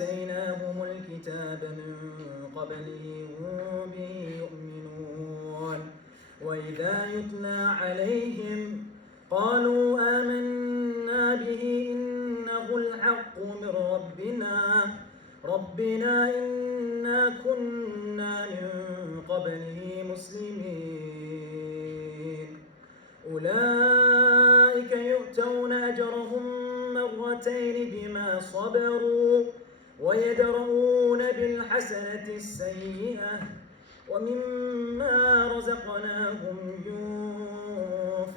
آتيناهم الكتاب من قبله هم به يؤمنون وإذا يتلى عليهم قالوا آمنا به إنه الحق من ربنا إنا كنا من قبله مسلمين أولئك يؤتون أجرهم مرتين بما صبروا ويدرؤون بالحسنة السيئة ومما رزقناهم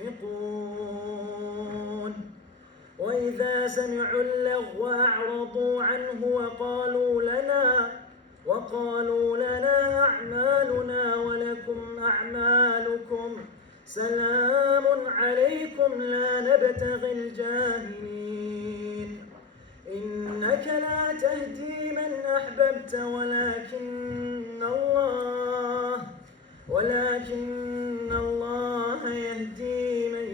ينفقون وإذا سمعوا اللغو أعرضوا عنه وقالوا لنا أعمالنا ولكم أعمالكم سلام عليكم لا نبتغي الجاهلين إنك لا تهدي من أحببت ولكن الله يهدي من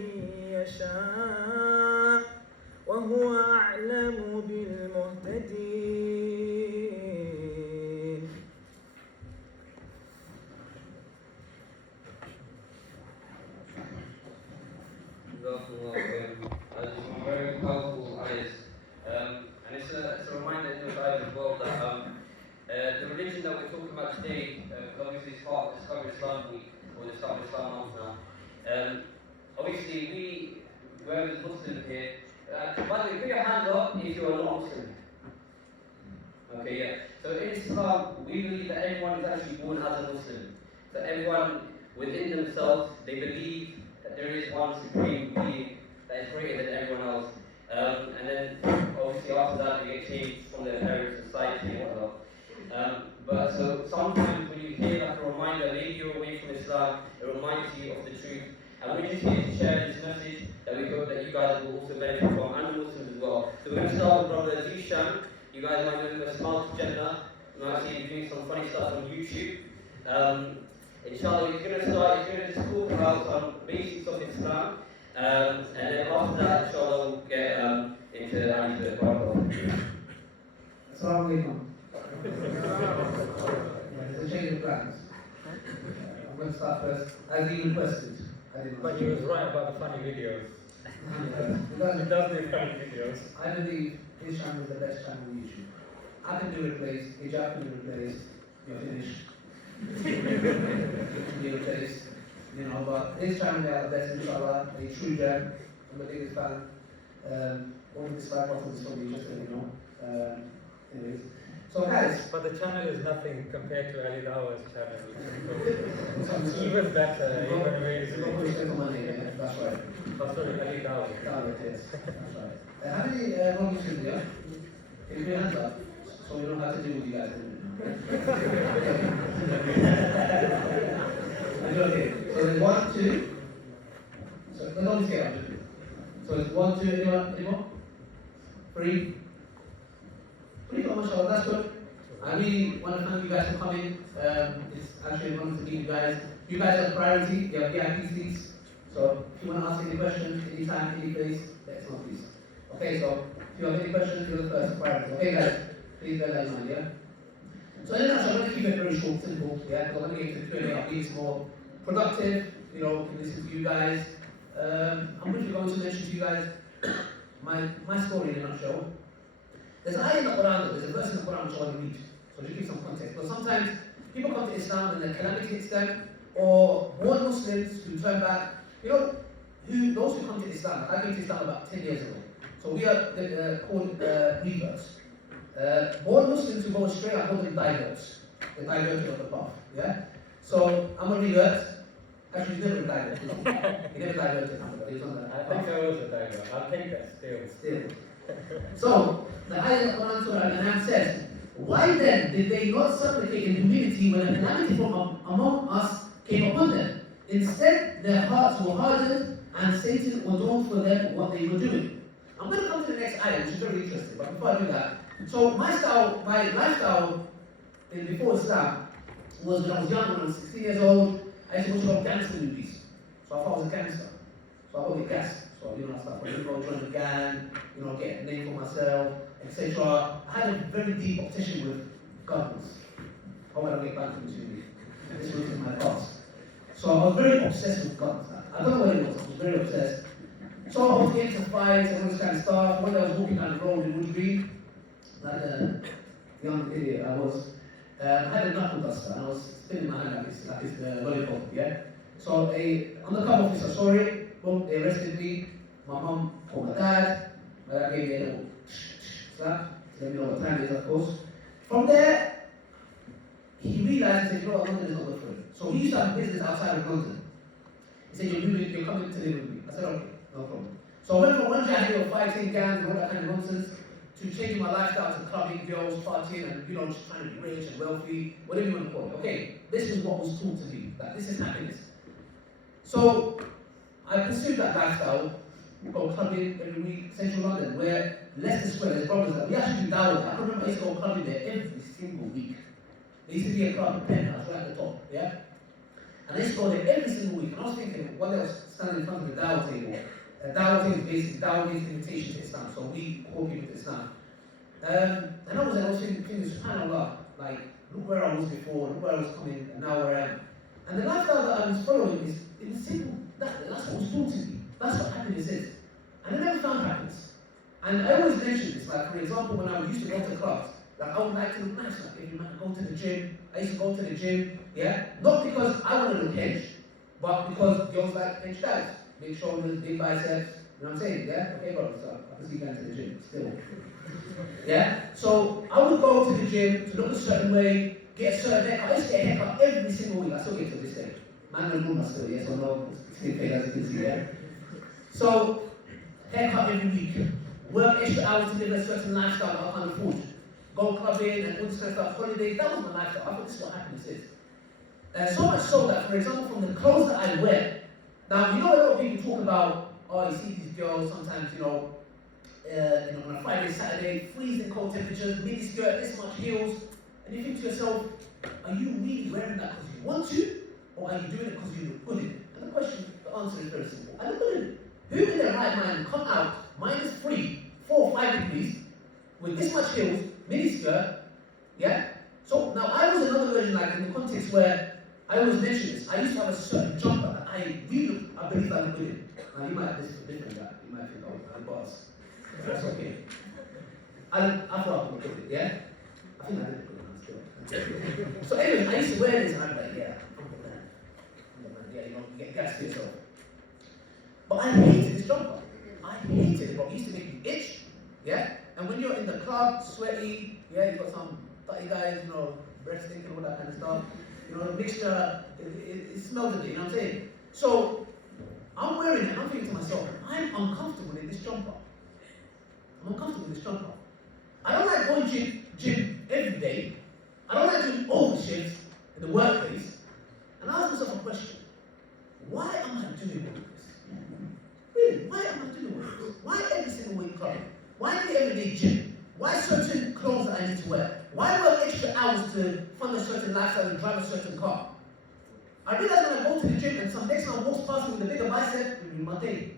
يشاء وهو أعلم بالمهتدين. Very powerful ayahs. And it's a reminder in the Bible as well that the religion that we're talking about today, obviously it's part of Discover Islam Week, or the Discover Islam Month now. Obviously, whoever is Muslim here, by the way, put your hands up if you're not Muslim. Okay, yeah. So in Islam, we believe that everyone is actually born as a Muslim. So everyone within themselves, they believe that there is one supreme being that is greater than everyone else. And then obviously after that they get changed from their parents, society and whatnot. But so sometimes when you hear like a reminder, lead you away from Islam, it reminds you of the truth. And we're just here to share this message that we hope that you guys will also benefit from, and the Muslims as well. So we're going to start with Brother Zishan. You guys might remember Smile to Jannah. You might see him doing some funny stuff on YouTube. Inshallah, he's going to just talk about some basics of Islam. And then after that, inshallah, we'll get into Ali Dawah Smile. Assalamu alaikum. It's a change of plans. I'm going to start first, as you requested. But he was right about the funny videos. He does do funny videos. I believe his channel is the best channel on YouTube. I can do replace, hijab can do replace, you're finished. Be replaced. But his channel they are the best, inshallah, a true gem. I'm the biggest fan. All the dislike buttons for me, just so you know. Anyways. So guys. But the channel is nothing compared to Ali Dawah's channel. It's even better, even amazing. That's right. Oh, sorry, Ali Dawah. Yes. That's right. How many non-Muslims here? Can you put your hands up? So we know how to deal with you guys. Okay. So there's 1, 2. So don't scare. So it's 1, 2. Anyone? 3. Pretty good, mashallah. That's good. I really want to thank you guys for coming. It's actually an honor to meet you guys. You guys are the priority. You have VIP seats. So if you want to ask any questions, anytime, any place, let us know, please. Okay. So if you have any questions, you're the first priority. Okay, guys. Please bear that in mind. Yeah. So in a nutshell, I'm going to keep it very short, simple. Yeah. Because I'm going to get into Q&A. I believe it's more productive. Can listen to you guys. I'm going to mention to you guys my story in a nutshell. There's an ayah in the Quran, there's a verse in the Quran which I want to read. So to give some context. Because sometimes people come to Islam and the calamity hits them, or born Muslims who turn back. Those who come to Islam, I came to Islam about 10 years ago. So we are called reverts. Born Muslims who go astray, I call them diverts. The diverted of the path. Yeah? So I'm a revert. Actually, he's never a divert. He never diverted. He was on the I think I was a divert. I'll take that still. So, the ayah of Quran Surah Al-An'am says, why then did they not supplicate in humility when a calamity from among us came upon them? Instead, their hearts were hardened and Satan ordained for them what they were doing. I'm going to come to the next ayah, which is very interesting, but before I do that, so my lifestyle before Islam was when I was young, when I was 16 years old, I used to watch a lot of gangster movies. So I thought I was a gangster. So I got the gas. So So, you know, I started to go join the gang, you know, get a name for myself, etc. I had a very deep obsession with guns. How would I get back to this movie? This was in my past. So I was very obsessed with guns. I don't know what it was, I was very obsessed. So I was into fights and all this kind of stuff. One day I was walking down the road in Wood Green, like a young idiot I was. I had a knuckle duster and I was spinning my hand like this lollipop, yeah? So a undercover officer saw it, boom, they arrested me. My mum called my dad. My dad gave me a little slap to let me know what time it is, of course. From there, he realized, he said, you know what, London is not good for him. So he used to have a business outside of London. He said, you're coming to live with me. I said, okay, no problem. So I went from one jacket of fighting gangs and all that kind of nonsense to changing my lifestyle to clubbing, girls, partying, and, you know, just trying to be rich and wealthy, whatever you want to call it. Okay, this is what was taught to me, that this is happiness. So I pursued that lifestyle, go clubbing every week, central London, where Leicester Square, there's brothers that we actually do Dawah. I can remember I used to go clubbing there every single week. There used to be a club, Penthouse, right at the top, yeah? And I used to go there every single week. And I was thinking, one day I was standing in front of the Dawah table. Dawah table is basically Dawah means invitation to Islam, so we call people to Islam. And I was thinking, subhanAllah, like, look where I was before, look where I was coming, and now where I am. And the lifestyle that I was following it was simple. That's what was taught to me. That's what happiness is. And I never found happiness. And I always mention this, like, for example, when I used to go to clubs, like, I would like to look nice, like, if you might go to the gym. I used to go to the gym, yeah? Not because I want to look hench, but because girls like hench guys. Big shoulders, big biceps, you know what I'm saying, yeah? Okay, bro, so I can see you going to the gym, still. Yeah? So, I would go to the gym to look a certain way, get a certain haircut. I used to get a haircut every single week. I still get to this day. Man and woman still, yes or no? Skin fade as you can see, yeah? So, haircut every week. Work extra hours to live a certain lifestyle that I can't afford. Go clubbing and all this kind of stuff. Holidays, that was my lifestyle. I thought this is what happiness is. So much so that, for example, from the clothes that I wear, now, you know a lot of people talk about, oh, you see these girls sometimes, you know, on a Friday, Saturday, freezing cold temperatures, mini skirt, this much heels, and you think to yourself, are you really wearing that because you want to, or are you doing it because you look good in it? And the question, the answer is very simple. I look good in it. Who in their right mind come out -3, 4 or 5 degrees with this much heels, mini skirt, yeah? So now I was another version, like in the context where I always mention this. I used to have a certain jumper that I believe I look good in. Now you might have this different that. You might think, oh, I'm boss. That's okay. I thought I look good in it, yeah? I think I did look good in it still. So anyway, I used to wear this and I'd be like, yeah, I'm the man. I'm the man. Yeah, you know, get gas to yourself. But I hated this jumper. I hated it, but it used to make me itch, yeah? And when you're in the club, sweaty, yeah, you've got some dirty guys, you know, breath stinking, all that kind of stuff. You know, the mixture, it smells of it, you know what I'm saying? So, I'm wearing it, and I'm thinking to myself, I'm uncomfortable in this jumper. I'm uncomfortable in this jumper. I don't like going to gym every day. I don't like doing overshifts in the workplace. And I ask myself a question. Why am I doing all this? Really, why am I doing all this? Why every single week clubbing? Why the everyday gym? Why certain clothes that I need to wear? Why work extra hours to fund a certain lifestyle and drive a certain car? I realize when I go to the gym and some next man walks past me with a bigger bicep, in my day.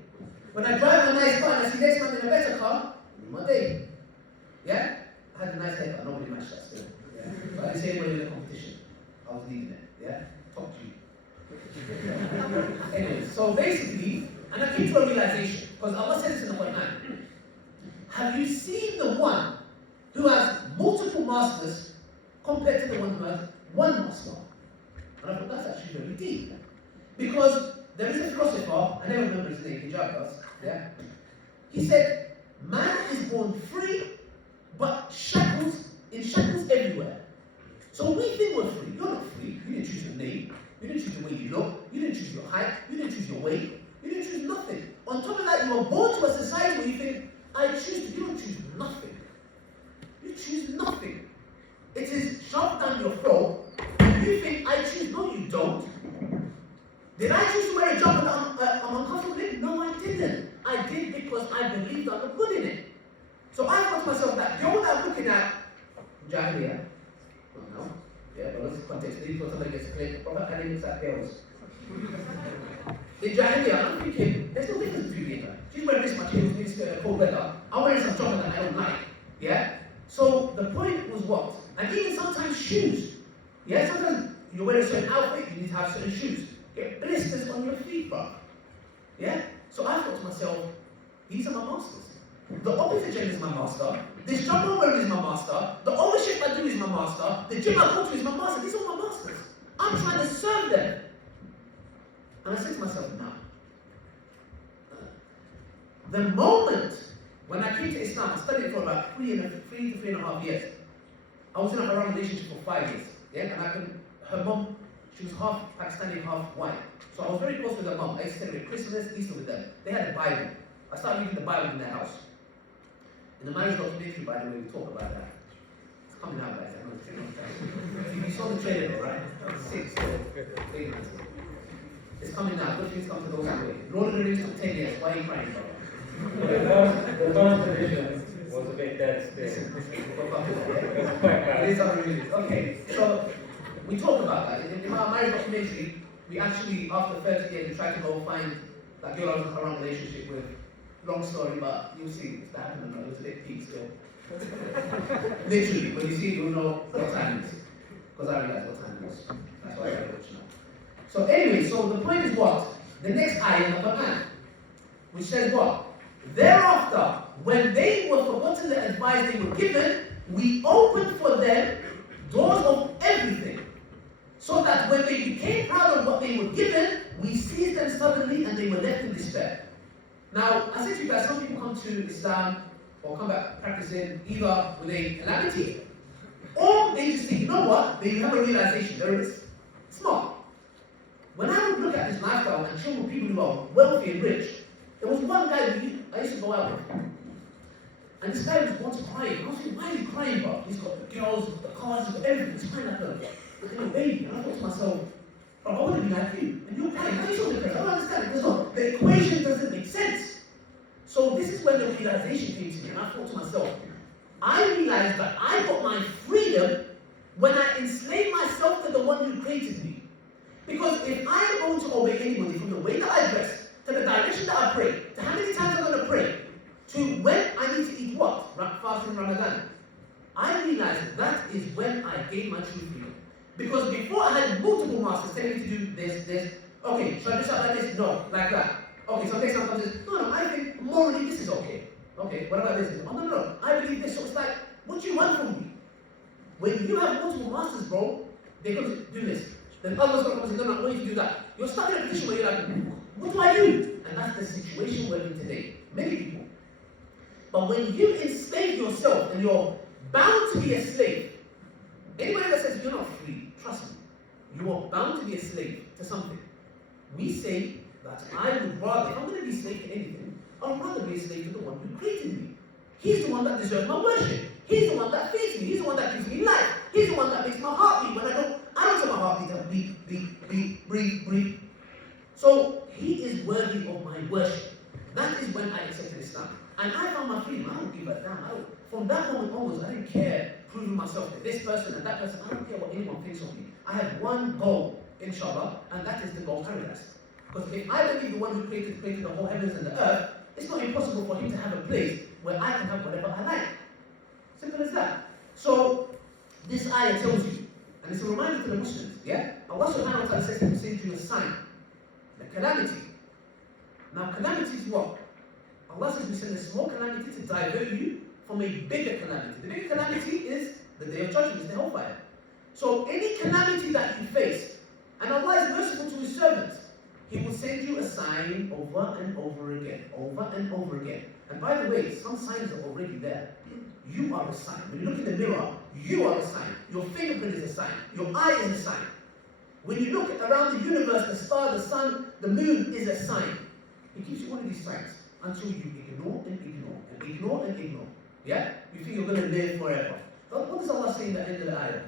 When I drive a nice car and I see next man in a better car, in my day. Yeah? I had a nice haircut, nobody matched that still. Yeah? But I didn't see anybody in the competition. I was leading it. Yeah? Top G. Anyway, so basically, and I came to a realization, because Allah said this in the Quran. Have you seen the one who has multiple masters compared to the one who has one master? And I thought that's actually very deep. Because there is a philosopher, I never remember his name, Hijab, yeah? He said, man is born free, but in shackles everywhere. So we think we're free. You're not free. You didn't choose your name. You didn't choose the way you look. You didn't choose your height. You didn't choose your weight. You didn't choose nothing. On top of that, you were born to a society where you think, I choose to. You don't choose nothing. You choose nothing. It is shoved down your throat. You think, I choose. No, you don't. Did I choose to wear a jumper that I'm uncomfortable in? No, I didn't. I did because I believed I looked good in it. So I thought to myself that girl that I'm looking at, Jahiliyyah, no, yeah, but what's the context? Maybe because somebody gets clipped, Prophet Ali looks at girls. In Jahiliyyah, I'm thinking, there's no difference between me and her. She's chills, it's cold weather. I'm wearing some chocolate that I don't like. Yeah? So the point was what? And even sometimes shoes. Yeah? Sometimes you're wearing a certain outfit, you need to have certain shoes. Get blisters on your feet, bro. Yeah? So I thought to myself, these are my masters. The opposite gender is my master. This job I'm wearing is my master. The ownership I do is my master. The gym I go to is my master. These are my masters. I'm trying to serve them. And I said to myself, now, the moment when I came to Islam, I studied for about 3 to 3.5 years. I was in a haram relationship for 5 years. Yeah, and her mom, she was half Pakistani, half white. So I was very close with her mom. I used to celebrate Christmas, Easter with them. They had the Bible. I started reading the Bible in their house. In the marriage documentary, by the way, we talk about that. It's coming out, guys. I know it's taking time. You saw the trailer, right? 6. It's coming out. Good things come to those who wait. Lord of the Rings took 10 years. Why are you crying, brother? The first edition was a bit dead still. It was quite bad. It is unreleased. Okay, so we talk about that. In our marriage documentary, we actually, after 30 years, we tried to go find that girl I was in a wrong relationship with. Long story, but you'll see it's that happened. It was a bit peak still. Literally, when you see it, you'll know what time it is. Because I realized what time it was. That's why I got watching now. So anyway, so the point is what? The next ayah in the Quran, which says what? Thereafter, when they were forgotten the advice they were given, we opened for them doors of everything. So that when they became proud of what they were given, we seized them suddenly and they were left in despair. Now, I said to you guys, some people come to Islam or come back practicing either with a calamity or they just think, you know what? They have a realization. There it is. Smart. When I would look at this lifestyle and chill with people who are wealthy and rich, there was one guy I used to go out with. And this guy was once crying. I was thinking, why is he crying, bro? He's got the girls, the cars, he's got everything. He's crying like a little baby. And I thought to myself, bro, I want to be like you. And you're crying. How are you so depressed? I don't understand. Because no, the equation doesn't make sense. So this is when the realization came to me. And I thought to myself, I realized that I got my freedom when I enslaved myself to the one who created me. Because if I am going to obey anybody from the way that I dress, to the direction that I pray, to how many times I'm going to pray, to when I need to eat what, fasting Ramadan, I realized that is when I gained my true freedom. Because before I had multiple masters telling me to do this, okay, should I do something like this? No, like that. Okay, so next time comes this, no, I think morally this is okay. Okay, what about this? Oh, no, I believe this. So it's like, what do you want from me? When you have multiple masters, bro, they're going to do this. Then others going to come and say, no, I want you to do that. You're stuck in a position where you're like, what do I do? And that's the situation we're in today. Many people. But when you enslave yourself and you're bound to be a slave, anybody that says you're not free, trust me, you are bound to be a slave to something. We say that I would rather, if I'm going to be a slave to anything, I'd rather be a slave to the one who created me. He's the one that deserves my worship. He's the one that feeds me. He's the one that gives me life. He's the one that makes my heart beat when I don't tell my heart beat to beat, breathe. So he is worthy of my worship. That is when I accepted Islam. And I found my freedom. I don't give a damn. From that moment onwards, I didn't care proving myself to this person and that person. I don't care what anyone thinks of me. I have one goal, inshallah, and that is to go paradise. Because if I believe the one who created the whole heavens and the earth, it's not impossible for him to have a place where I can have whatever I like. Simple as that. So, this ayah tells you, and it's a reminder to the Muslims, yeah? Allah subhanahu wa ta'ala says to send you a sign. The calamity. Now, calamity is what? Allah says we send a small calamity to divert you from a bigger calamity. The bigger calamity is the day of judgment, is the hellfire. So, any calamity that you face, and Allah is merciful to His servants, He will send you a sign over and over again. Over and over again. And by the way, some signs are already there. You are a sign. When you look in the mirror, you are a sign. Your fingerprint is a sign. Your eye is a sign. When you look around the universe, the star, the sun, the moon is a sign. He gives you one of these signs until you ignore and ignore and ignore and ignore. Yeah? You think you're going to live forever. But what does Allah say in the end of the ayah?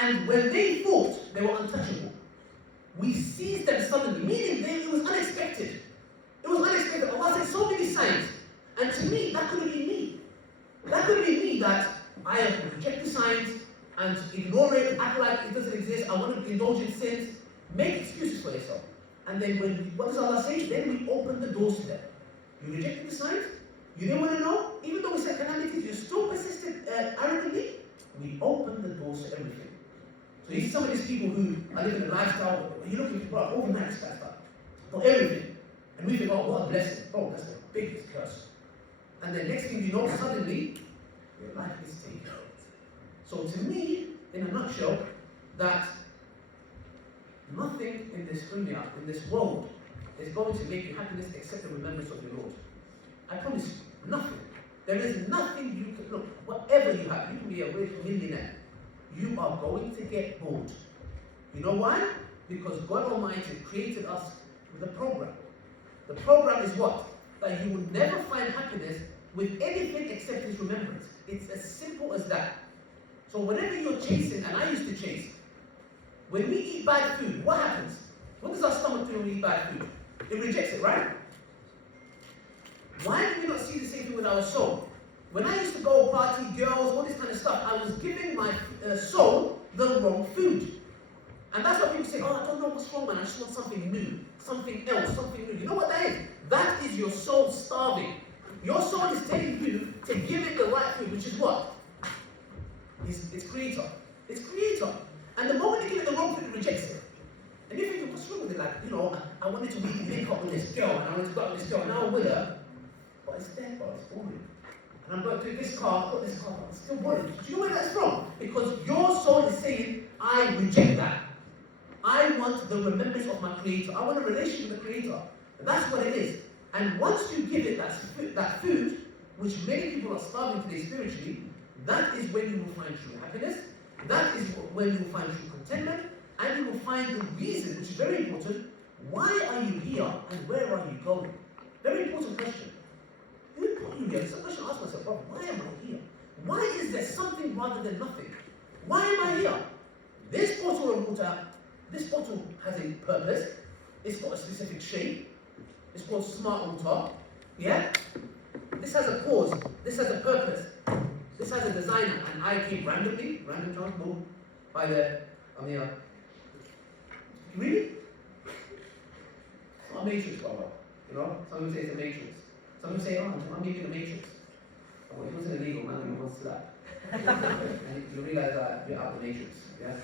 And when they thought they were untouchable, we seized them suddenly, meaning it was unexpected. It was unexpected. Allah said so many signs. And to me, that could have been me. That could have been me that I have rejected signs and ignore it, act like it doesn't exist, I want to indulge in sins, make excuses for yourself. And then what does Allah say? Then we open the doors to them. You rejected the signs. You didn't want to know. Even though we said calamities, you still persisted arrogantly. We opened the doors to everything. So you see some of these people who are living a lifestyle, you're looking for overnight lifestyle, for everything. And we think, oh, what a blessing. Oh, that's the biggest curse. And then next thing you know, suddenly, your life is taken. So to me, in a nutshell, that nothing in this dunya, in this world, is going to make you happiness except the remembrance of your Lord. I promise you, nothing. There is nothing you can, look, whatever you have, you can be a rich millionaire, you are going to get bored. You know why? Because God Almighty created us with a program. The program is what? That you will never find happiness with anything except His remembrance. It's as simple as that. So whenever you're chasing, and I used to chase, when we eat bad food, what happens? What does our stomach do when we eat bad food? It rejects it, right? Why do we not see the same thing with our soul? When I used to go party, girls, all this kind of stuff, I was giving my soul the wrong food. And that's why people say, oh, I don't know what's wrong, man. I just want something new, something else, something new. You know what that is? That is your soul starving. Your soul is telling you to give it the right food, which is what? It's creator. It's creator. And the moment you give it the wrong food, it rejects it. And you think, what's wrong with it? Like, you know, I wanted to make up with this girl, and I wanted to go out with this girl, now I'm with her. But it's dead, but it's boring. And I'm going to this car, I've got this car, but it's still boring. Do you know where that's from? Because your soul is saying, I reject that. I want the remembrance of my Creator. I want a relationship with the Creator. That's what it is. And once you give it that food, which many people are starving today spiritually, that is when you will find true happiness. That is when you will find true contentment. And you will find the reason, which is very important, why are you here and where are you going? Very important question. Who put you here? It's a question I ask myself, oh, why am I here? Why is there something rather than nothing? Why am I here? This bottle of water, this bottle has a purpose. It's got a specific shape. It's called smart water. Yeah? This has a cause. This has a purpose. This has a designer. And I came randomly, random transport, by the, I'm here. Really? It's not a matrix, brother. You know? Some people say it's a matrix. Some people say, oh, I'm making a matrix. Well, it wasn't illegal, man, you want to slap. And you realize that you're out of the matrix. Yeah?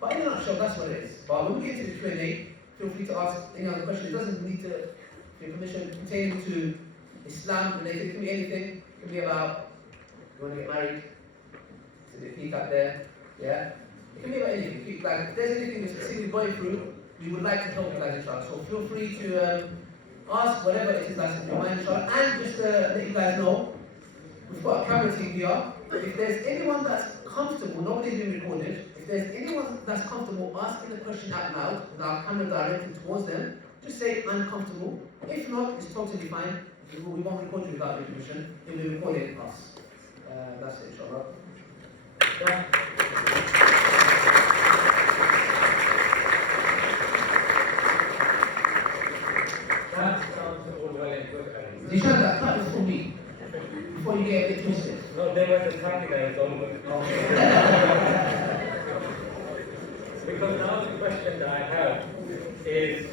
But in a nutshell, that's what it is. But when we get to the Q&A, feel free to ask any other question. It doesn't need to, for your permission, pertain to Islam related. It can be anything. It can be about, you want to get married, it's a bit peak up there. Yeah? It can be about anything. Like, if there's anything you're specifically going through, we would like to help you guys, inshallah. So feel free to ask whatever it is that's in your mind, inshallah. And just let you guys know, we've got a camera team here. If there's anyone that's comfortable, nobody's been recorded, if there's anyone that's comfortable asking the question out loud with our camera directed towards them, just say, I'm comfortable. If not, it's totally fine. We won't record you without your permission. It will be recording us. That's it, inshallah. Yeah. That sounds all well and good, Ali. Zishan, that was for me. Before you get a bit twisted. No, there was a time that was over. Because now the question that I have is,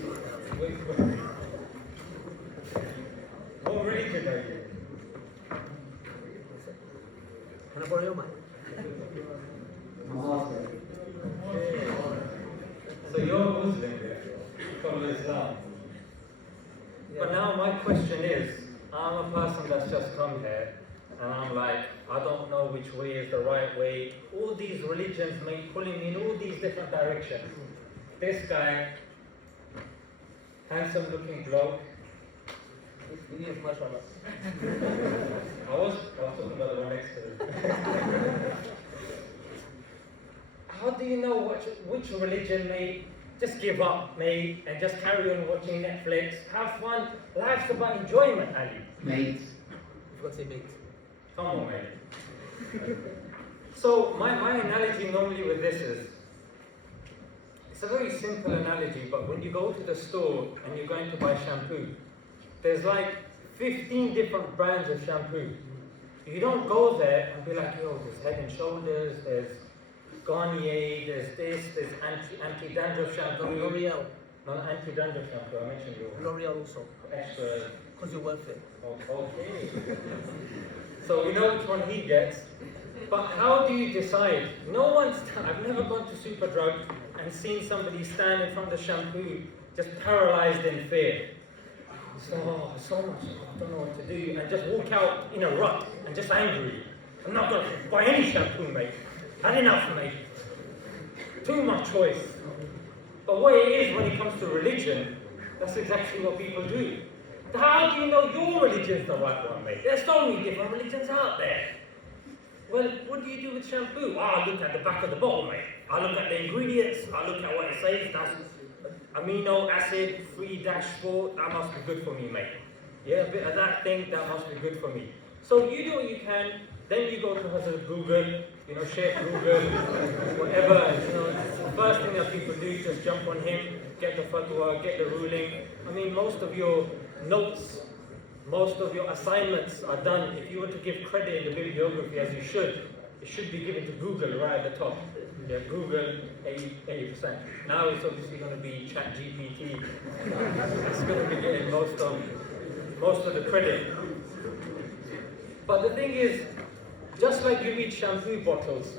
what religion are you? Can I borrow your mic? So you're a Muslim from Islam. But now my question is, I'm a person that's just come here, and I'm like, I don't know which way is the right way. All these religions may pulling me in all these different directions. This guy, handsome looking bloke. I was talking about the one next to him. How do you know which religion may just give up, and just carry on watching Netflix, have fun? Life's about enjoyment, Ali. Mate. I forgot to say mate. Come on, mate. So my analogy normally with this is, it's a very simple analogy, but when you go to the store and you're going to buy shampoo, there's like 15 different brands of shampoo. You don't go there and be like, yo, there's Head and Shoulders, there's Garnier, there's this, there's anti-dandruff shampoo. L'Oreal. No, anti-dandruff shampoo, I mentioned yours. L'Oreal also. Extra Because you're worth it. Okay. So we know which one he gets. But how do you decide? I've never gone to Superdrug and seen somebody stand in front of the shampoo just paralyzed in fear. So much, I don't know what to do, and just walk out in a rut and just angry. I'm not going to buy any shampoo, mate. Had enough, mate. Too much choice. But what it is when it comes to religion, that's exactly what people do. How do you know your religion's the right one, mate? There's so many different religions out there. Well, what do you do with shampoo? I look at the back of the bottle, mate. I look at the ingredients. I look at what it says. That's amino acid 3-4. That must be good for me, mate. Yeah, a bit of that thing, that must be good for me. So you do what you can. Then you go to Hazrat Google, Sheikh Google, whatever. The first thing that people do is just jump on him, get the fatwa, get the ruling. I mean, most of your notes, most of your assignments are done. If you were to give credit in the bibliography as you should, it should be given to Google right at the top. Yeah, Google 80%. Now it's obviously going to be ChatGPT. It's going to be getting most of the credit. But the thing is, just like you read shampoo bottles,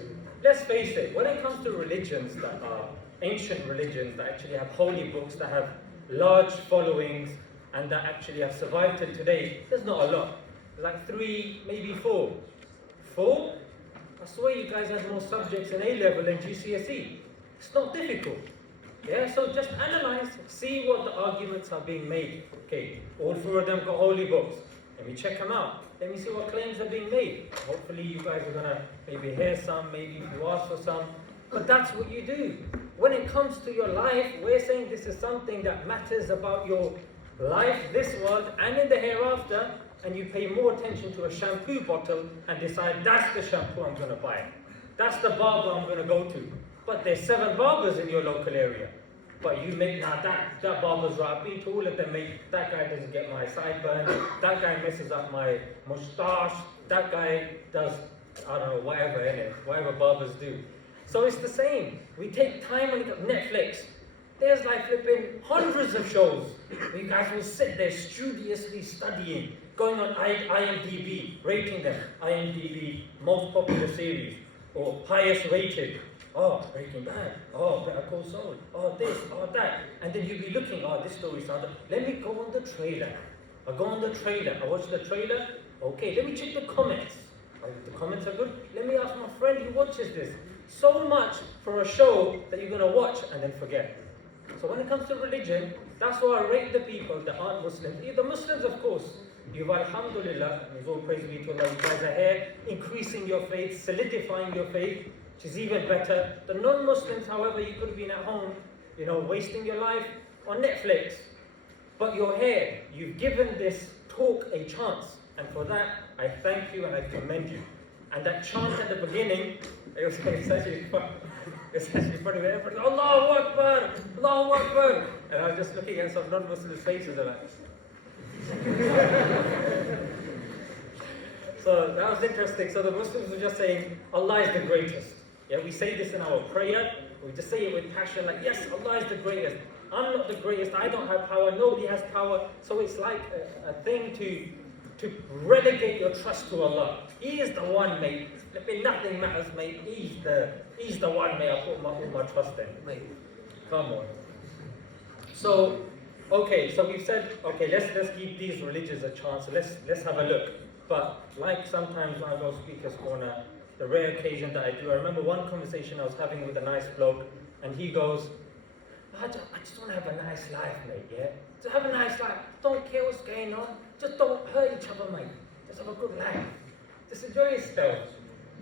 let's face it, when it comes to religions that are ancient religions, that actually have holy books, that have large followings, and that actually have survived till today, there's not a lot. There's like 3, maybe 4. 4? I swear you guys have more subjects in A-level and GCSE. It's not difficult. Yeah, so just analyze, see what the arguments are being made. Okay, all 4 of them got holy books. Let me check them out. Let me see what claims are being made. Hopefully you guys are gonna maybe hear some, maybe if you ask for some. But that's what you do. When it comes to your life, we're saying this is something that matters about your life, this world, and in the hereafter, and you pay more attention to a shampoo bottle and decide that's the shampoo I'm gonna buy. That's the barber I'm gonna go to. But there's 7 barbers in your local area. But you make, that barber's right, I've been to all of them, mate. That guy doesn't get my sideburn, that guy messes up my moustache, that guy does, I don't know, whatever barbers do. So it's the same. We take time on Netflix. There's like flipping hundreds of shows. You guys will sit there studiously studying, going on IMDb, rating them. IMDb, most popular series, or highest rated. Oh, Breaking Bad. Oh, Better Call Saul. Oh, this, oh, that. And then you'll be looking, oh, this story sounded. Let me go on the trailer. I go on the trailer. I watch the trailer. Okay, let me check the comments. Oh, the comments are good. Let me ask my friend who watches this. So much for a show that you're going to watch and then forget. So when it comes to religion, that's why I rate the people that aren't Muslims. The Muslims, of course, you've alhamdulillah, and all praise be to Allah, you guys are here, increasing your faith, solidifying your faith, which is even better. The non-Muslims, however, you could have been at home, wasting your life on Netflix. But you're here, you've given this talk a chance. And for that, I thank you and I commend you. And that chant at the beginning, it was actually fun. It's actually funny when everybody, Allahu Akbar, Allahu Akbar. And I was just looking at some non-Muslims' faces and like, so that was interesting. So the Muslims were just saying, Allah is the greatest. Yeah, we say this in our prayer. We just say it with passion, like, yes, Allah is the greatest. I'm not the greatest. I don't have power. Nobody has power. So it's like a thing to relegate your trust to Allah. He is the one, mate. Nothing matters, mate. He's the one, mate. I put all my trust in, mate. Come on. So, okay. So we've said, okay, let's give these religions a chance. Let's have a look. But like sometimes when I go speaker's corner, the rare occasion that I do, I remember one conversation I was having with a nice bloke, and he goes, I just want to have a nice life, mate, yeah? Just have a nice life. Don't care what's going on. Just don't hurt each other, mate. Just have a good life. Just enjoy yourself.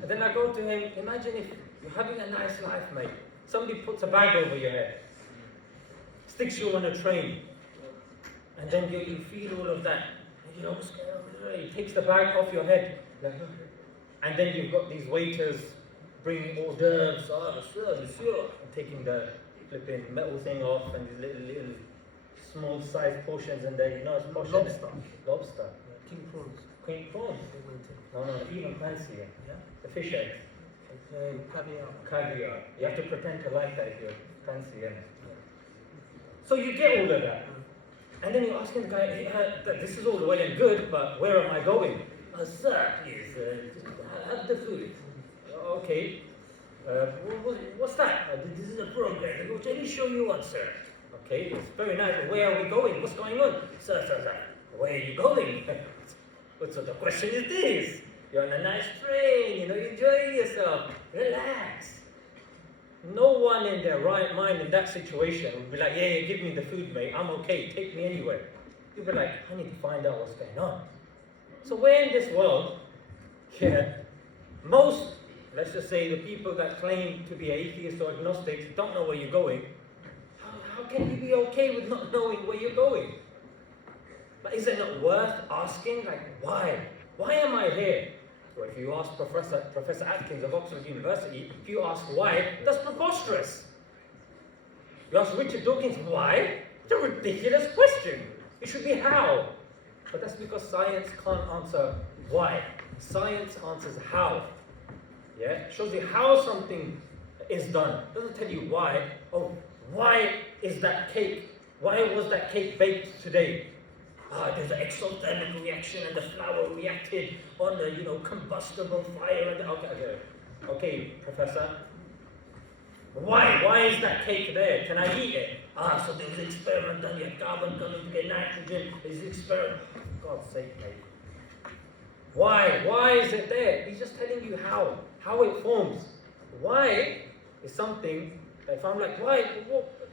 And then I go to him, imagine if you're having a nice life, mate. Somebody puts a bag over your head, sticks you on a train, and then you feel all of that. And what's going on? He takes the bag off your head. And then you've got these waiters bringing hors d'oeuvres, and taking the flipping metal thing off, and these little small sized portions in there, it's portions. Lobster. King prawns. King prawns. No, even fancier. Yeah. The fish eggs. Caviar. You have to pretend to like that if you're fancy, innit? Yeah. So you get all of that. And then you're asking the guy, hey, this is all well and good, but where am I going? Sir, please, just have the food. Okay. What's that? This is a program. Let me show you one, sir. Okay, it's very nice. Where are we going? What's going on? Sir, where are you going? What sort of question is this? You're on a nice train, you're enjoying yourself. Relax. No one in their right mind in that situation would be like, yeah, give me the food, mate. I'm okay. Take me anywhere. You'd be like, I need to find out what's going on. So we're in this world, most, let's just say, the people that claim to be atheists or agnostics don't know where you're going. How can you be okay with not knowing where you're going? But is it not worth asking, like, why? Why am I here? Well, if you ask Professor Atkins of Oxford University, if you ask why, that's preposterous. You ask Richard Dawkins why? It's a ridiculous question. It should be how. But that's because science can't answer why. Science answers how. Yeah? It shows you how something is done. It doesn't tell you why. Oh, why is that cake? Why was that cake baked today? There's an exothermic reaction and the flour reacted on the, combustible fire. Okay, Professor. Why is that cake there? Can I eat it? So there was an experiment done. You had carbon coming to get nitrogen. There's an experiment. For God's sake, mate. Why? Why is it there? He's just telling you how it forms. Why is something, if I'm like, why?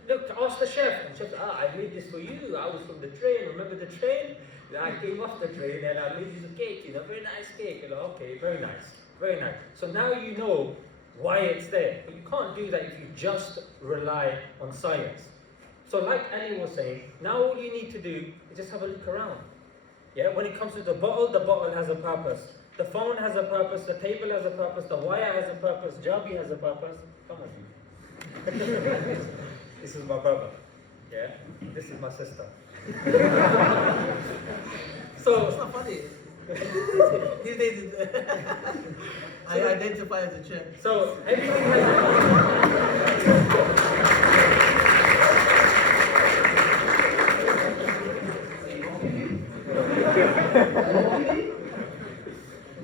Look, ask the chef. And chef, I made this for you. I was from the train. Remember the train? I came off the train and I made you a cake, very nice cake. Okay, very nice. Very nice. So now you know why it's there. But you can't do that if you just rely on science. So like Ali was saying, now all you need to do is just have a look around. Yeah, when it comes to the bottle has a purpose. The phone has a purpose, the table has a purpose, the wire has a purpose, Jabi has a purpose. Come on, you. This is my brother. Yeah, this is my sister. So It's not funny. These days, I identify as a chair. So everything has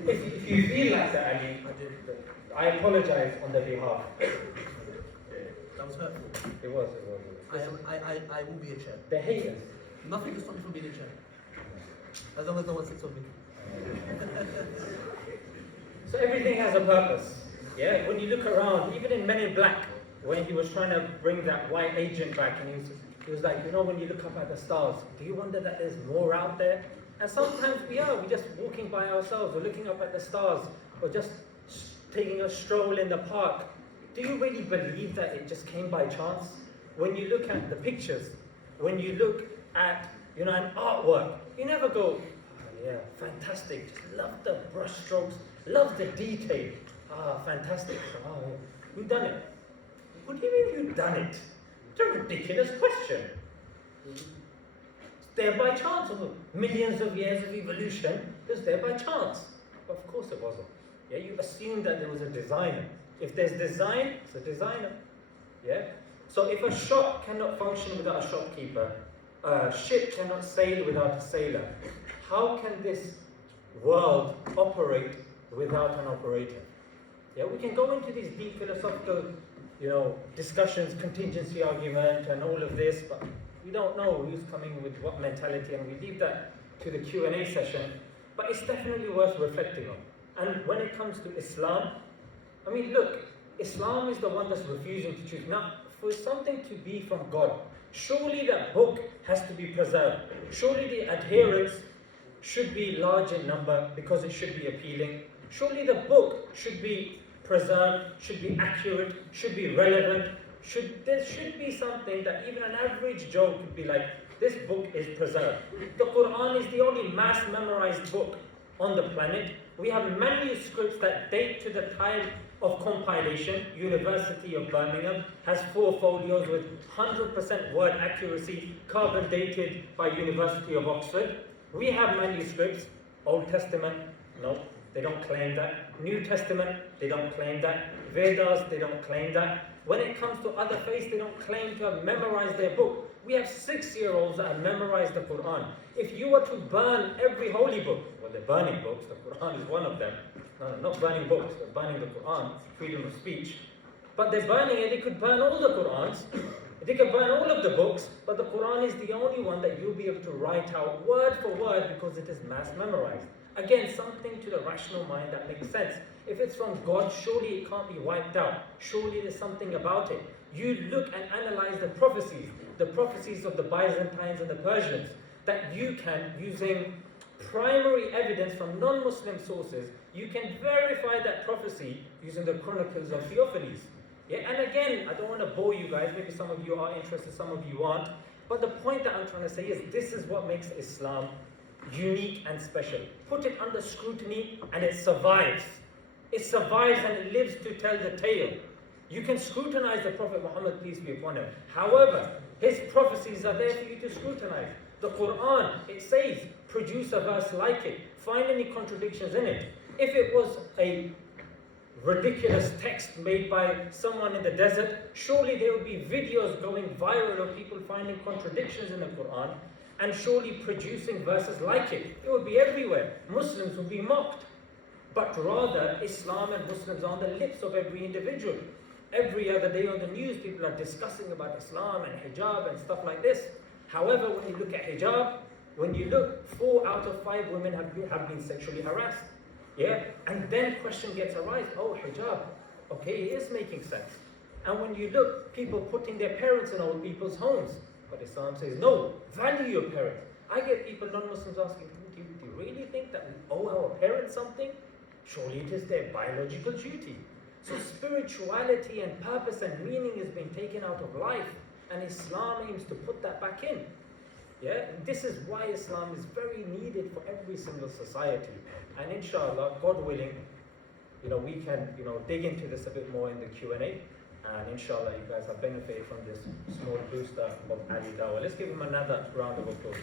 if you feel like that, Ali, I apologize on their behalf. That was hurtful. It was. I will be a chair. They're haters. Nothing can stop me from being a chair. As long as no one sits on me. So everything has a purpose. Yeah. When you look around, even in Men in Black, when he was trying to bring that white agent back, and he was like, when you look up at the stars, do you wonder that there's more out there? And sometimes we're just walking by ourselves, we're looking up at the stars, or just taking a stroll in the park. Do you really believe that it just came by chance? When you look at the pictures, when you look at an artwork, you never go, yeah, fantastic, just love the brush strokes, love the detail. Fantastic. Who done it? What do you mean who done it? It's a ridiculous question. It's there by chance. Millions of years of evolution, it was there by chance. But of course it wasn't. Yeah, you assume that there was a designer. If there's design, it's a designer. Yeah? So if a shop cannot function without a shopkeeper, a ship cannot sail without a sailor, how can this world operate without an operator? Yeah, we can go into these deep philosophical, discussions, contingency argument and all of this, but we don't know who's coming with what mentality, and we leave that to the Q&A session. But it's definitely worth reflecting on. And when it comes to Islam, look, Islam is the one that's refusing to choose. Now, for something to be from God, surely that book has to be preserved. Surely the adherents should be large in number because it should be appealing. Surely the book should be preserved, should be accurate, should be relevant. There should be something that even an average Joe could be like, this book is preserved. The Quran is the only mass memorized book on the planet. We have manuscripts that date to the time of compilation. University of Birmingham has 4 folios with 100% word accuracy, carbon dated by University of Oxford. We have manuscripts, Old Testament, no, they don't claim that. New Testament, they don't claim that. Vedas, they don't claim that. When it comes to other faiths, they don't claim to have memorized their book. We have 6-year-olds that have memorized the Quran. If you were to burn every holy book, well, they're burning books, the Quran is one of them. No, not burning books, they're burning the Quran, freedom of speech. But they're burning it, they could burn all the Qurans, they could burn all of the books, but the Quran is the only one that you'll be able to write out word for word because it is mass memorized. Again, something to the rational mind that makes sense. If it's from God, surely it can't be wiped out. Surely there's something about it. You look and analyze the prophecies of the Byzantines and the Persians, that you can, using primary evidence from non-Muslim sources, you can verify that prophecy using the chronicles of Theophanes. Yeah, and again, I don't want to bore you guys, maybe some of you are interested, some of you aren't, but the point that I'm trying to say is this is what makes Islam unique and special. Put it under scrutiny and it survives. It survives and it lives to tell the tale. You can scrutinize the Prophet Muhammad, peace be upon him. However, his prophecies are there for you to scrutinize. The Quran, it says, produce a verse like it. Find any contradictions in it. If it was a ridiculous text made by someone in the desert, surely there would be videos going viral of people finding contradictions in the Quran and surely producing verses like it. It would be everywhere. Muslims would be mocked. But rather, Islam and Muslims are on the lips of every individual. Every other day on the news, people are discussing about Islam and hijab and stuff like this. However, when you look at hijab, when you look, 4 out of 5 women have been sexually harassed. Yeah? And then question gets arise, oh, hijab, okay, it is making sense. And when you look, people putting their parents in old people's homes. But Islam says, no, value your parents. I get people, non-Muslims asking, do you really think that we owe our parents something? Surely it is their biological duty. So spirituality and purpose and meaning has been taken out of life, and Islam aims to put that back in. Yeah, and this is why Islam is very needed for every single society. And inshallah, God willing, we can, dig into this a bit more in the Q&A. And inshallah, you guys have benefited from this small booster of Ali Dawah. Let's give him another round of applause.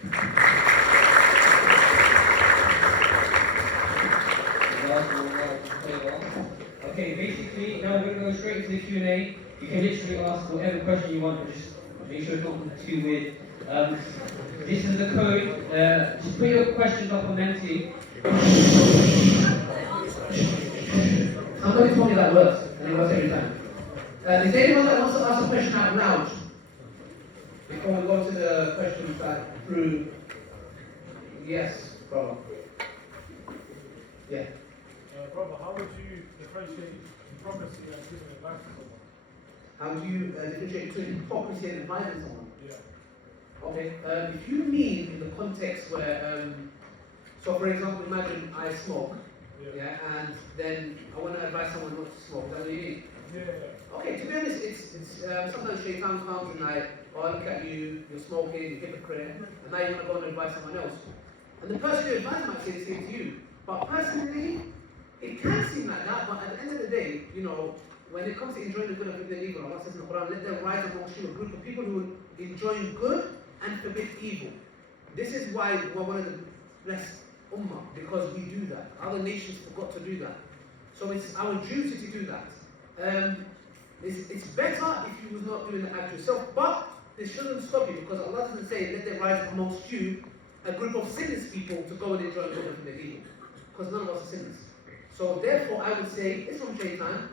Okay, basically, now we're going to go straight into the Q&A. You can literally ask whatever question you want, but just make sure it's not too weird. This is the code. Just put your questions up on Menti. Somebody told me that works, and it works every time. Is there anyone that wants to ask a question out loud? Before we go to the questions that through. Yes, brother. Yeah. Brother, how would you differentiate hypocrisy and giving advice to someone? How do you differentiate between hypocrisy and advising someone? Yeah. Okay. If you mean in the context where, so for example, imagine I smoke, yeah, and then I want to advise someone not to smoke. Is that what you mean? Yeah. Okay. To be honest, it's sometimes shaitan comes and like, oh, look at you, you're smoking, you're hypocrite, and now you want to go and advise someone else. And the person you advise might say the same to you. But personally, it can seem like that, but at the end of the day, when it comes to enjoying the good and forbidding evil, Allah says in the Quran, let them rise amongst you a group of people who enjoy good and forbid evil. This is why we're one of the blessed ummah, because we do that. Other nations forgot to do that. So it's our duty to do that. It's better if you was not doing the act yourself, but this shouldn't stop you, because Allah doesn't say, let them rise amongst you a group of sinless people to go and enjoy good and forbid evil. Because none of us are sinners. So therefore, I would say, it's from shaitan.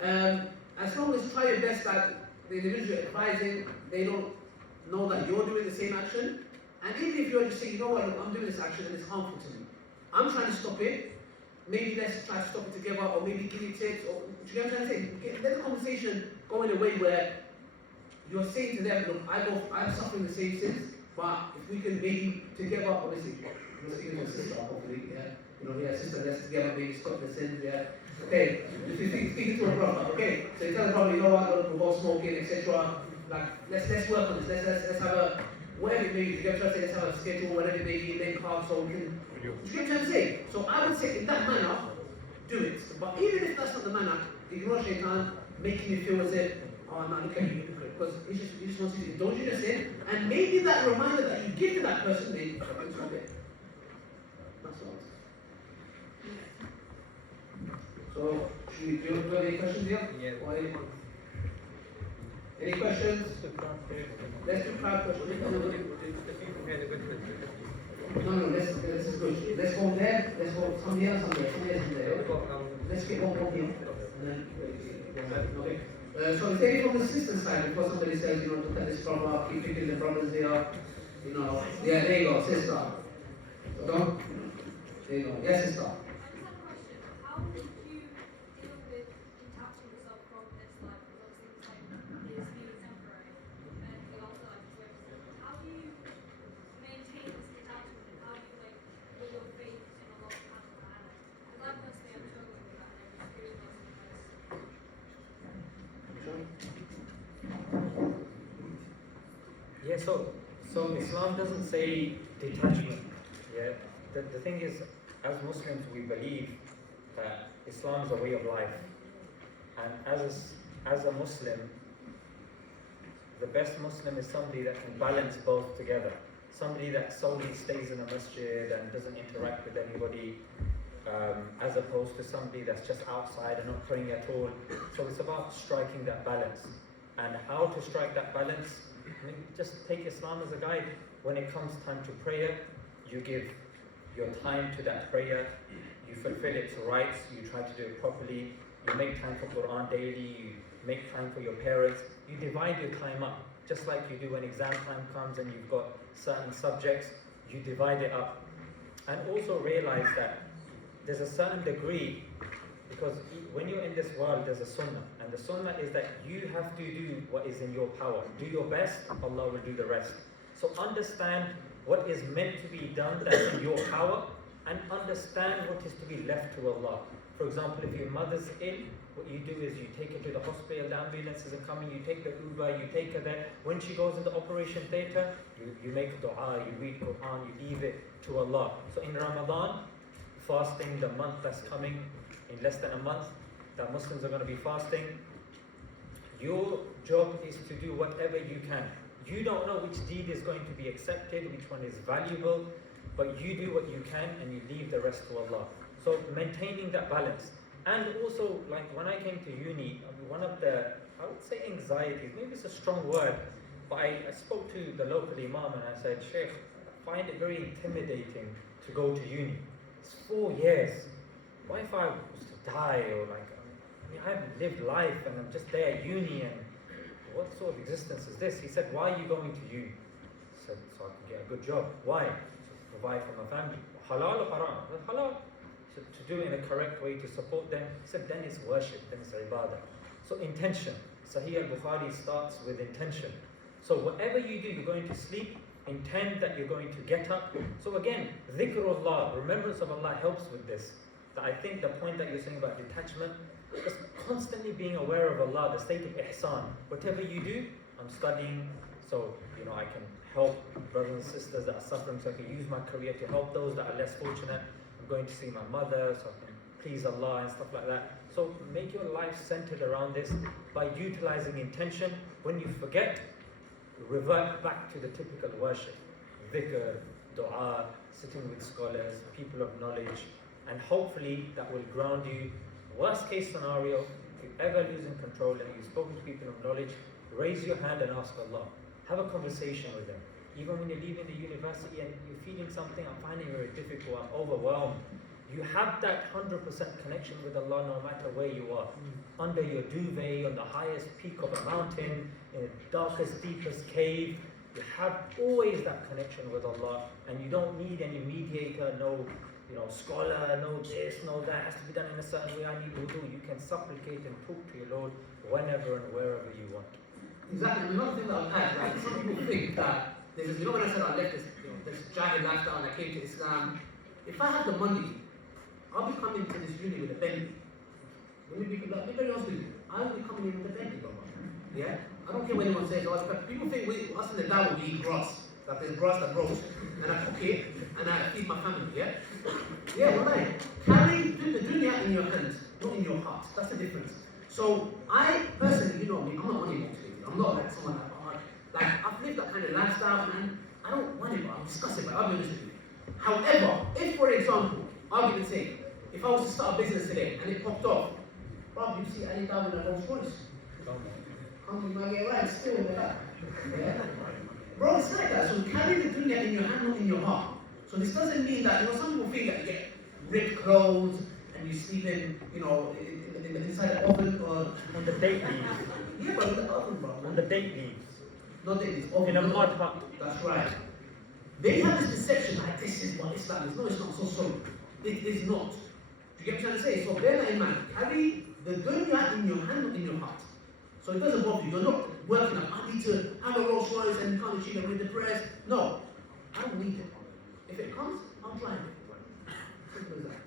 As long as try your best that the individual you're advising, they don't know that you're doing the same action. And even if you're just saying, you know what, I'm doing this action and it's harmful to me. I'm trying to stop it. Maybe let's try to stop it together, or maybe give you tips, or do you know what I'm trying to say? Let the conversation go in a way where you're saying to them, look, I'm suffering the same sins, but if we can maybe together, obviously, you're speaking to a sister, hopefully, yeah. Sister, let's together maybe stop the sins, yeah. Okay, if you're speaking to a brother, okay, so you tell the brother, you know what, look, we're both smoking, etc. Like, let's work on this, let's have a, whatever it may be, let's have a schedule, whatever it may be, make cards so we can, do you know what I'm trying to say? So I would say in that manner, do it. But even if that's not the manner, ignore shaitan, making you feel as if, oh no, look at you, hypocrite, because he just wants you to indulge in a sin, and maybe that reminder that you give to that person, maybe stop it. That's all. So, do you have any questions here? Yeah. Any questions? Let's do crowd questions. No, let's go. Let's go there. Let's go some here, some there, some here, some there. Let's get one more here. And then, okay. So take it from the sister side before somebody says, look at this brother, keep picking the brothers here. Yeah, there you go, sister. So don't. There you go. Yes, sister. I just have a question. How did you deal with detaching yourself from this life? Because obviously it's being temporary, and you also like to work. How do you maintain this detachment, and how do you put your faith in Allah subhanahu wa ta'ala? Because I personally am struggling with that, and I'm just curious about Yeah, so Islam doesn't say detachment. Yeah, the thing is, as Muslims, we believe that Islam is a way of life, and as a Muslim, the best Muslim is somebody that can balance both together. Somebody that solely stays in a masjid and doesn't interact with anybody, as opposed to somebody that's just outside and not praying at all. So it's about striking that balance. And how to strike that balance? I mean, just take Islam as a guide. When it comes time to prayer, you give your time to that prayer, you fulfill its rights, you try to do it properly, you make time for Quran daily, you make time for your parents, you divide your time up. Just like you do when exam time comes and you've got certain subjects, you divide it up. And also realize that there's a certain degree, because when you're in this world, there's a sunnah. And the sunnah is that you have to do what is in your power. Do your best, Allah will do the rest. So understand what is meant to be done that's in your power, and understand what is to be left to Allah. For example, if your mother's ill, what you do is you take her to the hospital, the ambulances are coming, you take the Uber, you take her there. When she goes in the operation theatre, you make dua, you read Quran, you leave it to Allah. So in Ramadan, fasting, the month that's coming, in less than a month, that Muslims are going to be fasting, your job is to do whatever you can. You don't know which deed is going to be accepted, which one is valuable, but you do what you can and you leave the rest to Allah. So maintaining that balance. And also, like when I came to uni, one of the, I would say anxieties, maybe it's a strong word, but I spoke to the local imam and I said, Sheikh, I find it very intimidating to go to uni. It's 4 years. What if I was to die, or I haven't lived life and I'm just there at uni, and what sort of existence is this? He said, why are you going to uni? I said, so I can get a good job. Why? To provide for my family. Halal or haram? I said, halal. So to do it in a correct way, to support them. He said, then it's worship, then it's ibadah. So intention. Sahih al-Bukhari starts with intention. So whatever you do, you're going to sleep, intend that you're going to get up. So again, dhikrullah, remembrance of Allah helps with this. I think the point that you're saying about detachment is constantly being aware of Allah, the state of ihsan. Whatever you do, I'm studying, so I can help brothers and sisters that are suffering, so I can use my career to help those that are less fortunate. I'm going to see my mother, so I can please Allah and stuff like that. So make your life centered around this by utilizing intention. When you forget, revert back to the typical worship. Dhikr, dua, sitting with scholars, people of knowledge, and hopefully that will ground you. Worst case scenario, if you ever losing control and you've spoken to people of knowledge, raise your hand and ask Allah. Have a conversation with them. Even when you're leaving the university and you're feeling something, I'm finding it very difficult, I'm overwhelmed. You have that 100% connection with Allah no matter where you are. Under your duvet, on the highest peak of a mountain, in the darkest, deepest cave, you have always that connection with Allah, and you don't need any mediator, no scholar, no this, no that, has to be done in a certain way, I need wudu. You can supplicate and talk to your Lord whenever and wherever you want. Exactly, another thing that I'll add, right? Some people think that, when I said I left this jahil lifestyle and I came to Islam, if I had the money, I'll be coming to this uni with a Bentley. Let me be very honest with you. I'll be coming in with a Bentley, brother. Yeah? I don't care what anyone says. People think us in the Dawah we eat grass. That there's grass that grows, and I cook it, and I feed my family, yeah? Yeah, wallahi. Carry the dunya in your hands, not in your heart. That's the difference. So, I personally, you know me, I'm not money motivated. I'm not like someone I've lived that kind of lifestyle, and I don't want it, but I'm disgusted by it. I'll be honest with you. However, if, for example, argument's sake, if I was to start a business today, and it popped off, bro, you see Ali Dawah in a Rolls Royce. Come to get right, still in the back. Yeah? Bro, it's like that. So carry the dunya in your hand, not in your heart. So this doesn't mean that, some people think that you get ripped clothes and you sleep in, inside the oven or... On the date leaves. Yeah, but in the oven, bro. On the date leaves. Not that it's oven. In a mud hut. That's right. They have this perception like this is what Islam is. No, it's not. So sorry. It is not. Do you get what I'm trying to say? So bear that in mind. Carry the dunya in your hand, not in your heart. So it doesn't bother you. You're not working up. I need to have a Rolls Royce and come achieve it with the press. No. I don't need it. If it comes, I'll drive it. Simple as that.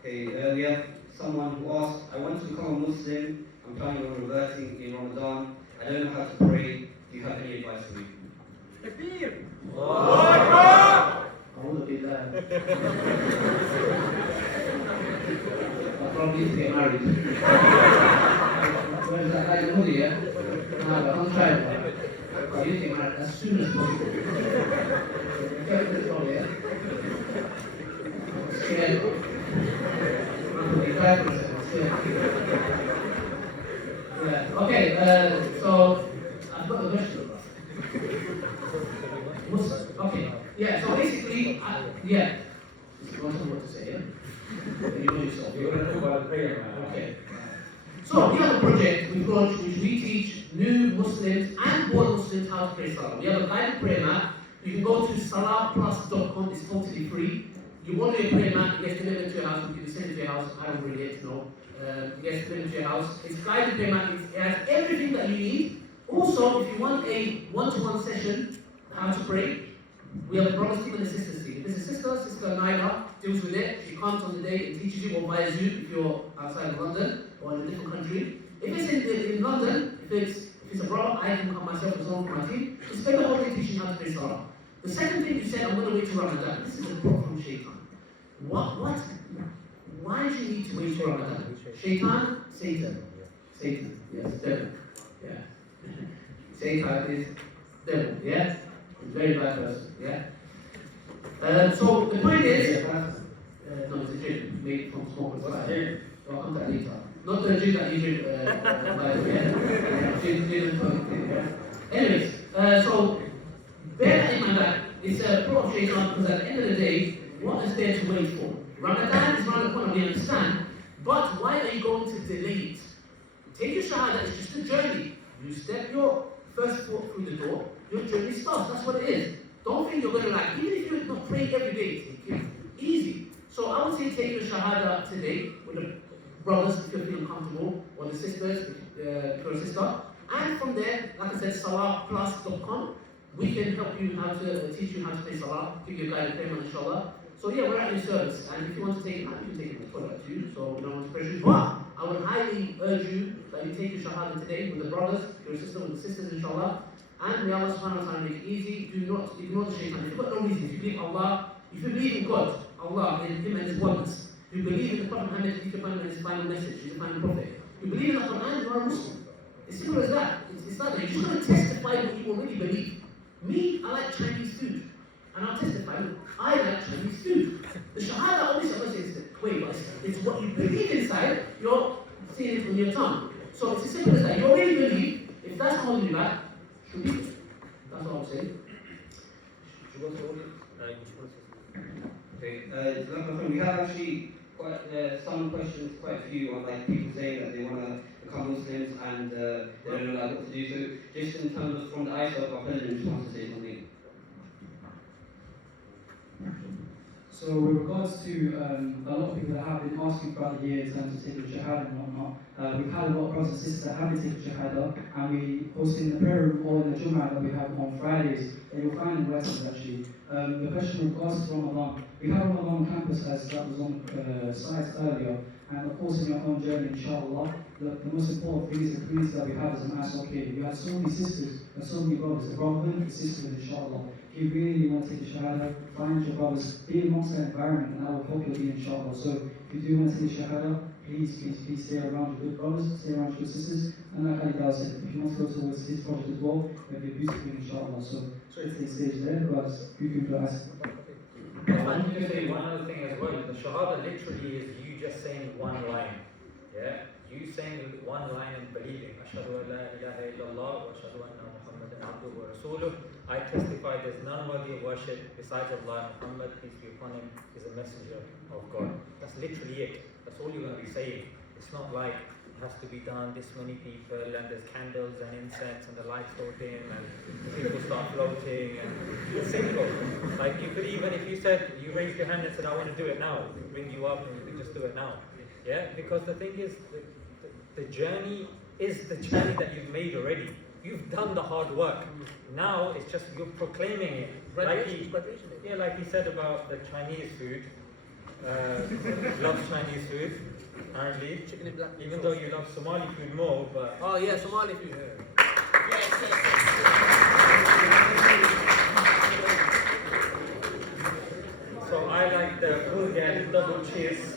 Okay, we have someone who asked, I want to become a Muslim. I'm planning on reverting in Ramadan. I don't know how to pray. Do you have any advice for me? I wouldn't be there. I'll probably need to get married. Where's that guy in the hoodie, yeah? No, but I'm trying. I need to get married as soon as possible. Get this one, yeah? I'm scared. I'm going to be back for a second. I'm scared. Yeah. Okay, so I've got the question. Okay, yeah, so basically, yeah. You want to know what to say, yeah? You know yourself. You're going to talk about prayer, man. Okay. So, we have a project we've launched which we teach new Muslims and born Muslims how to pray Salah. We have a guided prayer map. You can go to salahplus.com, it's totally free. You want a prayer map, it gets delivered to your house, we can send it to your house, I don't really yet know. It gets delivered to your house. It's guided prayer map, it has everything that you need. Also, if you want a one-to-one session, how to pray, we have a brother's team and a sister's team. If it's a Sister Naila deals with it. She comes on the day and teaches you, or via Zoom if you're outside of London or in a different country. If it's in London, if it's a brother, I can come myself as well from my team. We spend the whole day teaching how to pray Salah. The second thing you said, I'm going to wait till Ramadan. This is a prop from Shaitan. What? Why do you need to wait till Ramadan? Shaitan, Satan. Satan, yes, devil. Yeah. Satan is devil, yes? Very bad person, yeah? So the point is, no, it's a gin made from smoke and fire. I'll come to that later. Not the gin that you drink, yeah? Gin and tonic, yeah? Anyways, so bear that in mind that it's a pro of Shaitan because at the end of the day, what is there to wait for? Ramadan is around the corner, we understand, but why are you going to delay it? Take your shahada, it's just a journey. You step your first foot through the door, your journey starts. That's what it is. Don't think you're going to even if you're not praying every day, it's easy. So I would say take your shahada today with the brothers if you're feeling comfortable, or the sisters if you're a sister. And from there, like I said, salahplus.com, we can help you how to teach you how to play salah, give you a guided payment, inshallah. So yeah, we're at your service, and if you want to take it, you can take it for that too. So we don't want to pressure you. But I would highly urge you that you take your shahada today with the brothers, your sister with the sisters, inshallah. And may Allah subhanahu wa ta'ala make it easy. Do not ignore the shaitan. If you've got no reason, if you believe Allah, if you believe in God, Allah, in Him and His oneness, you believe in the Prophet Muhammad, and his final message, he's the final prophet. You believe in the Quran, you are a Muslim. It's simple as that. It's not that. You're just going to testify what you already believe. Me, I like Chinese food. And I'll testify, I like Chinese food. The Shahada always says the way, but it's what you believe inside, you're seeing it on your tongue. So it's as simple as that. You already believe, if that's holding you back, should be. That's what I'm saying. Should we go to the audience? Okay, we have actually quite some questions, quite a few on like people saying that they want to become Muslims and they don't know like what to do. So just in terms of from the ISOC, our president just wants to say something. So with regards to a lot of people that have been asking throughout the year in terms of taking the Shahada and whatnot, we've had a lot of brothers and sisters that have been taking Shahada, and we host in the prayer room or in the Jummah that we have on Fridays, and you'll find in Western actually. The question with regards to Ramadan, we have Ramadan campus as that was on slides earlier, and of course in your own journey, inshallah, the most important thing is the community that we have as an ISOC here. We have so many sisters and so many brothers, the brotherhood and sisters, inshallah. If you really want to take the Shahada, find your brothers, be amongst that environment, and I will help you be, inshallah. So if you do want to take the Shahada, please stay around your good brothers, stay around your good sisters, and like Ali Dawah said, if you want to go towards this project as well, it'll be beautiful, inshallah. So let's take stage there, but you can go ask. I want to say one other thing as well. The Shahada literally is you just saying one line. Yeah? You saying one line and believing, Ashhadu an la ilaha illallah wa ashhadu anna Muhammadan abduhu wa rasuluh. I testify there's none worthy of worship besides Allah. Muhammad, peace be upon him, is a messenger of God. That's literally it. That's all you're going to be saying. It's not like it has to be done, this many people, and there's candles and incense and the lights go dim and people start floating, and it's simple. Like you could even, if you said, you raised your hand and said, I want to do it now, we'll bring you up and you could just do it now. Yeah, because the thing is, the journey is the journey that you've made already. You've done the hard work. Now it's just you're proclaiming it. Like he said about the Chinese food. Loves Chinese food, apparently. Chicken and black. Even though you love Somali food more, but Oh yeah, Somali food. so I like the burger, double cheese.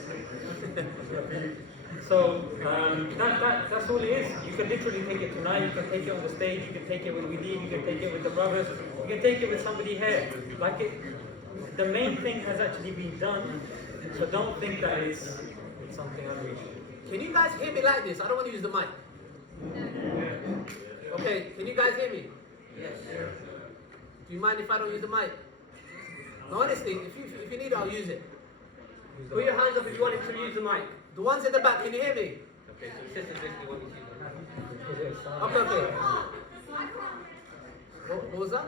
So that's all it is. You can literally take it tonight, you can take it on the stage, you can take it with Widi, you can take it with the brothers, you can take it with somebody here. Like it, the main thing has actually been done, so don't think that it's something unreachable. Can you guys hear me like this? I don't want to use the mic. Okay, can you guys hear me? Yes. Do you mind if I don't use the mic? No, honestly, if you need it, I'll use it. Put your hands up if you wanted to use the mic. The ones in the back, can you hear me? Okay, so the sisters basically want you to use the mic. Okay. What was that?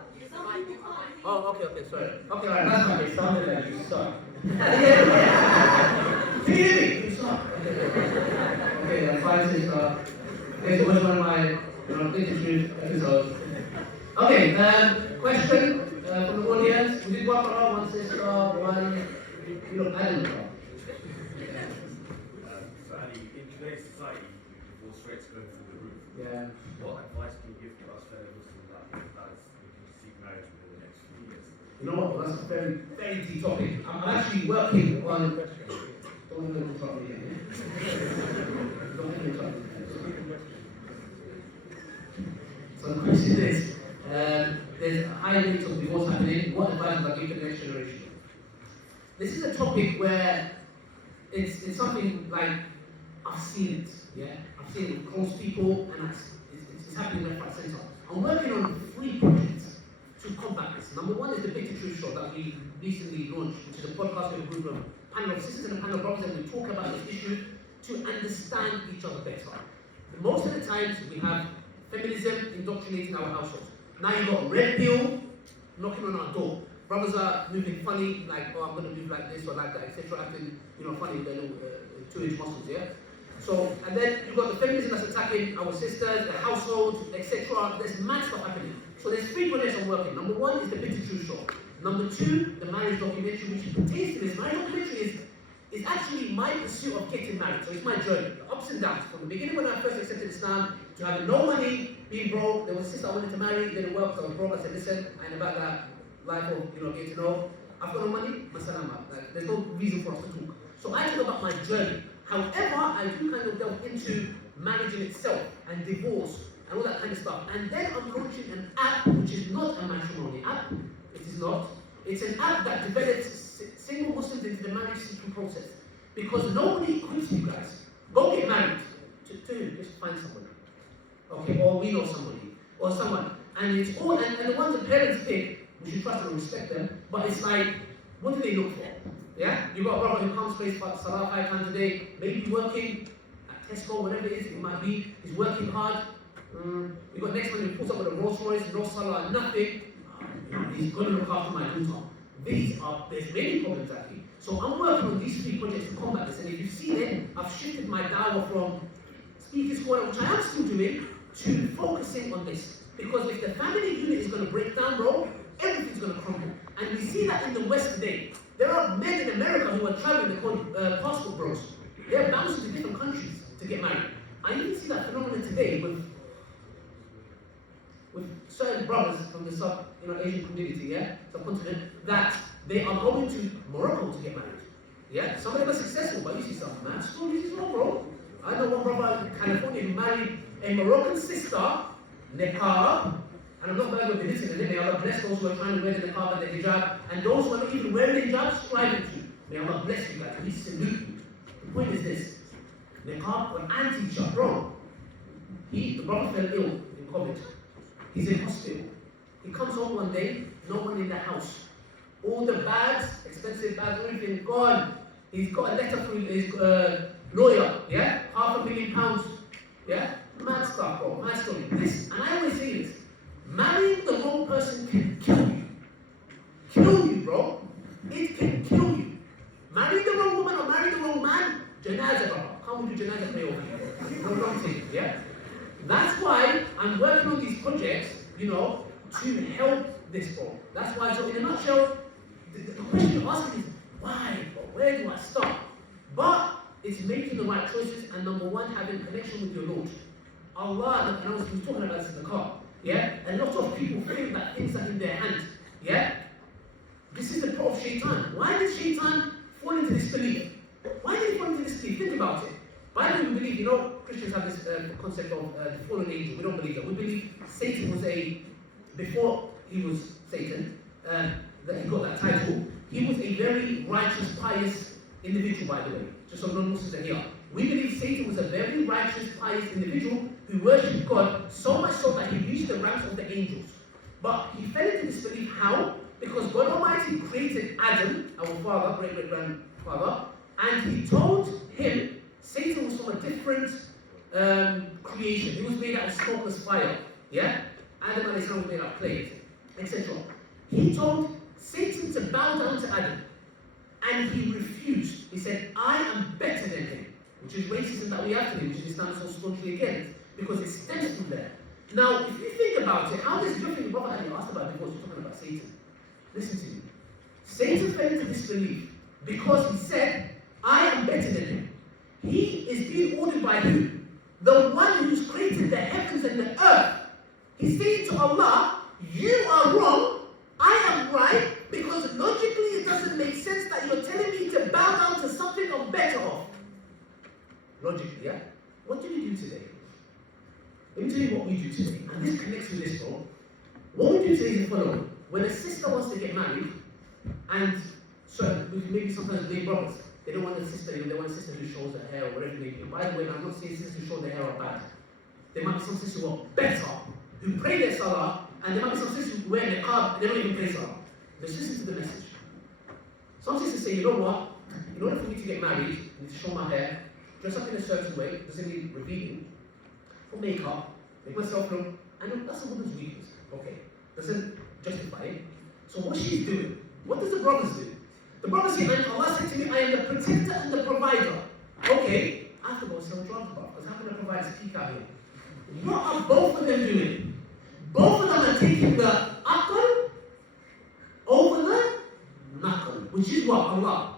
Oh, okay, sorry. Okay, Alright, that's fine. It sounded like you suck. Can you hear me? You suck. Okay, that's fine, sister. This was one of my interview episodes. Okay, question from the audience. We did one for one sister, one, I don't know. So Ali, in today's society, divorce rates going through the roof. Yeah. What advice can you give to us fellow Muslims that looking to seek marriage within the next few years? You know what? That's a very, very deep topic. I'm actually working on. Don't let me talk again. Don't let me talk again. So the question is, there's a high rate of divorce happening. What advice would I give to the next generation? This is a topic where it's something like I've seen it. Yeah, I've seen it with close people, and it's happening left, right, centre. I'm working on 3 projects to combat this. Number 1 is the Big Truth Show that we recently launched, which is a podcast with a group of panel of sisters and a panel of brothers, and we talk about this issue to understand each other better. Most of the times we have feminism indoctrinating our households. Now you've got red pill knocking on our door. Brothers are moving funny, like, oh, I'm going to move like this or like that, etc. Acting, funny with their little 2-inch muscles, yeah? So, and then you've got the feminism that's attacking our sisters, the household, etc. There's mad stuff happening. So there's 3 projects I'm working. Number 1 is the Bitter Truth Show. Number 2, the marriage documentary, which pertains to this. Marriage documentary is actually my pursuit of getting married. So it's my journey, the ups and downs. From the beginning when I first accepted Islam, to having no money, being broke. There was a sister I wanted to marry, didn't work, so I was broke. I said, listen, I ain't about that life of, getting to know. I've got no money, masalama. Like, there's no reason for us to talk. So I talk about my journey. However, I do kind of delve into marriage in itself and divorce and all that kind of stuff. And then I'm launching an app which is not a matrimony app. It is not. It's an app that develops single Muslims into the marriage seeking process. Because nobody equips you guys. Go get married. To who? Just find somebody. Okay, or we know somebody. Or someone. And it's all, and the ones the parents pick, we should trust and respect them. But it's like, what do they look for? Yeah? You've got a brother who comes place for Salah 5 times a day, maybe working at Tesco, whatever it is, it might be, he's working hard. You've got next one who pulls up with a Rolls Royce, no Salah, nothing. He's going to look after my daughter. There's many problems actually. So I'm working on these 3 projects to combat this. And if you see it, I've shifted my dawah from speaking squad, which I am still doing, to focusing on this. Because if the family unit is going to break down, bro, everything's going to crumble. And we see that in the West today. There are men in America who are traveling, they're called passport bros. They're bouncing to different countries to get married. I even see that phenomenon today with certain brothers from the Asian community, yeah, subcontinent, that they are going to Morocco to get married. Yeah, some of them are successful, but you see some mad stories as well, bro. I know one brother in California who married a Moroccan sister, niqab, and I'm not going to go into this, may Allah bless those who are trying to wear the niqab and the hijab, and those who are not even wearing the hijab, striving to. May Allah bless you guys, we salute you. The point is this, niqab, Quran teacher, bro. The brother fell ill in COVID. He's in hospital. He comes home one day, no one in the house. All the bags, expensive bags, everything gone. He's got a letter from his lawyer, yeah? £500,000, yeah? Mad stuff, bro, mad story. This, and I always say this, marrying the wrong person can kill you. Kill you, bro. It can kill you. Marry the wrong woman or marry the wrong man, Jannah, bro. Come we do Jannah pray over you. No wrong thing, yeah? That's why I'm working on these projects, to help this, bro. That's why, so in a nutshell, the question you're asking is, why, bro? Where do I start? But it's making the right choices, and number one, having connection with your Lord. Allah, and I was talking about this in the car, yeah? A lot of people think that things are in their hands, yeah? This is the plot of Shaitan. Why did Shaitan fall into this belief? Why did he fall into this belief? Think about it. Why do we believe, Christians have this concept of the fallen angel. We don't believe that. We believe Satan was before he was Satan, that he got that title, he was a very righteous, pious individual, by the way. Just so non-Muslims are here. We believe Satan was a very righteous, pious individual who worshipped God so much so that he reached the ranks of the angels. But he fell into this belief. How? Because God Almighty created Adam, our father, great-great-grandfather, and he told him Satan was from a different creation. He was made out of smokeless fire. Yeah? Adam was made out of clay, etc. He told Satan to bow down to Adam. And he refused. He said, I am better than him. Which is racism that we have today, which is Islam so staunchly against. Because it stems from there. Now, if you think about it, how does different Brother Ali asked about divorce? You're talking about Satan. Listen to me. Satan fell into disbelief because he said, I am better than him. He is being ordered by who? The one who's created the heavens and the earth. He's saying to Allah, you are wrong, I am right, because logically it doesn't make sense that you're telling me to bow down to something I'm better off. Logically, yeah? What do we do today? Let me tell you what we do today, and this connects with this, bro. What we do today is the following. When a sister wants to get married, and so maybe sometimes they brothers, they don't want a sister, they want a sister who shows her hair or whatever they do. By the way, I'm not saying sisters who show their hair are bad. There might be some sisters who are better, who pray their salah, and there might be some sisters who wear niqab and they don't even pray salah. Just listen to the message. Some sisters say, you know what? In order for me to get married, I need to show my hair, dress up in a certain way, doesn't need revealing, put makeup, make myself look, and that's a woman's weakness. Okay. Doesn't justify it. So what she's doing, what does the brothers do? The brothers say, Allah said to me, I am the protector and the provider. Okay, I have to go sell drugs, because how can I provide a speak out here? What are both of them doing? Both of them are taking the aql over the naql, which is what? Allah.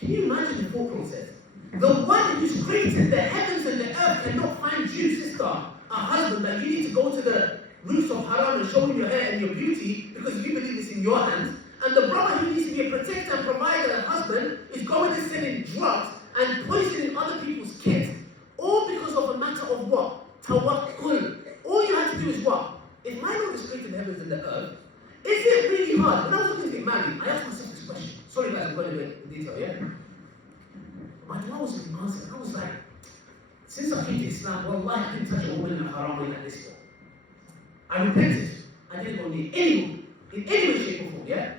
Can you imagine the thought process? The one who's created the heavens and the earth cannot find you, sister, a husband that you need to go to the roots of haram and show him your hair and your beauty because you believe it's in your hands. And the brother who needs to be a protector and provider and husband is going and selling drugs and poisoning other people's kids. All because of a matter of what? Tawakkul. All you have to do is what? If my Lord has created the heavens and the earth, is it really hard? When I was looking to get married, I asked myself this question. Sorry guys, I'm going a bit in detail, yeah? My dua was in answer. I was like, since I came to Islam, wallahi, I didn't touch a woman in a haram way like this before. I repented. I didn't go near any woman, in any way, shape, or form, yeah?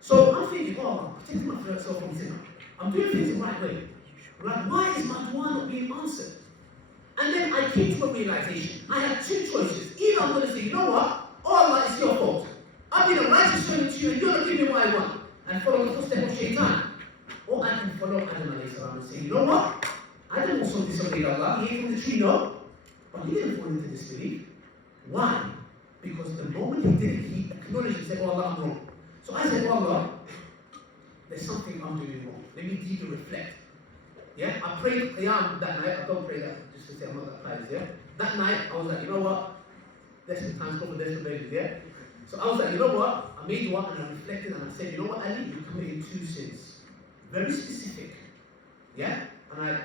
So I'm thinking, oh, I'm protecting myself from sin. I'm doing things the right way. Like, why is my dua not being answered? And then I came to a realization. I had two choices. Either I'm going to say, you know what? Oh Allah, it's your fault. I've been a righteous servant to you and you're not giving me what I want. And follow the footsteps of Shaitan. Or I can follow Adam and say, you know what? Adam also disobeyed Allah. He ate from the tree, no? But he didn't fall into disbelief. Why? Because the moment he did it, he acknowledged and said, oh Allah, I'm wrong. So I said, oh Allah, there's something I'm doing wrong. Let me deeply reflect. Yeah? I prayed Qiyam that night. I don't pray that just to say I'm not that pious, yeah? That night, I was like, you know what? Desperate times call for desperate babies, yeah? So I was like, you know what? I made one and I reflected and I said, you know what, Ali? You're committing two sins. Very specific. Yeah? And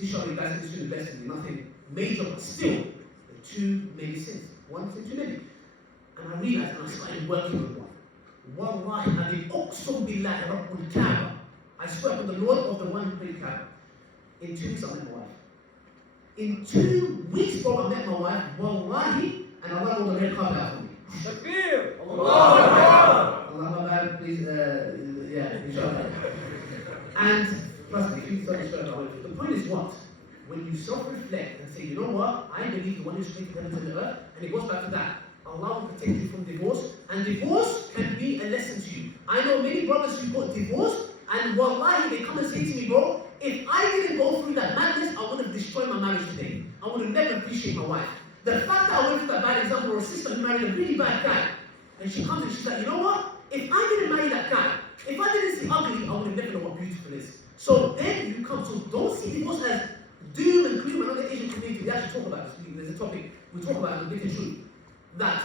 inshallah, you guys can do lessons, nothing major, but still, too many sins. One sin too many. And I realized and I started working on one. Wallahi, Nabi, Uqsum billahi Rabbul Kaaba. I swear by the Lord of the one who prayed Kaaba. In 2 weeks, I met my wife. In 2 weeks, bro, I met my wife, wallahi, and Allah rolled the red carpet out for me. Takbir! Allah, my bad, please, yeah, inshallah. And, trust me, please don't destroy my wife. The point is what? When you self-reflect and say, you know what, I believe the one who's created heaven and the earth, and it goes back to that. Allah will protect you from divorce, and divorce can be a lesson to you. I know many brothers who got divorced, and wallahi, they come and say to me, bro, if I didn't go through that madness, I would have destroyed my marriage today. I would have never appreciated my wife. The fact that I went through that bad example, or a sister who married a really bad guy, and she comes and she's like, you know what? If I didn't marry that guy, if I didn't see ugly, I would have never known what beautiful is. So then you come to, don't see divorce as doom and gloom. Another Asian community, we actually talk about this. There's a topic we talk about in the Big Truth. That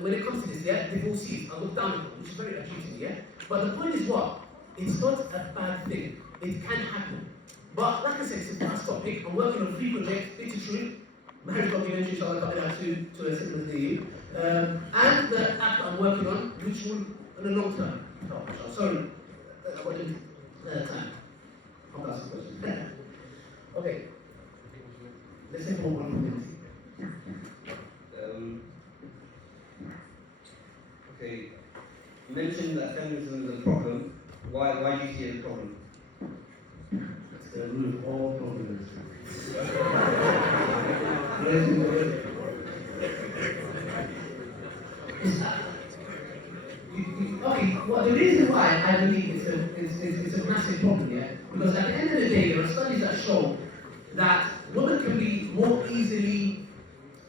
when it comes to this, yeah, divorcees, I look down on them, which is very acute to me, yeah? But the point is what? It's not a bad thing. It can happen. But like I said, it's a vast topic. I'm working on 3 projects, Big Truth, marriage documentary, inshallah, coming out to a similar to you. And the app that I'm working on, which will, in the long term. Oh, sorry, I got time. I'll ask a question. Okay. Let's take one minute. Okay, you mentioned that feminism is a problem. Why do you see it as a problem? It's the root of all problems. Okay, well, the reason why I believe it's a massive problem, yeah? Because at the end of the day, there are studies that show that women can be more easily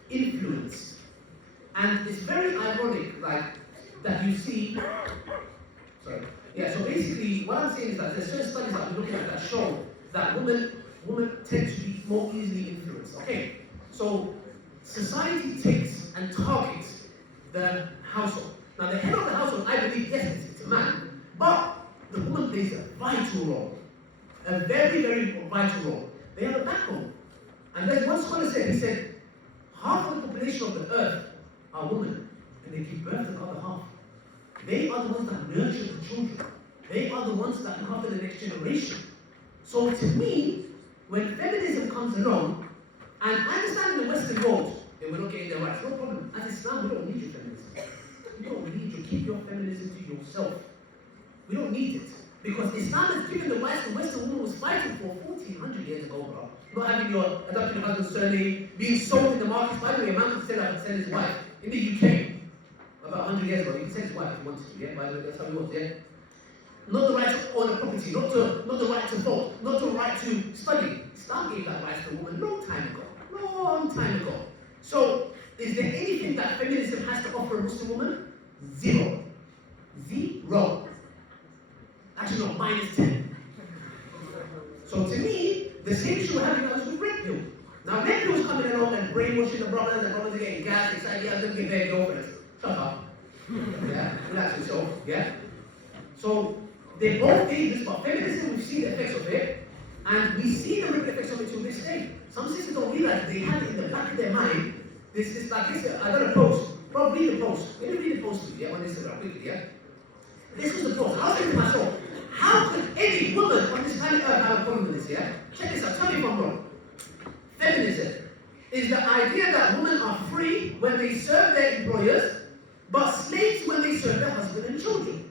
influenced. And it's very ironic, like, that you see, sorry, yeah, so basically, what I'm saying is that there's certain studies that we're looking at that show that women tend to be more easily influenced. Okay, so society takes and targets the household. Now, the head of the household, I believe, yes, it's a man, but the woman plays a vital role, a very, very vital role. They are the backbone. And there's one scholar said, he said, half of the population of the earth are women, and they give birth to the other half. They are the ones that nurture the children. They are the ones that look after the next generation. So to me, when feminism comes along, and I understand in the Western world, they were not getting their rights, no problem. As Islam, we don't need your feminism. You don't need to keep your feminism to yourself. We don't need it. Because Islam has given the rights the Western woman was fighting for 1,400 years ago, bro. Not having your adopted husband's surname, being sold in the market. By the way, a man could sell his wife in the UK about 100 years ago. He could sell his wife if he wanted to, yeah? By the way, that's how he was, yeah? Not the right to own a property, not the right to vote, not the right to study. Islam gave that right to a woman long time ago. So, is there anything that feminism has to offer a Muslim woman? Zero. Actually, no, -10. So to me, the same issue we're having now is with red pill. Now, red pill is coming along and brainwashing the brothers, and brothers are getting gas, excited, yeah, I'm going to get their girlfriends. Shut up. Yeah, relax yourself, yeah? So, they both dangerous, but feminism, we've seen the effects of it, and we see the ripple effects of it to this day. Some sisters don't realize they have it in the back of their mind. This is like this, I got a post. Bro, read the post. Let me read the post to you, yeah, on Instagram, quickly, yeah? This was the post. I was thinking to myself, how could any woman on this planet Earth have a problem with this, yeah? Check this out, tell me if I'm wrong. Feminism is the idea that women are free when they serve their employers, but slaves when they serve their husband and children.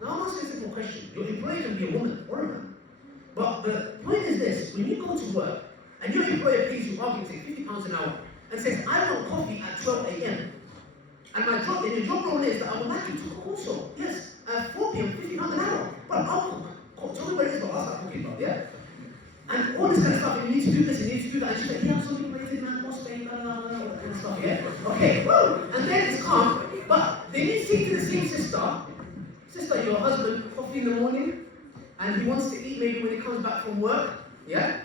Now I'm asking a simple question. Your employer can be a woman or a man. But the point is this, when you go to work, and your employer pays you, arguably, £50 an hour, and says, I want coffee at 12 a.m., and my job, and your job role is that I would like you to cook also. Yes, at 4 p.m., £50 an hour. But I'll cook. Tell me where it is, but I'll start cooking, bro, yeah? And all this kind of stuff, and you need to do this, and you need to do that. And she's like, yeah, I'm so liberated, man, boss, babe, blah, blah, blah, all that kind of stuff, yeah? Okay, woo! And then it's calm, but they need to say to the same sister, your husband, coffee in the morning, and he wants to eat maybe when he comes back from work, yeah?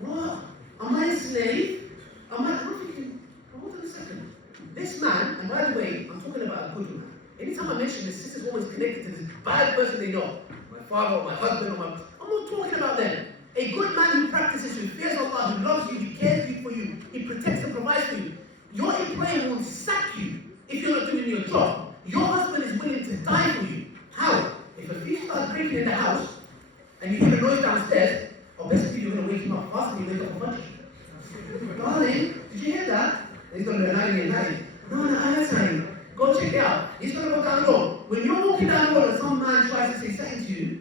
What? Am I a slave? I'm thinking, hold on a second. This man, and by the way, I'm talking about a good man. Anytime I mention this, sisters always connected to this bad person they know. My father or my husband or I'm not talking about them. A good man who practices, who fears Allah, who loves you, he cares for you, he protects and provides for you. Your employer will sack you if you're not doing your job. Your husband is willing to die for you. How? If a thief starts breaking in the house, and you hear a noise downstairs, Or basically you're going to wake him up fast and you wake up a bunch. Darling, did you hear that? And he's going to be lying. No, I heard something. Go check it out. He's going to go down the road. When you're walking down the road and some man tries to say something to you, you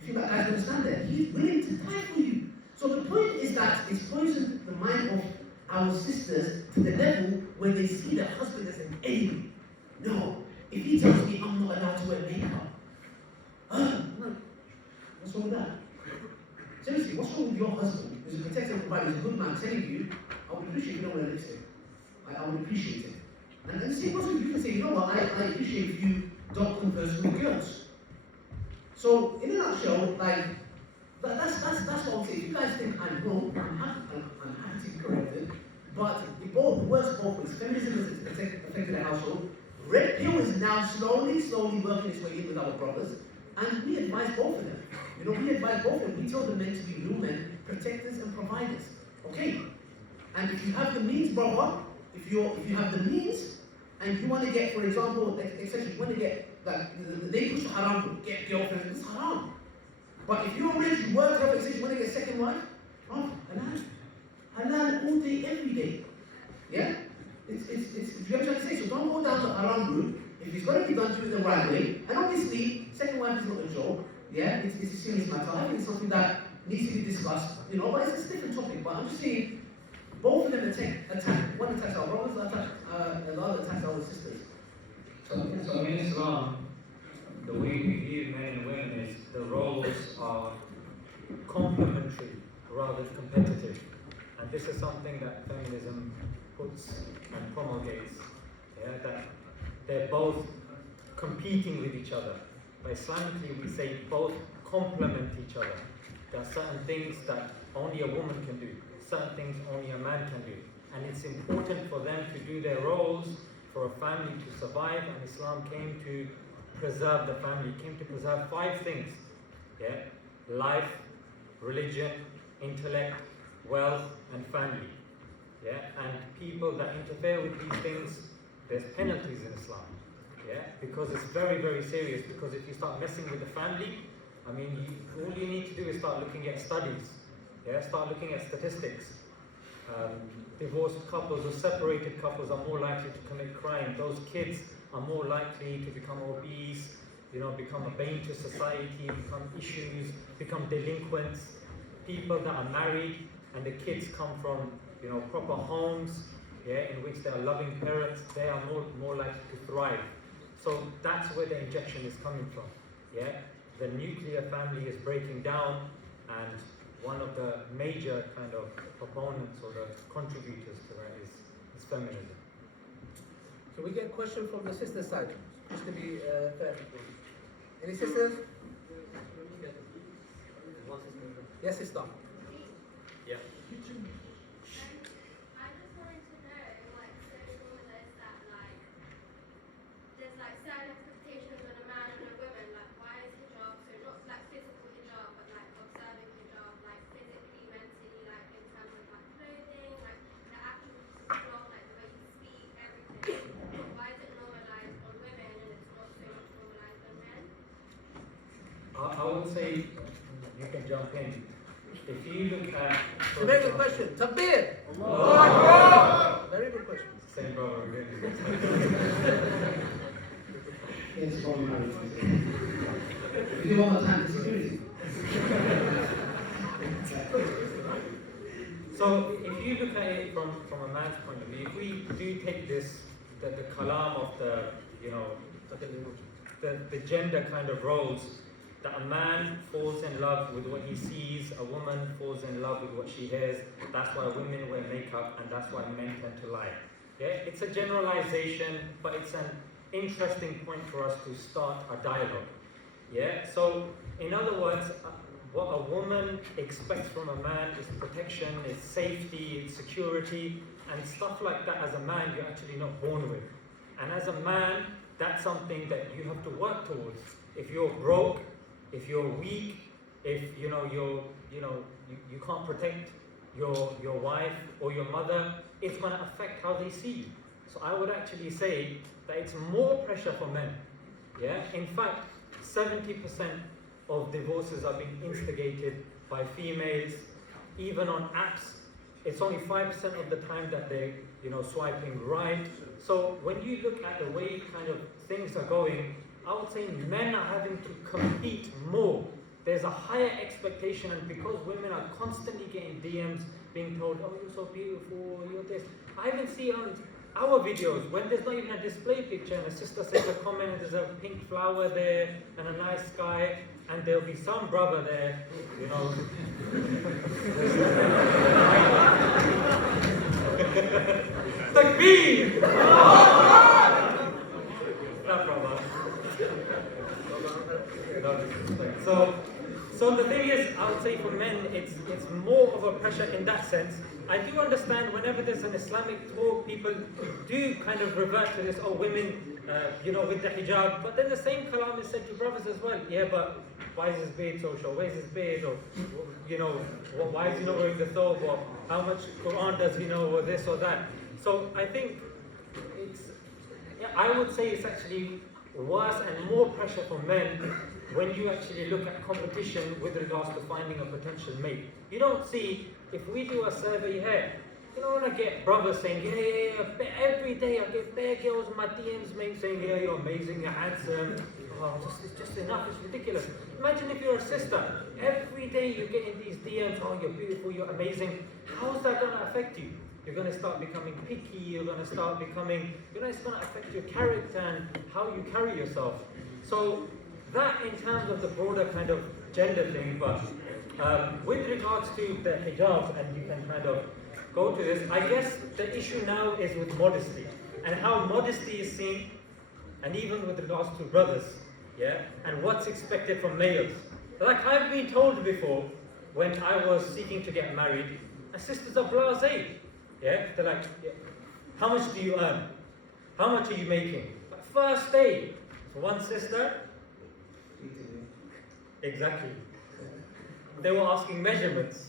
think that guy's going to stand there. He's willing to die for you. So the point is that it's poisoned the mind of our sisters to the level where they see their husband as an enemy. No, if he tells me I'm not allowed to wear makeup, no. What's wrong with that? Seriously, what's wrong with your husband who's a protector and provider, who's a good man, telling you, I would appreciate if you don't wear lipstick. I would appreciate it. And then the same person, you can say, you know what, I appreciate if you don't converse with girls. So, in a nutshell, like, that's what I'm saying. If you guys think I'm wrong, I'm happy to be corrected. But the worst of both ways. Feminism has affected the household. Red Pill is now slowly working its way in with our brothers. And we advise both of them. You know, we advise both of them. We tell the men to be real men, protectors and providers. Okay? And if you have the means, brother, if you have the means, and you want to get, for example, essentially, you want to get, like, they push haram, get girlfriends, it's haram. But if you're rich, you work hard, you want to get a second wife, oh, halal all day, every day. Yeah? It's you know what I'm trying to say? So don't go down the haram route. If it's going to be done through the right way, and obviously, second wife is not a joke. Yeah? It's a serious matter. I think it's something that needs to be discussed, you know, but it's a different topic. But I'm just saying, both of them attack. One attacks our brothers, the other attacks our sisters. So in Islam, the way we view men and women is the roles are complementary rather than competitive. And this is something that feminism puts and promulgates. Yeah, that they're both competing with each other. But Islamically, we say both complement each other. There are certain things that only a woman can do, certain things only a man can do. And it's important for them to do their roles for a family to survive, and Islam came to preserve the family, came to preserve 5 things. Yeah? Life, religion, intellect, wealth, and family. Yeah? And people that interfere with these things, there's penalties in Islam. Yeah? Because it's very, very serious, because if you start messing with the family, I mean, all you need to do is start looking at studies. Yeah? Start looking at statistics. Divorced couples or separated couples are more likely to commit crime. Those kids are more likely to become obese, you know, become a bane to society, become issues, become delinquents. People that are married and the kids come from, you know, proper homes, yeah, in which they are loving parents, they are more likely to thrive. So that's where the injection is coming from. Yeah, the nuclear family is breaking down, and one of the major kind of proponents or the contributors to that is feminism. Can we get a question from the sister side? Just to be fair. Any sisters? Yes, sister. Yeah. I just wanted to know, like, so is that, like, there's, like, certain expectations on a man and a woman, like, why is hijab, so not, like, physical hijab, but, like, observing hijab, like, physically, mentally, like, in terms of, like, clothing, like, the actual hijab, like, the way you speak, everything. Why is it normalized on women and it's not so much normalized on men? I would say, you can jump in. If you look at... It's a very good question. Takbir! Very good question. Same brother again. It's from marriage. You do one more time, security. So if you look at it from a man's point of view, if we do take this, the kalam of the, you know, the gender kind of roles, that a man falls in love with what he sees, a woman falls in love with what she hears. That's why women wear makeup, and that's why men tend to lie. Yeah, it's a generalization, but it's an interesting point for us to start a dialogue. Yeah, so in other words, what a woman expects from a man is protection, is safety, is security, and stuff like that. As a man, you're actually not born with, and as a man, that's something that you have to work towards. If you're broke, if you're weak, if you can't protect your wife or your mother, it's going to affect how they see you. So I would actually say that it's more pressure for men. Yeah, in fact, 70% of divorces are being instigated by females. Even on apps, it's only 5% of the time that they're, swiping right. So when you look at the way kind of things are going, I would say men are having to compete more. There's a higher expectation, and because women are constantly getting DMs being told, oh, you're so beautiful, you're this. I even see on our videos when there's not even a display picture and a sister says a comment and there's a pink flower there and a nice sky, and there'll be some brother there, Takbir! That brother. So the thing is, I would say for men, it's more of a pressure in that sense. I do understand whenever there's an Islamic talk, people do kind of revert to this, oh, women, with the hijab. But then the same kalam is said to brothers as well. Yeah, but why is his beard so short? Where's his beard? Or, why is he not wearing the thobe? Or how much Quran does he know? Or this or that. So I think I would say it's actually worse and more pressure for men when you actually look at competition with regards to finding a potential mate. You don't see, if we do a survey here, you don't want to get brothers saying, yeah, every day I get bare girls in my DMs, mate, saying, yeah, you're amazing, you're handsome, it's just enough, it's ridiculous. Imagine if you're a sister, every day you're getting these DMs, oh, you're beautiful, you're amazing. How's that going to affect you? You're going to start becoming picky, you're going to start becoming, it's going to affect your character and how you carry yourself. So that in terms of the broader kind of gender thing, but with regards to the hijab, and you can kind of go to this, I guess the issue now is with modesty, and how modesty is seen, and even with regards to brothers, and what's expected from males. Like I've been told before, when I was seeking to get married, and sisters are blasé. They're like, how much do you earn? How much are you making? But first day, for one sister, exactly. They were asking measurements.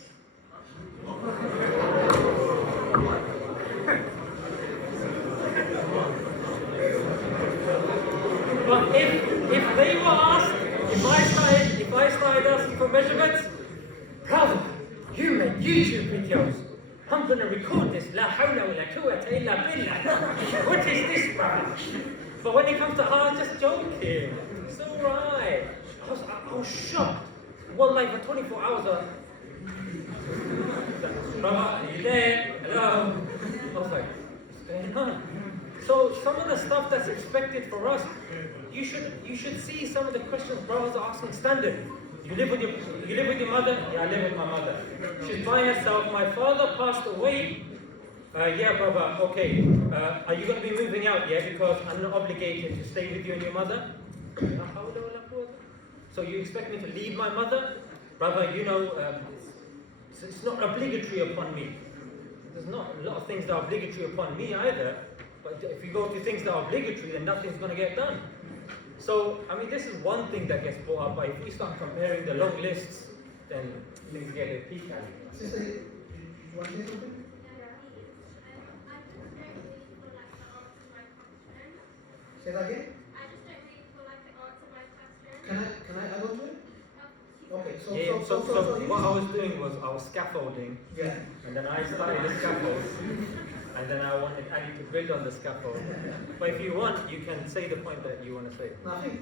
But if they were asked, if I started asking for measurements, brother, you make YouTube videos. I'm going to record this. La hawla wa la quwwata illa billah. What is this, brother? But when it comes to, I was just joking. It's alright. I was shocked. Wallahi, for 24 hours, brother, are you there? Hello? I was like, what's going on? So some of the stuff that's expected for us, you should see some of the questions brothers are asking standard. You live with your mother? Yeah, I live with my mother. She's by herself. My father passed away. Yeah, brother, okay. Are you going to be moving out? Yeah, because I'm not obligated to stay with you and your mother. So you expect me to leave my mother? Brother, it's not obligatory upon me. There's not a lot of things that are obligatory upon me either. But if you go to things that are obligatory, then nothing's going to get done. So, this is one thing that gets brought up, but if we start comparing the long lists, then things get a bit peak. Sister, you want to say something? Say that again? I just don't really feel like the answer my question. Can I add on to it? Okay, So what I was doing was I was scaffolding, and then I started the scaffold, and then I wanted Ali to build on the scaffold. But if you want, you can say the point that you want to say. No, I think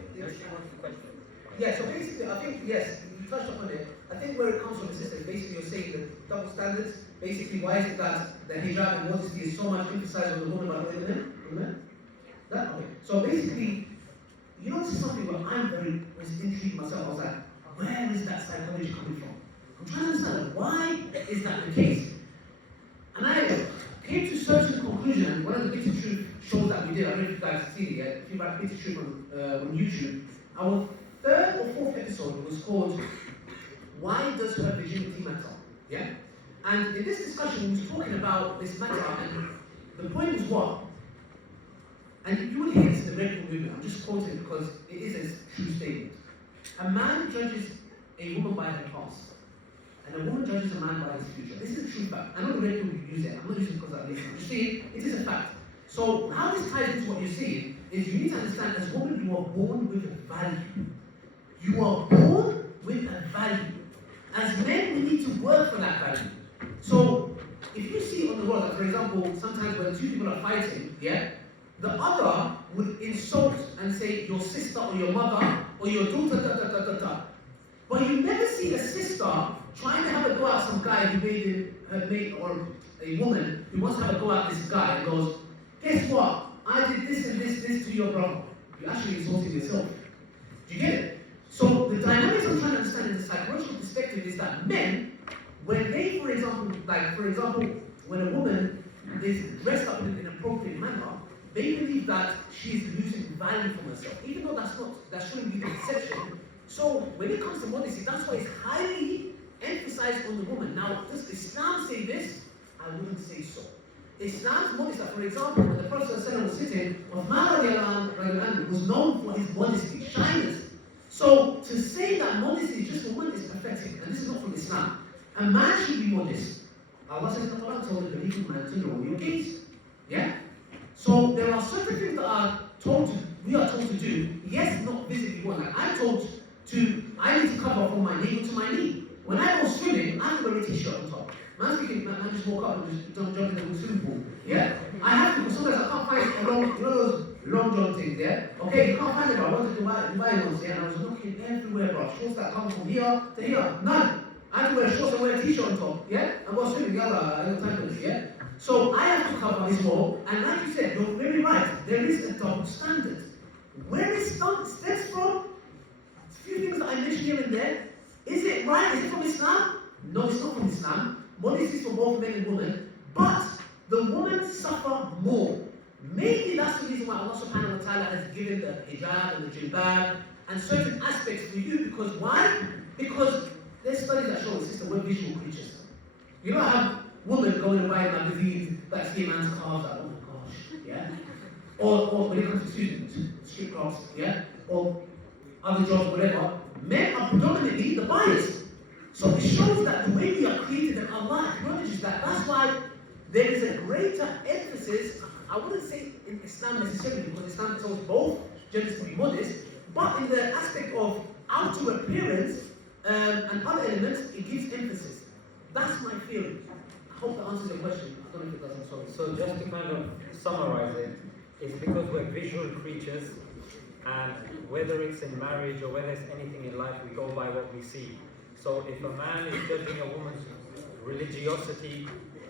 so basically, I think, yes, you touched upon it. I think where it comes from is basically you're saying the double standards. Basically, why is it that the hijab and modesty is so much emphasized on the woman but not on the men? Amen? That, okay. So basically, this is something where I'm very intrigued myself. I was like, where is that psychology coming from? I'm trying to understand why is that the case? And I came to certain conclusion, and one of the Bits of Truth shows that we did, I don't know if you guys see it yet, if you write Bits of Truth on YouTube, our third or fourth episode was called, Why Does Her Virginity Matter? And in this discussion, we were talking about this matter, and the point was what? And you will hear this in the medical movement, I'm just quoting because it is a true statement. A man judges a woman by her past, and a woman judges a man by his future. This is a true fact. I know the radio will use it. I'm not using it because I'm lazy. You see, it is a fact. So how this ties into what you're saying is you need to understand as a woman you are born with value. You are born value. As men, we need to work for that value. So, if you see on the road, like for example, sometimes when two people are fighting, yeah, the other would insult and say your sister or your mother or your daughter, da da da da da. But you never see a sister trying to have a go at some guy who made her mate, or a woman who wants to have a go at this guy and goes, guess what? I did this and this to your brother. You're actually insulting yourself. Do you get it? So the dynamics I'm trying to understand in the psychological perspective is that men, when they, for example, when a woman is dressed up in an inappropriate manner, they believe that she's losing value from herself, even though that shouldn't be the exception. So when it comes to modesty, that's why it's highly emphasized on the woman. Now, does Islam say this? I wouldn't say so. Islam's modesty, for example, when the Prophet ﷺ was sitting, Uthman was known for his modesty, shyness. So to say that modesty is just for women is pathetic, and this is not from Islam. A man should be modest. Allah says in the Quran, told the believing man to know your gaze. Yeah? So there are certain things that we are told to do, yes, not visibly one. Like I'm told I need to cover from my navel to my knee. When I go swimming, I have to wear a t-shirt on top. Man just woke up and just jump in the swimming pool. Yeah? I have to, because sometimes I can't find a long, you know those long john things, yeah? Okay, you can't find them, I wanted to buy ones, yeah? And I was looking everywhere, bro. Shorts that come from here to here, none. I have to wear shorts and wear a t-shirt on top, yeah? And go swimming, I don't have time for this, yeah? So I have to cover this wall, and like you said, you're very right, there is a double standard. Where it stems from, a few things that I mentioned here and there, is it right? Is it from Islam? No, it's not from Islam. Modesty is for both men and women, but the women suffer more. Maybe that's the reason why Allah subhanahu wa ta'ala has given the hijab and the jilbab and certain aspects for you, because why? Because there's studies that show, sister, we're visual creatures. You don't have women going and buying magazines that see a man's calves like, oh my gosh, yeah? Or when it comes to strip clubs, yeah? Or other jobs, whatever, men are predominantly the buyers. So it shows that the way we are created, and Allah acknowledges that. That's why there is a greater emphasis, I wouldn't say in Islam necessarily, because Islam tells both genders to be modest, but in the aspect of outer appearance and other elements, it gives emphasis. That's my feeling. I hope that answers your question. I don't know if it doesn't. Sorry. So just to kind of summarize it, it's because we're visual creatures, and whether it's in marriage or whether it's anything in life, we go by what we see. So if a man is judging a woman's religiosity,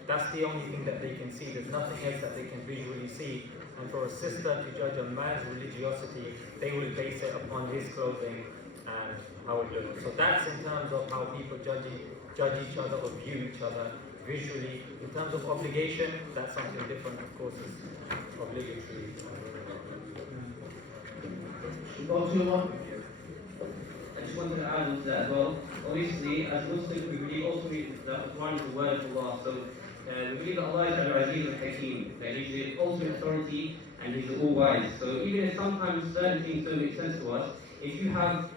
that's the only thing that they can see. There's nothing else that they can visually see. And for a sister to judge a man's religiosity, they will base it upon his clothing and how it looks. So that's in terms of how people judge each other or view each other visually. In terms of obligation, that's something different, of course, it's obligatory. I just wanted to add on to that as well. Obviously, as Muslims, we believe also that the Quran is the word of Allah. So we believe that Allah is Al-Aziz Al-Hakim, that He's the ultimate authority and He's the all-wise. So even if sometimes certain things don't make sense to us, if you have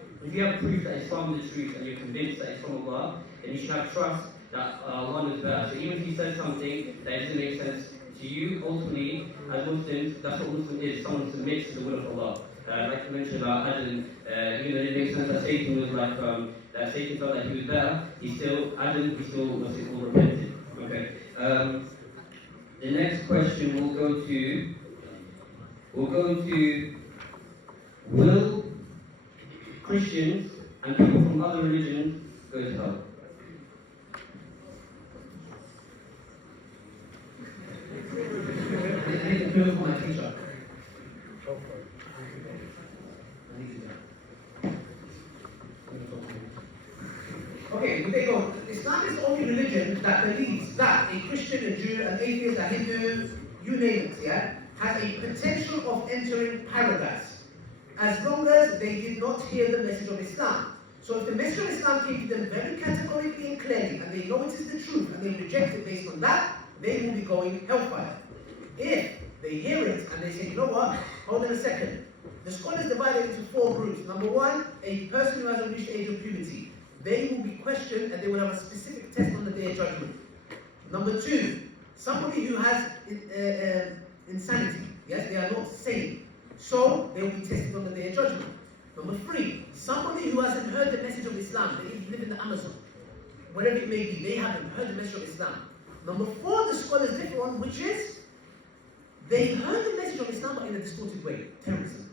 proof that Islam is the truth and you're convinced that it's from Allah, then you should have trust that Allah knows better. So even if He says something that doesn't make sense to you, ultimately, as Muslims, that's what Muslim is. Someone submits to the will of Allah. Like you mentioned about Adam, even though it makes sense that Satan was like, that Satan felt that he was better, he still repented. Okay. The next question will go to, will Christians and people from other religions go to hell? I need to feel for my teacher. Okay, they go. Islam is the only religion that believes that a Christian, a Jew, an atheist, a Hindu, you name it, yeah, has a potential of entering paradise, as long as they did not hear the message of Islam. So if the message of Islam came to them very categorically and clearly, and they know it is the truth, and they reject it based on that, they will be going hellfire. If they hear it and they say, you know what, hold on a second. The scholars divided into 4 groups. Number 1, a person who hasn't reached the age of puberty. They will be questioned and they will have a specific test on the Day of Judgment. Number 2, somebody who has insanity. Yes, they are not sane. So they will be tested on the Day of Judgment. Number 3, somebody who hasn't heard the message of Islam, they live in the Amazon, wherever it may be, they haven't heard the message of Islam. Number 4, the scholars differ on, which is, they heard the message of Islam but in a distorted way. Terrorism.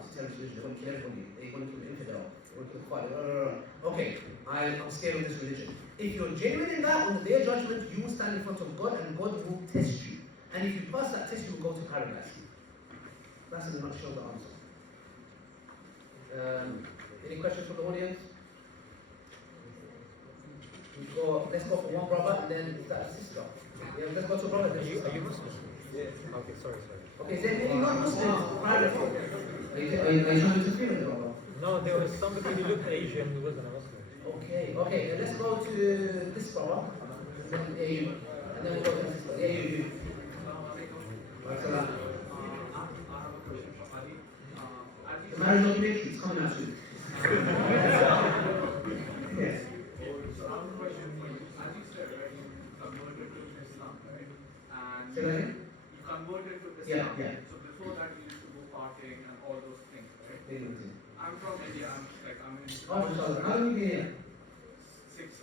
It's a terrorist religion, they want to kill everybody, they want to kill the infidel, they want to kill the father, Okay, I'm scared of this religion. If you're genuine in that, on the day of judgment, you will stand in front of God and God will test you. And if you pass that test, you will go to paradise. That's in a nutshell the answer. Any questions from the audience? Let's go for one brother and then is that a sister? Yeah, let's go to a brother. Are you Muslim? Yeah. Okay, sorry. Okay, is there any non-Muslims? Private. Are you trying to interfere with the brother? No, there was somebody who looked Asian who wasn't a Muslim. Okay, let's go to this brother. And then you. And then we'll go to this brother. Yeah, you. The marriage documentary is coming out soon. Yes. So I have a question for you. As you said, right, you converted to Islam, right? And Say that again? you converted to Islam. Yeah. So before that, you used to go partying and all those things, right? Yeah. I'm from India. I'm in. Oh, inshallah. How long have you been here?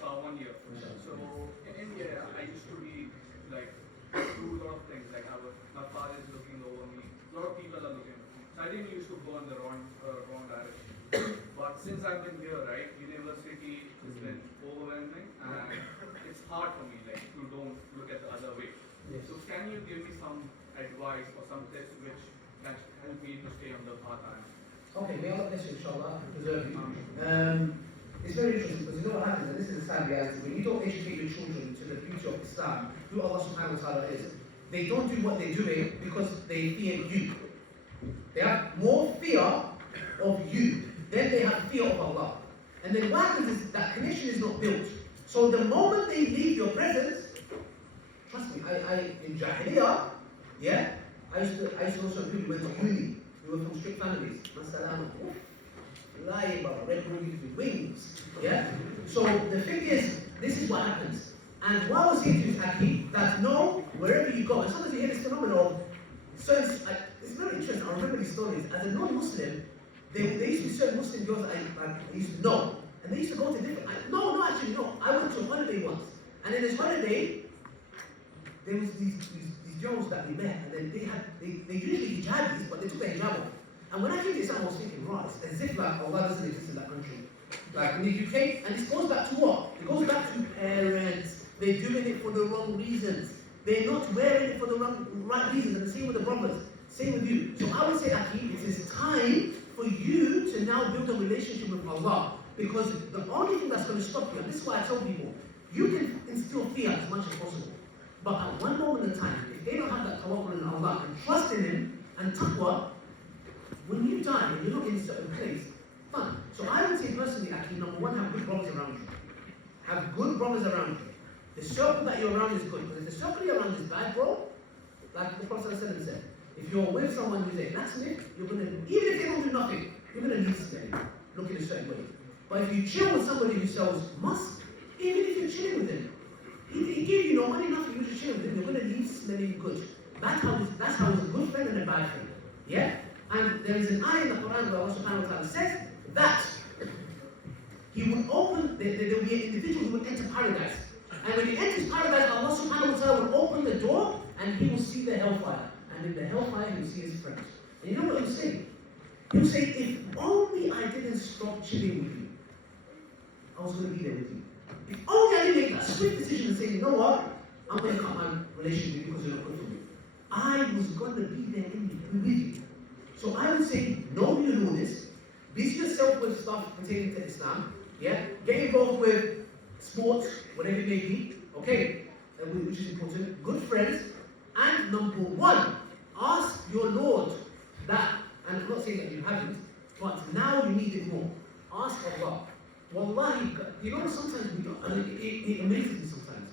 1 year. So in India, I used to be like do a lot of things. Like my father is looking over me. A lot of people are looking over me. So I didn't used to go in the wrong direction. But since I've been here, right, university has been overwhelming, and it's hard for me, like, to don't look at the other way. Yes. So can you give me some advice or some tips which can help me to stay on the path I'm? Okay, may Allah bless you, inshallah, and preserve you. It's very interesting because you know what happens, and this is a sad reality, when you don't educate your children to the beauty of Islam, who Allah subhanahu wa ta'ala is, they don't do what they're doing because they fear you. They have more fear of you than they have fear of Allah. And then what happens is that connection is not built. So the moment they leave your presence, trust me, I in Jahiliyyah, yeah, I used to know some people who went to uni, who were from strict families. Masalama. Lying about red movies with wings. Yeah? So the thing is, this is what happens. And what I was saying to you, Aki, that no, wherever you go, and sometimes you hear this phenomenon of certain, it's very interesting, I remember these stories. As a non-Muslim, there used to be certain Muslim girls I used to know. And they used to go to different, no, I went to a holiday once. And in this holiday, there was these girls that we met, and then they usually hijabis, but they took their hijab off. And when I came to Islam, I was thinking, right, it's as if like Allah doesn't exist in that country. Like in the UK, and this goes back to what? It goes back to parents. They're doing it for the wrong reasons. They're not wearing it for the right reasons. And the same with the brothers, same with you. So I would say, Aki, it is time for you to now build a relationship with Allah. Because the only thing that's going to stop you, and this is why I tell people, you can instill fear as much as possible. But at one moment in time, if they don't have that tawakkul in Allah and trust in Him and taqwa, when you die and you're not in a certain place, fun. So I would say personally, actually, number one, have good brothers around you. Have good brothers around you. The circle that you're around is good. Because if the circle you're around is bad, bro, like the Prophet said, if you're with someone who's a blacksmith, you're going to, even if they don't do nothing, you're going to leave smelling, look in a certain way. But if you chill with somebody who sells musk, even if you're chilling with him, he gave you no money, nothing, you're just chilling with him, you're going to leave smelling good. That's how he's a good friend and a bad friend. Yeah? And there is an ayah in the Quran where Allah subhanahu wa ta'ala says that He will open, there will be an individual who will enter paradise. And when he enters paradise, Allah subhanahu wa ta'ala will open the door and he will see the hellfire. And in the hellfire, he will see his friends. And you know what he'll say? He'll say, if only I didn't stop chilling with you, I was going to be there with you. If only I didn't make that swift decision and say, you know what? I'm going to cut my relationship with you because you're not good for me. I was going to be there with you. So I would say, know your rules, busy yourself with stuff pertaining to Islam, yeah? Get involved with sports, whatever it may be, okay? Which is important. Good friends. And number one, ask your Lord that, and I'm not saying that you haven't, but now you need it more. Ask Allah. Wallahi, you know, sometimes we don't, and it amazes me sometimes.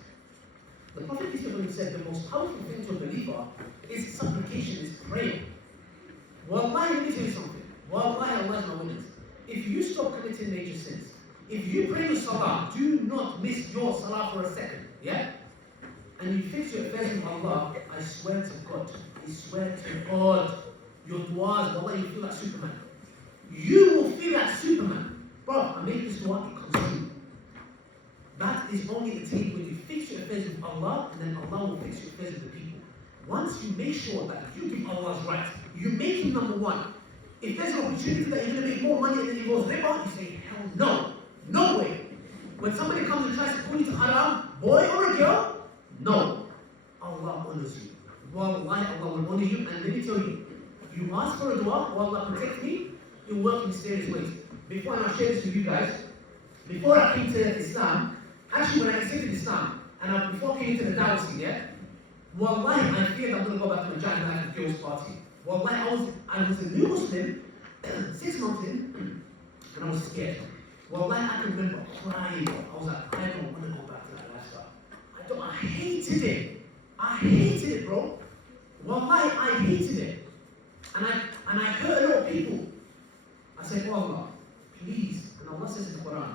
The Prophet said the most powerful thing to a believer is supplication, is prayer. Wallahi, let me tell you something. Wallahi, Allah is my witness. If you stop committing major sins, if you pray your salah, do not miss your salah for a second, yeah? And you fix your affairs with Allah, I swear to God, your du'as, wallahi, you feel like Superman. You will feel like Superman, bro, I make this dua, it comes true. That is only the thing when you fix your affairs with Allah, and then Allah will fix your affairs with the people. Once you make sure that you give Allah's right, you make him number one. If there's an opportunity that you're going to make more money than he goes riba, you say, hell no, no way. When somebody comes and tries to pull you to haram, boy or a girl, no. Allah honors you. Wallahi, Allah will honor you, and let me tell you, you ask for a dua, Allah protect me, it will work in mysterious ways. Before I share this with you guys, before I came to Islam, actually when I accepted Islam, and before I came into the Dawah scene, yeah, wallahi, I feared I'm going to go back to my Jannah and girls party. Wallahi, I was a new Muslim, 6 months in, and I was scared. Wallahi, I can remember crying. I was like, I don't want to go back to that lifestyle. I hated it. I hated it, bro. Wallahi, I hated it. And I hurt a lot of people. I said, oh Allah, please, and Allah says in the Quran,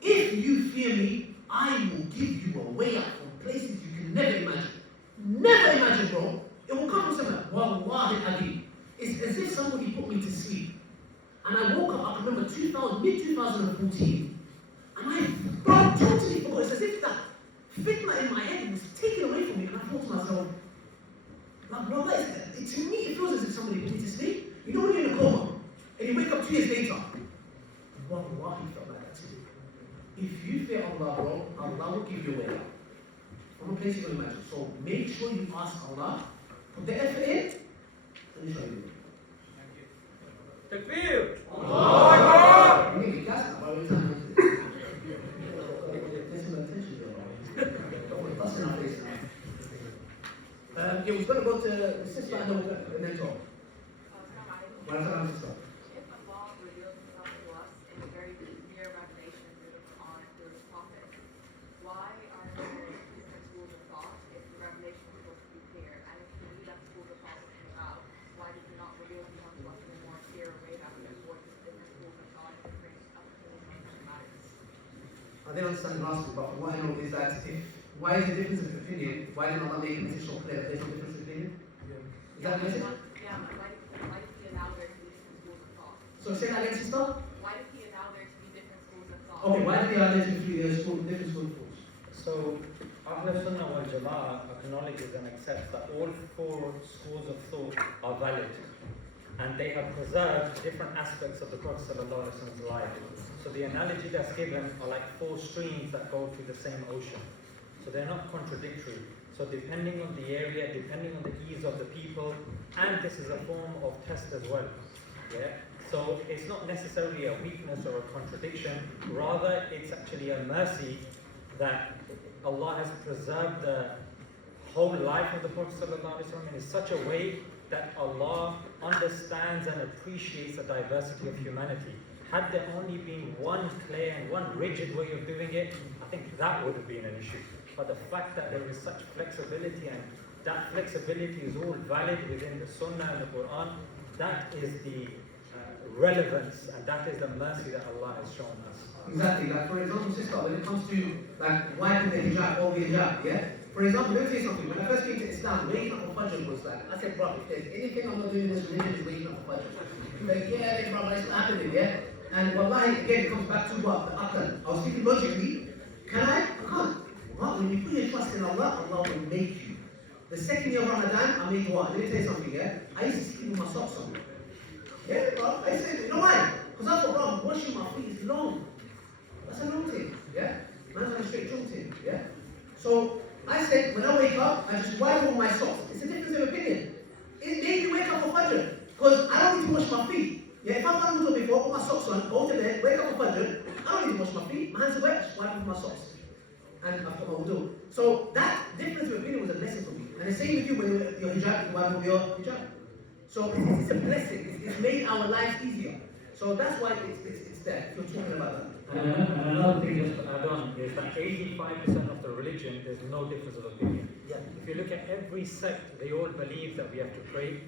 if you fear me, I will give you a way out from places you can never imagine. Never imagine, bro. It will come from somewhere. Wallahi adi. It's as if somebody put me to sleep. And I woke up, I can remember mid-2014. And I totally forgot. It's as if that fitna in my head was taken away from me. And I thought to myself, like, bro, to me, it feels as if somebody put me to sleep. You know when you're in a coma, and you wake up 2 years later. Wallahi felt like that to me. If you fear Allah, bro, Allah will give you a way out. From a place you can imagine. So make sure you ask Allah, put the effort in, and inshallah you will. Takbir! Allah! You need to cast that by the time. There's some attention there. Don't bust in our face now. Yeah, we're going to go to the sister and then talk. Sister. If Allah reveals himself to us in a very clear revelation through the Quran and through the Prophet, why are there different schools of thought if the revelation was supposed to be clear? And if we knew that schools of thought came about, why did he not reveal himself to us in a more clear way that would avoid different schools of thought and different opinions on different matters? I didn't understand the last one, but what I know is that why is the difference of opinion? Why did Allah make the message so clear that there's no difference of opinion? Is that the message? Yeah, but why did he allow there to be different schools of thought? So say that again, sister? Why did he allow there to be different schools of thought? Okay, why did he allow there to be different schools of thought? So, Ahl Sunnah wal Jama'ah acknowledges and accepts that all 4 schools of thought are valid. And they have preserved different aspects of the Prophet ﷺ's life. So the analogy that's given are like 4 streams that go to the same ocean. So they're not contradictory. So depending on the area, depending on the ease of the people, and this is a form of test as well. Yeah. So it's not necessarily a weakness or a contradiction, rather it's actually a mercy that Allah has preserved the whole life of the Prophet ﷺ in such a way that Allah understands and appreciates the diversity of humanity. Had there only been one clear and one rigid way of doing it, I think that would have been an issue. But the fact that there is such flexibility, and that flexibility is all valid within the Sunnah and the Quran, that is the relevance, and that is the mercy that Allah has shown us. Exactly. Like for example, sister, when it comes to like wiping the hijab or the hijab, yeah. For example, let me say something. When I first came to Islam, waking up for Fajr was like, I said, bro, if there's anything I'm not doing in this religion is waking up for Fajr. Like, yeah, bro, it's not happening, yeah. And wallahi, again, it comes back to what? The akal. I was thinking logically, can I? I can't. What? When you put your trust in Allah, Allah will make you. The second year of Ramadan, I made what? Let me tell you something, yeah? I used to sleep with my socks on. Yeah, bro. I said, you know why? Because I thought, bro, washing my feet is long. That's a long thing, yeah? Man's on a straight long thing, yeah? So, I said, when I wake up, I just wipe all my socks. It's a difference of opinion. It made me wake up for Fajr. Because I don't need to wash my feet. Yeah, if I've done wudu before, put my socks on, go to bed, wake up for Fajr, I don't need to wash my feet. My hands are wet, just wipe off my socks. And I've got my wudu. So that difference of opinion was a lesson for me. And the same with you when you're hijab, you wipe off your hijab. So it's a blessing. It's made our lives easier. So that's why it's there, if you're talking about that. And another thing just to add on is that 85% of the religion, there's no difference of opinion. Yeah. If you look at every sect, they all believe that we have to pray.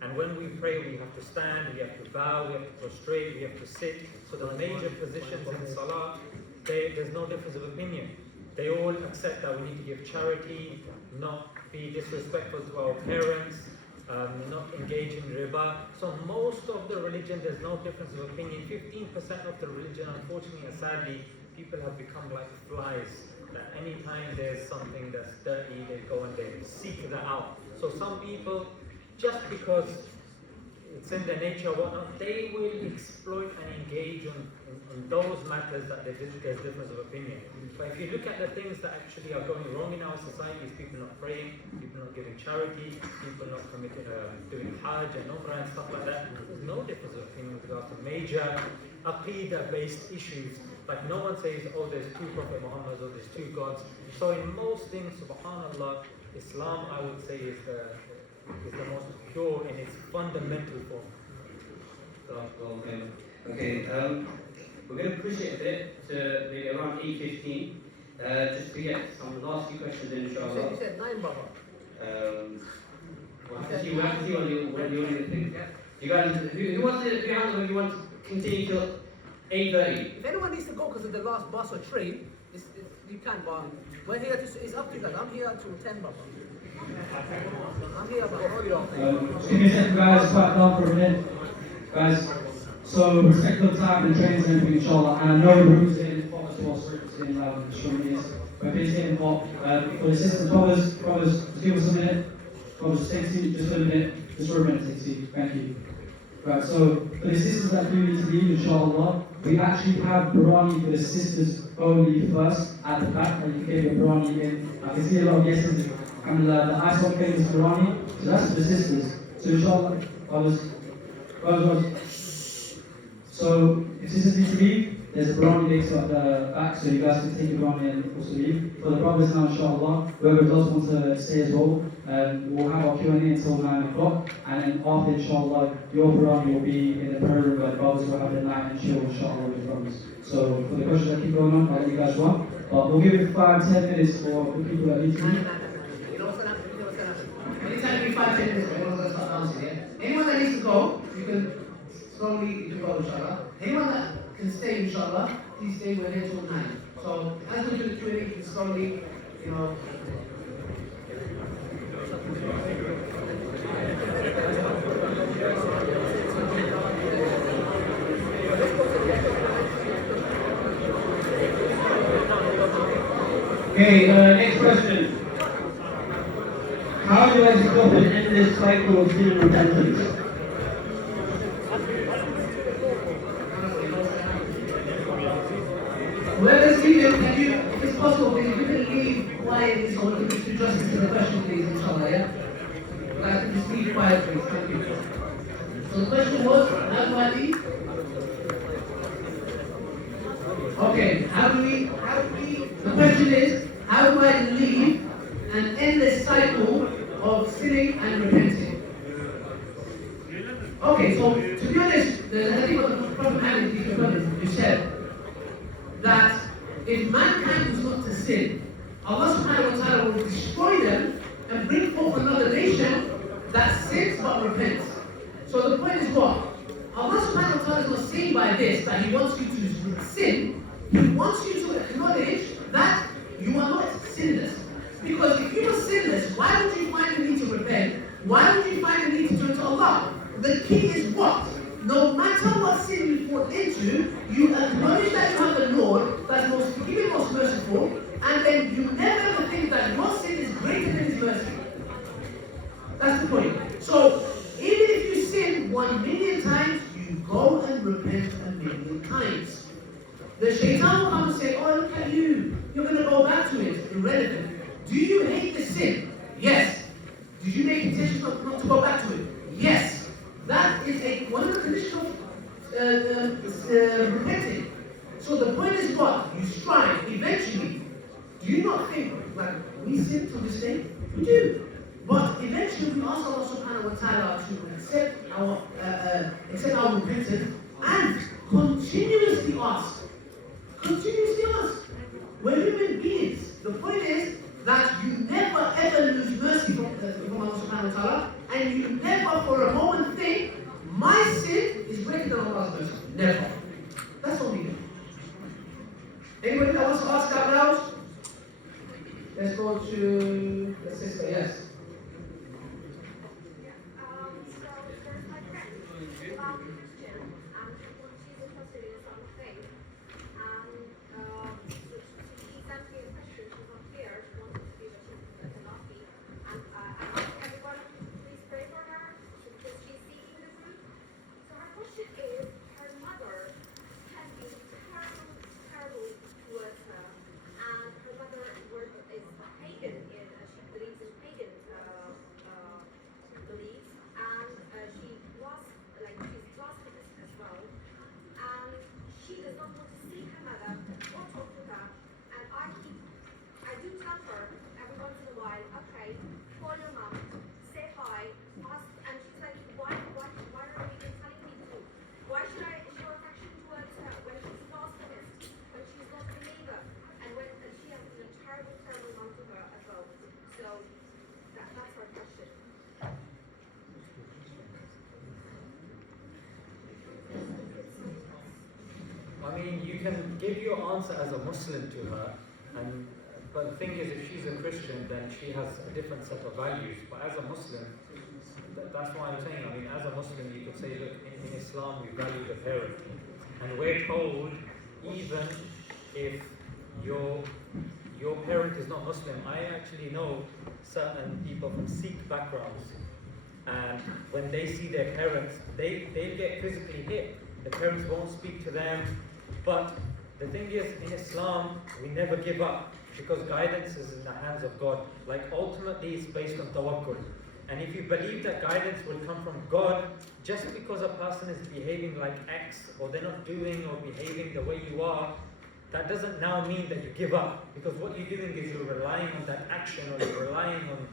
And when we pray, we have to stand, we have to bow, we have to prostrate, we have to sit. So the major positions in Salah, there's no difference of opinion. They all accept that we need to give charity, not be disrespectful to our parents, not engage in riba. So most of the religion, there's no difference of opinion. 15% of the religion, unfortunately and sadly, people have become like flies. That anytime there's something that's dirty, they go and they seek that out. So some people, just because it's in their nature or whatnot, they will exploit and engage in those matters that there's difference of opinion. But if you look at the things that actually are going wrong in our society, is people not praying, people not giving charity, people not committing, doing hajj and umrah and stuff like that, there's no difference of opinion with regards to major aqidah-based issues. Like no one says, oh, there's two Prophet Muhammads or there's two gods. So in most things, subhanAllah, Islam, I would say, is the most pure in its fundamental form. Okay, we're going to push it a bit to maybe around 8:15, just to get some last few questions in, inshallah. You said 9, Baba. We'll have to see what the only thing. You guys, who wants to be honest, you want to continue till 8:30? If anyone needs to go because of the last bus or train, you can, but we're here to, it's up to you guys. I'm here until 10, Baba. I'm here, Baba. Hold it off. Just give me a second, guys. Quiet down for a minute. Guys, so respect the time and trains and everything, inshallah. And I know the room's getting hot as well, so it's getting loud and short minutes. But it's getting hot. For the assistant brothers, just give us a minute. Brothers, take a seat just for a minute. Just for a minute, take a seat. Thank you. Right, so for the sisters that do need to leave, inshallah, we actually have Barani for the sisters only first at the back, and you can get your Barani in. I can see a lot of yeses. And the ISOC thing is Barani, so that's for the sisters. So inshallah, brothers. So if sisters need to leave, there's a Barani later at the back, so you guys can take your Barani and also leave. For the brothers now, inshallah, whoever does want to stay as well, we'll have our Q&A until 9 o'clock, and then after, inshallah, your Barani will be in the prayer room where the brothers will have their night and chill, inshallah, with the brothers. So for the questions that keep going on, I'll let you guys run. But we'll give it 5-10 minutes for the people that need to leave. Anytime you 5-10 minutes, everyone's going to start dancing, yeah? Anyone that needs to go, you can slowly, you can go, inshallah. Anyone that can stay, inshallah, please stay, we're here till 9. So as we do the Q&A, you can slowly, you know. Okay, next question. How do I stop an endless cycle of sin and repentance? Whoever's leaving, can you, if it's possible, please, you can leave quietly so we can do justice to the question, please, inshallah, yeah? Guys, can just leave quiet, please, thank you. So the question was, how do I leave? Okay, the question is, how do I leave an endless cycle of sinning and repenting? Okay, so to be honest, the hadith of the Prophet Muhammad, you said that if mankind was not to sin, Allah subhanahu wa ta'ala will destroy them and bring forth another nation that sins but repents. So the point is what? Allah subhanahu wa ta'ala is not saying by this that He wants you to sin. He wants you to acknowledge that you are not sinless. Because if you were sinless, why would you find the need to repent? Why would you find the need to turn to Allah? The key is what? No matter what sin you fall into, you acknowledge that you have a Lord that's most forgiving, most merciful, and then you never ever think that your sin is greater than His mercy. That's the point. So, even if you sin 1,000,000 times, you go and repent 1,000,000 times. The shaitan will come and say, oh, look at you. You're going to go back to it. Irrelevant. Do you hate the sin? Yes. Did you make intention not to go back to it? Yes. That is one of the conditions of repenting. So the point is what? You strive eventually. Do you not think, like, we sin to this day? We do. But eventually we ask Allah subhanahu wa ta'ala to accept our repentance and continuously ask. Continuously ask. We're human beings. The point is that you never ever lose mercy from Allah subhanahu wa ta'ala, and you never for a moment think, my sin is greater than Allah's mercy. Never. That's what we do. Anybody that wants to ask out loud? Let's go to the sister, yes. can give your answer as a Muslim to her, and but the thing is, if she's a Christian, then she has a different set of values. But as a Muslim, that's why I'm saying, I mean, as a Muslim, you could say, look, in Islam, we value the parent. And we're told, even if your parent is not Muslim, I actually know certain people from Sikh backgrounds, and when they see their parents, they get physically hit. The parents won't speak to them. But the thing is, in Islam, we never give up, because guidance is in the hands of God. Like, ultimately, it's based on tawakkul. And if you believe that guidance will come from God, just because a person is behaving like X, or they're not doing or behaving the way you are, that doesn't now mean that you give up. Because what you're doing is you're relying on that action, or you're relying on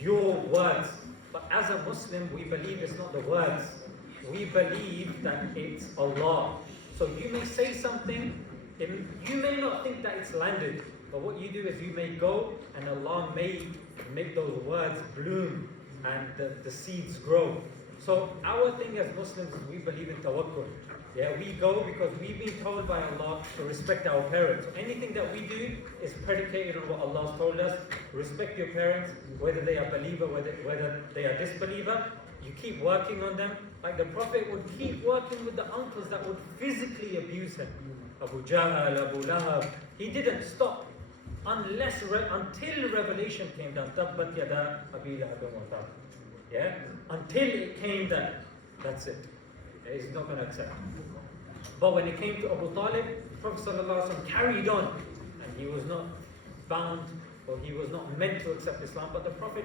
your words. But as a Muslim, we believe it's not the words. We believe that it's Allah. So you may say something, you may not think that it's landed, but what you do is you may go, and Allah may make those words bloom, and the seeds grow. So our thing as Muslims is we believe in tawakkul. Yeah, we go because we've been told by Allah to respect our parents. So anything that we do is predicated on what Allah has told us. Respect your parents, whether they are believer, whether they are disbeliever. You keep working on them. Like the Prophet would keep working with the uncles that would physically abuse him. Abu Jahl, Abu Lahab. He didn't stop until revelation came down. Tabbat yada Abi Lahab wa tab. Yeah? Until it came that, that's it. He's not going to accept. But when it came to Abu Talib, Prophet ﷺ carried on, and he was not bound, or he was not meant to accept Islam, but the Prophet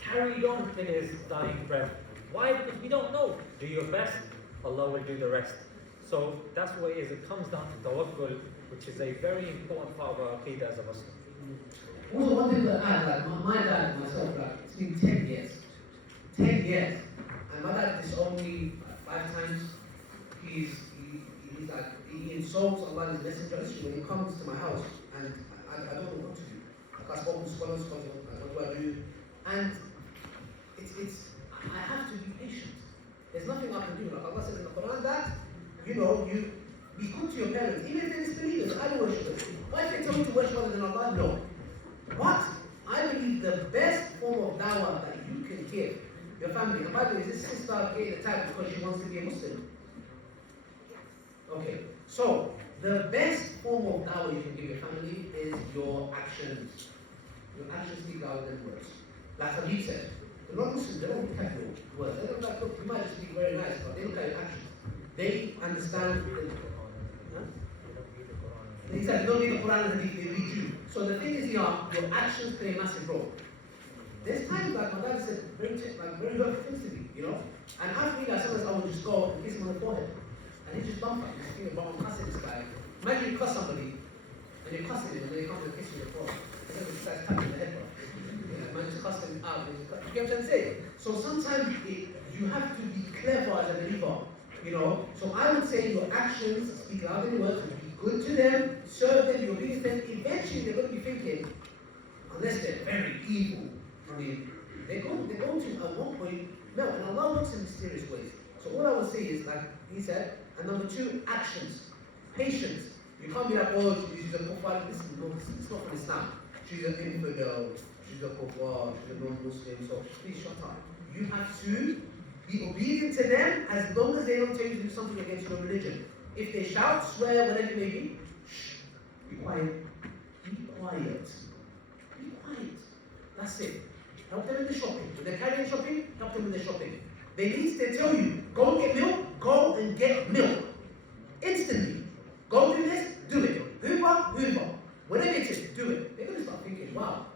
carried on till his dying breath. Why? Because we don't know. Do your best, Allah will do the rest. So that's what it is. It comes down to tawakkul, which is a very important part of our aqeedah as a Muslim. Also, one thing to add, like my dad and myself, like, it's been 10 years. 10 years. And my dad disowned me 5 times. He's like, he insults Allah and His Messenger. When he comes to my house, and I don't know what to do. Like, I spoke to scholars, what do I do? And I have to be patient. There's nothing I can do. Like Allah says in the Quran that, you be good to your parents, even if they're disbelievers, idol worshippers. Why if they tell you to worship other than Allah? No. But I believe the best form of dawah that you can give your family, and by the way, is this sister getting attacked because she wants to be a Muslim? Okay, so the best form of dawah you can give your family is your actions. Your actions speak louder than words. Like Habib said, the non-Muslims, they don't look at your words. They don't like, look, you might just be very nice, but they look at your actions. They understand. He said, you don't read the Quran and they read you. So the thing is, your actions play a massive role. There's times like my dad said very hurtful things to me, And after me, like sometimes I would just go and kiss him on the forehead. And he just bump up. He's thinking about cussing this guy. Imagine you cuss somebody, and you're cussing him, and then he comes and kisses you on the forehead. And then he starts tapping the head, bro. Man just cuss him out. You get what I'm trying to say? So sometimes you have to be clever as a believer, So I would say your actions speak louder than words. Be good to them, serve them, be obedient to them. Eventually they're going to be thinking, unless they're very evil, they're going to at one point melt. And Allah works in mysterious ways. So all I would say is, like he said, and number 2, actions, patience. You can't be like, oh, she's a kuffar. It's not from Islam. She's an infidel. She's a kuffar. She's a non-Muslim. So please shut up. You have to be obedient to them as long as they don't tell you to do something against your religion. If they shout, swear, whatever it may be, shh, be quiet. Be quiet. Be quiet. That's it. Help them in the shopping. If they're carrying shopping, help them in the shopping. They tell you, go get milk, go and get milk. Instantly. Go do this, do it. Hoover. Whatever it is, do it. They're going to start thinking, wow,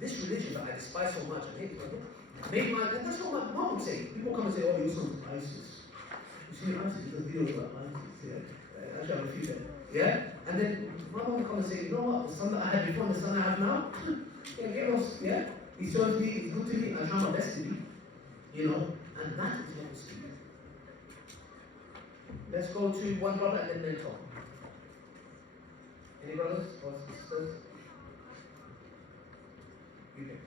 this religion that I despise so much, I hate it. That's what my mom would say. People come and say, oh, you're son of ISIS. You see ISIS, the videos about ISIS, yeah? Actually, I refuse that. Yeah? And then my mom would come and say, you know what, the son that I had before and the son I have now, get lost, yeah? He serves me, he's good to me, I try my best to be. And that is what we speak. Let's go to one brother and then mentor. Any brothers or sisters? You pick.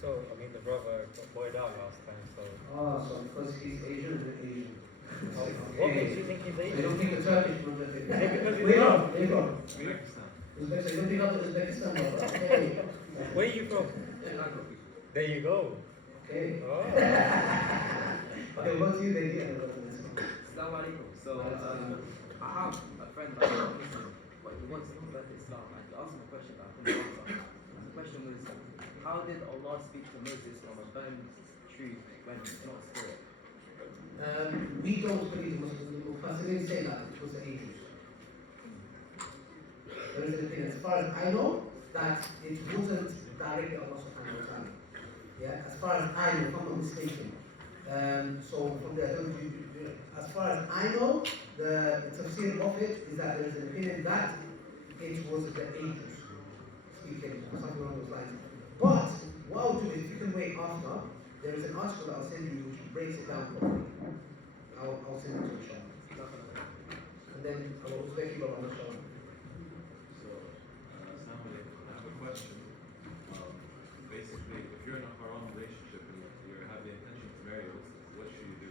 So, the brother got boyed out last time, so... So because he's Asian and Asian. What makes you think he's So you Asian? don't think the Turkish ones are Is it because he's Where you Arab? from? Where you from? Uzbekistan. Uzbekistan. You don't think up to Uzbekistan, brother. Okay. Where are you from? There you go. Okay. Oh. Okay, what's you then? Yeah, Assalamu alaikum. So, I have a friend that is Muslim, but he wants to convert to Islam, and he asked me a question that I couldn't answer. And the question was, how did Allah speak to Moses from a burned tree when it's not spirit? We don't believe the Muslims. The Mufassirin say that it was the angels. There is an opinion. As far as I know, that it wasn't directly Allah subhanahu wa ta'ala. Yeah, as far as I know, if I'm not mistaken. So from there, as far as I know, the tafsir of it is that there is an opinion that it was the angels speaking, or something along those lines. But what I'll do is, if you can wait after, there is an article that I'll send you which breaks it down properly. I'll send it to you, and then I will expect you about the show. So, I have a question. Basically, if you're in a haram relationship and you have the intention to marry, what should you do?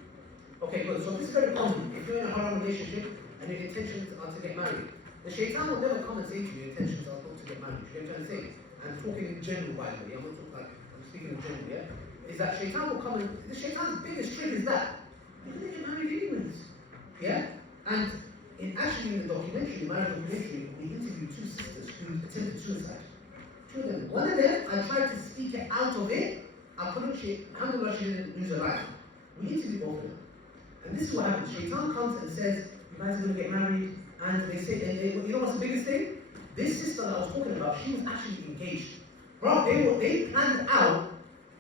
Okay, good. So this is very common. If you're in a haram relationship and your intentions are to get married, the shaitan will never come and say to you, your intentions are not to get married. You know what I'm trying to say? I'm talking in general, by the way. I'm not talking like, I'm speaking in general, yeah? Is that shaitan will come and, the shaitan's biggest trick is that you're going to get married anyways. Yeah? And actually in the documentary, the marriage documentary, we interviewed two sisters who attempted suicide. Two of them. One of them, I tried to speak her out of it. I couldn't, alhamdulillah, she didn't lose her life. We interviewed both of them. And this is what happens. Shaitan comes and says, you guys are going to get married. And they say, you know what's the biggest thing? This sister that I was talking about, she was actually engaged. Bro, they planned out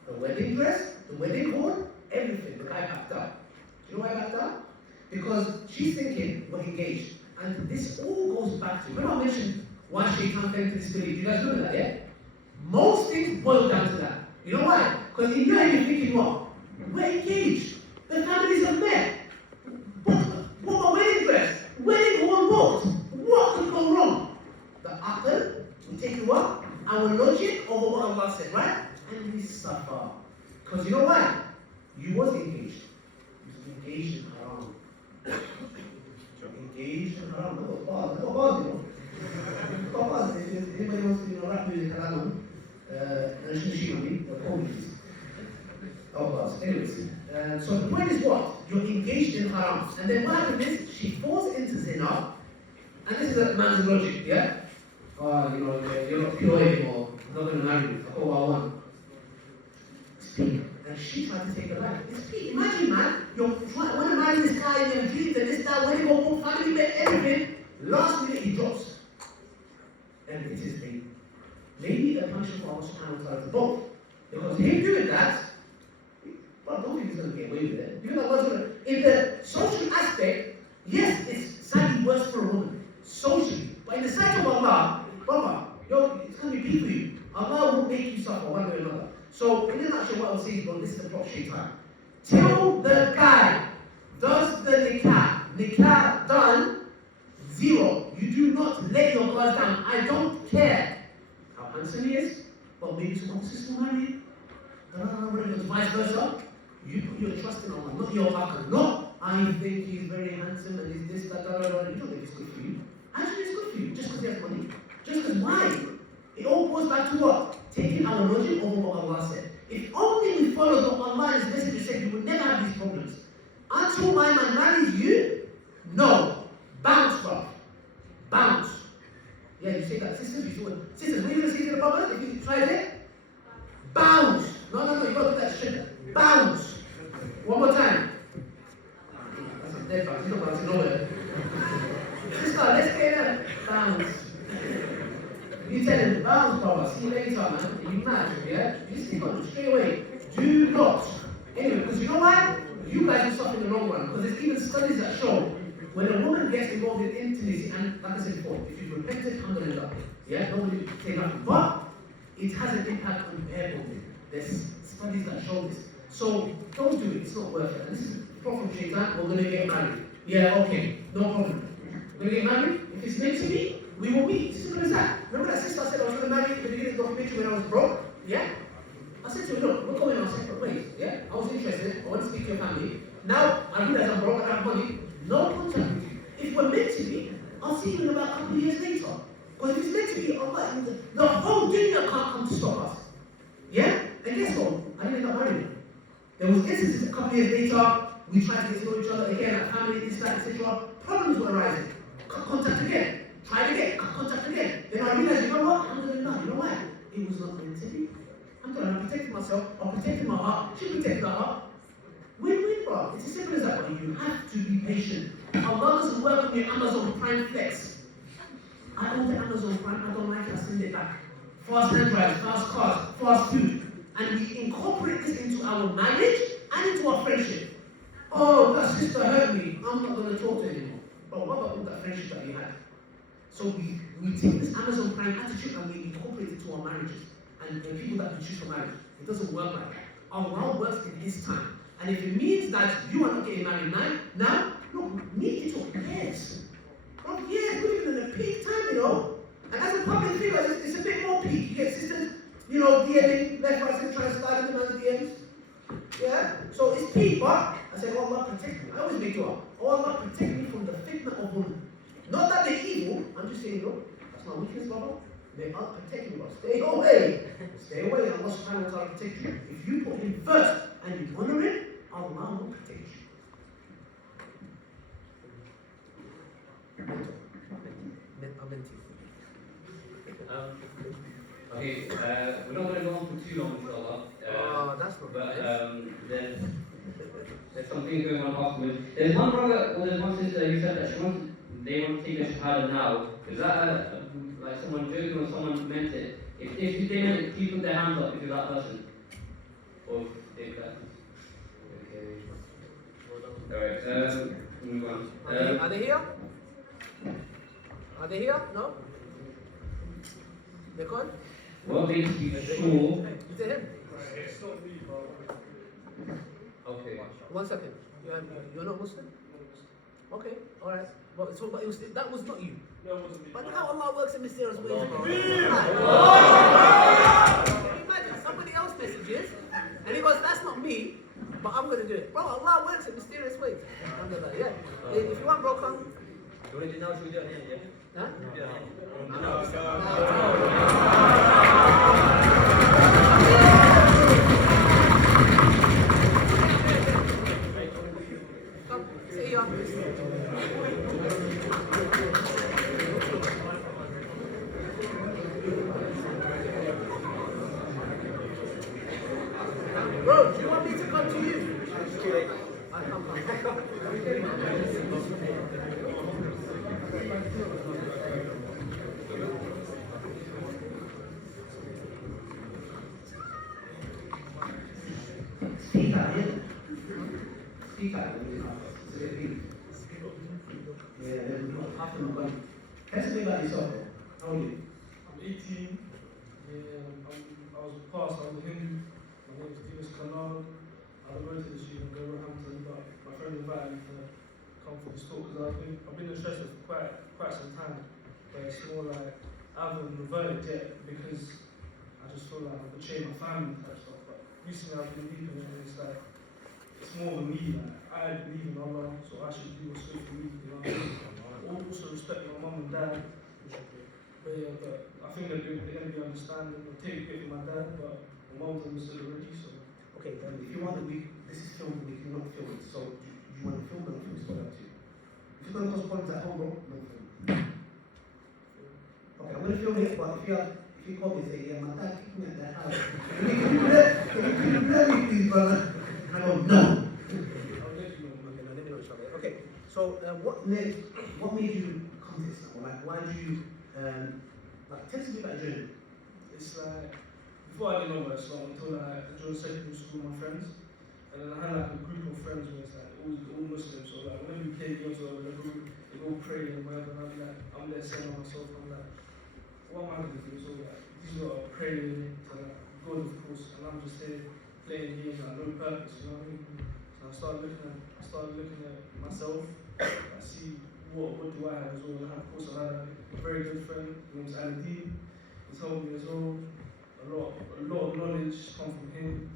the wedding dress, the wedding horn, everything. The guy backed up. Do you know why he backed up? Because she's thinking, we're engaged. And this all goes back to, remember I mentioned why Shaitan fell into disbelief. You guys remember that, yeah? Most things boil down to that. You know why? Because in your head you're thinking what? We're engaged. The families have met. What my wedding dress? Wedding horn booked. What could go wrong? The aql, we take you up, our logic over what Allah said, right? And we suffer. Because you know why? You was engaged. You was engaged in haram. Engaged in haram. Look at bars. Look at bars, you know. Look at bars. If anybody wants to, rap music, haram, and shishimani, call me please. Oh, bars. Anyways. So the point is what? You're engaged in haram. And then what happens is, she falls into zina. And this is a man's logic, yeah? You're not pure anymore. I'm not going to marry you. Oh, I want. Speak. And she tried to take her life. Speak. Imagine, man, you're want to marry this guy, and you're dreams and this, that, when you go home, family, bed, everything. Last minute, he drops. And it is maybe a punishment for Allah subhanahu wa ta'ala to both. Because him doing that, well, I don't think he's going to get away with it. Because Allah's going to, in the social aspect, yes, it's sadly worse for a woman. Socially. But in the sight of Allah, brother, it's going to be for you. Allah will make you suffer one way or another. So, in a nutshell, what I'll say is, well, this is the prop shaitan. Till the guy does the nikah done, 0. You do not let your guards down. I don't care how handsome he is, but maybe some other sister will marry him. Vice versa. You put your trust in Allah, not your aql. Not, I think he's very handsome and he's this, that, that, that. You don't think it's good for you. Actually, it's good for you, just because he has money. Just because why? It all goes back to what? Taking our logic over what Allah said. If only we followed what Allah and His Messenger said, we would never have these problems. Until my man marries you, no. Bounce, bro. Bounce. Yeah, you say that. Sisters, what are you going to say to the brothers if you try it? Bounce. No, you got to do that shit. Bounce. One more time. That's a dead bounce. You don't bounce nowhere. Sister, let's get her. Bounce. You tell him, bounce, brother. See you later, man. You mad, yeah? You stick on it straight away. Do not. Anyway, because you know why? You guys will suffer in the long run. Because there's even studies that show when a woman gets involved in intimacy, and like I said before, if you've repented, alhamdulillah. Yeah, nobody say nothing. But it has an impact on bare bonding. There's studies that show this. So don't do it. It's not worth it. And this is from Shaitan. We're going to get married. Yeah, okay, no problem. We're going to get married. If it's meant to be, we will meet. It's as simple as that. Remember that sister said I was going to marry at the beginning of the documentary when I was broke? Yeah? I said to her, look, we're going our separate ways. Yeah? I was interested. I want to speak to your family. Now I realize I'm broke, I have money, no contact with you. If we're meant to be, I'll see you in about a couple of years later. Because if it's meant to be, Allah, the whole dunya can't come to stop us. Yeah? And guess what? I didn't end up marrying her. There was instances a couple of years later, we tried to get to know each other again, like family, this, that, etc. Problems were arising. Cut contact again. Tried again. Cut contact again. Then I realized, you know what? Alhamdulillah, you know why? It was not meant to be. I'm protecting myself. I'm protecting my heart. She protected her heart. Win-win, bro. It's as simple as that. But you have to be patient. Allah doesn't work on your Amazon Prime Flex. I own the Amazon Prime. I don't like it. I send it back. Fast hand drives, fast cars, fast food. And we incorporate this into our marriage and into our friendship. Oh, that sister hurt me. I'm not going to talk to her anymore. But what about all that friendship that we had? So we take this Amazon Prime attitude and we incorporate it to our marriages and the people that we choose for marriage. It doesn't work like that. Allah works in His time. And if it means that you are not getting married now, look, me, it took years. Bro, years, we're living in a peak time, you know. And as a public figure, it's a bit more peak. You get sisters, you know, DMing, left, right, center, trying to slide into man's DMs. Yeah? So it's peak, but I said, oh, Allah protect me. I always make dua. Oh, Allah protect me from the fitna of women. Not that they're evil, I'm just saying, look, that's my weakness, brother. They are protecting you, brother. Stay away. Stay away, Allah subhanahu wa ta'ala protect you. If you put Him first and you honor Him, Allah will protect you. Okay, we're not going to go on for too long, inshallah. That's not but there's something going on afterwards. There's one brother, or there's one sister who said that they want to take a shahada now. Is that like someone joking or someone meant it? If they meant it, please put their hands up if you're that person. Or if that. Okay. Alright, move on. Are they here? Are they here? No? They're gone? What makes you sure? Is it him? It's not me, bro. Okay. 1 second. You're not Muslim? Okay, alright. But that was not you. No, it wasn't me. But look how Allah works in mysterious ways, bro. Can you imagine somebody else messages and he goes, that's not me, but I'm going to do it. Bro, Allah works in mysterious ways. Yeah. If you want, bro, come. You want to do now? Should we do it again? Yeah? Huh? Come, sit here. Bro, do you want me to come to you? I come. Speak out, yeah? Speak out. Yeah, after my body. Tell us about yourself, bro. How are you? I'm 18. I was a pastor. I was a Hindu. My name is Dimas Kanal. I was going to the street in Wolverhampton, but my friend invited me to come for this talk because I've been interested for quite some time. But it's more like I haven't reverted yet because I just feel like I've betrayed my family type stuff. But recently I've been deep in it and it's like it's more of me. Like I believe in Allah, so I should do what's good for me. You know what I mean? Also respect my mum and dad. But yeah, but I think they're going to be understanding. They'll take a bit from my dad, but my mum's understood already. So Okay, if you want to, this is filmed, we cannot film it. So, do you want to film it or film it? Up to you. If you're going to cause problems at home, bro, don't film it. Okay, I'm going to film it, but if you call me and say, yeah, my dad kicked me at the house. Can you blame me, please, brother? I go, no. Okay, so what made you come to this now? Like, why did you, tell us a bit about your journey. it's like before I didn't know about Islam until I joined secondary school with my friends, and then I had like a group of friends where it's like all Muslims. So like whenever we play games or whatever, they go pray and whatever. And I'm there saying to myself, I'm like, what am I going to do? So like these are praying to like God, of course, and I'm just here playing games like no purpose. You know what I mean? So I started looking at myself. I see what do I have as well. And of course I had a very good friend. His name's Ali. He told me as well. A lot of knowledge come from him,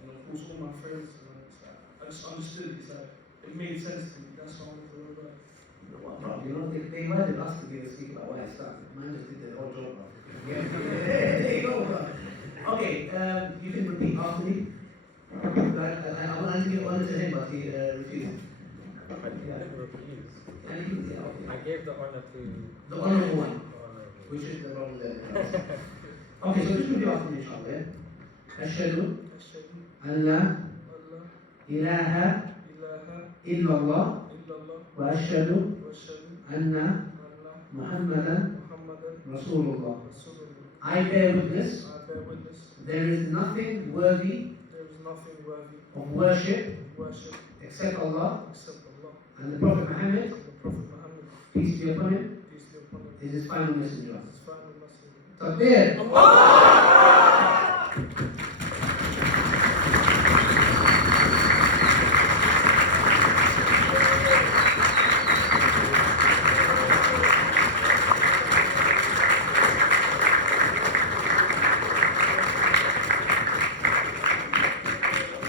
and of course all my friends. And I just understood it. It's like, it made sense to me. That's why I wanted to know about it. You know what, bro? You know, they invited us to be a speaker about why it's started. Man just did the whole joke, bro. Yeah, there you go, bro. Okay, you can repeat after me. I wanted to give honor to him, but he refused. I didn't refuse. And he, yeah, okay. I gave the honor to The honorable one, honorable. which is the wrong there. Okay, so just repeat after me, inshallah. Yeah? Ashhadu أشهد an la أن لا ilaha إله illallah إلا الله wa ashhadu وأشهد anna أن Muhammadan محمدا Rasulullah. رسول الله. I bear witness I bear witness there is nothing worthy there is nothing worthy of worship of worship except Allah, except Allah and the Prophet Muhammad, and the Prophet Muhammad, peace be upon him, peace be upon him, is his final messenger. is his final messenger. Takbir!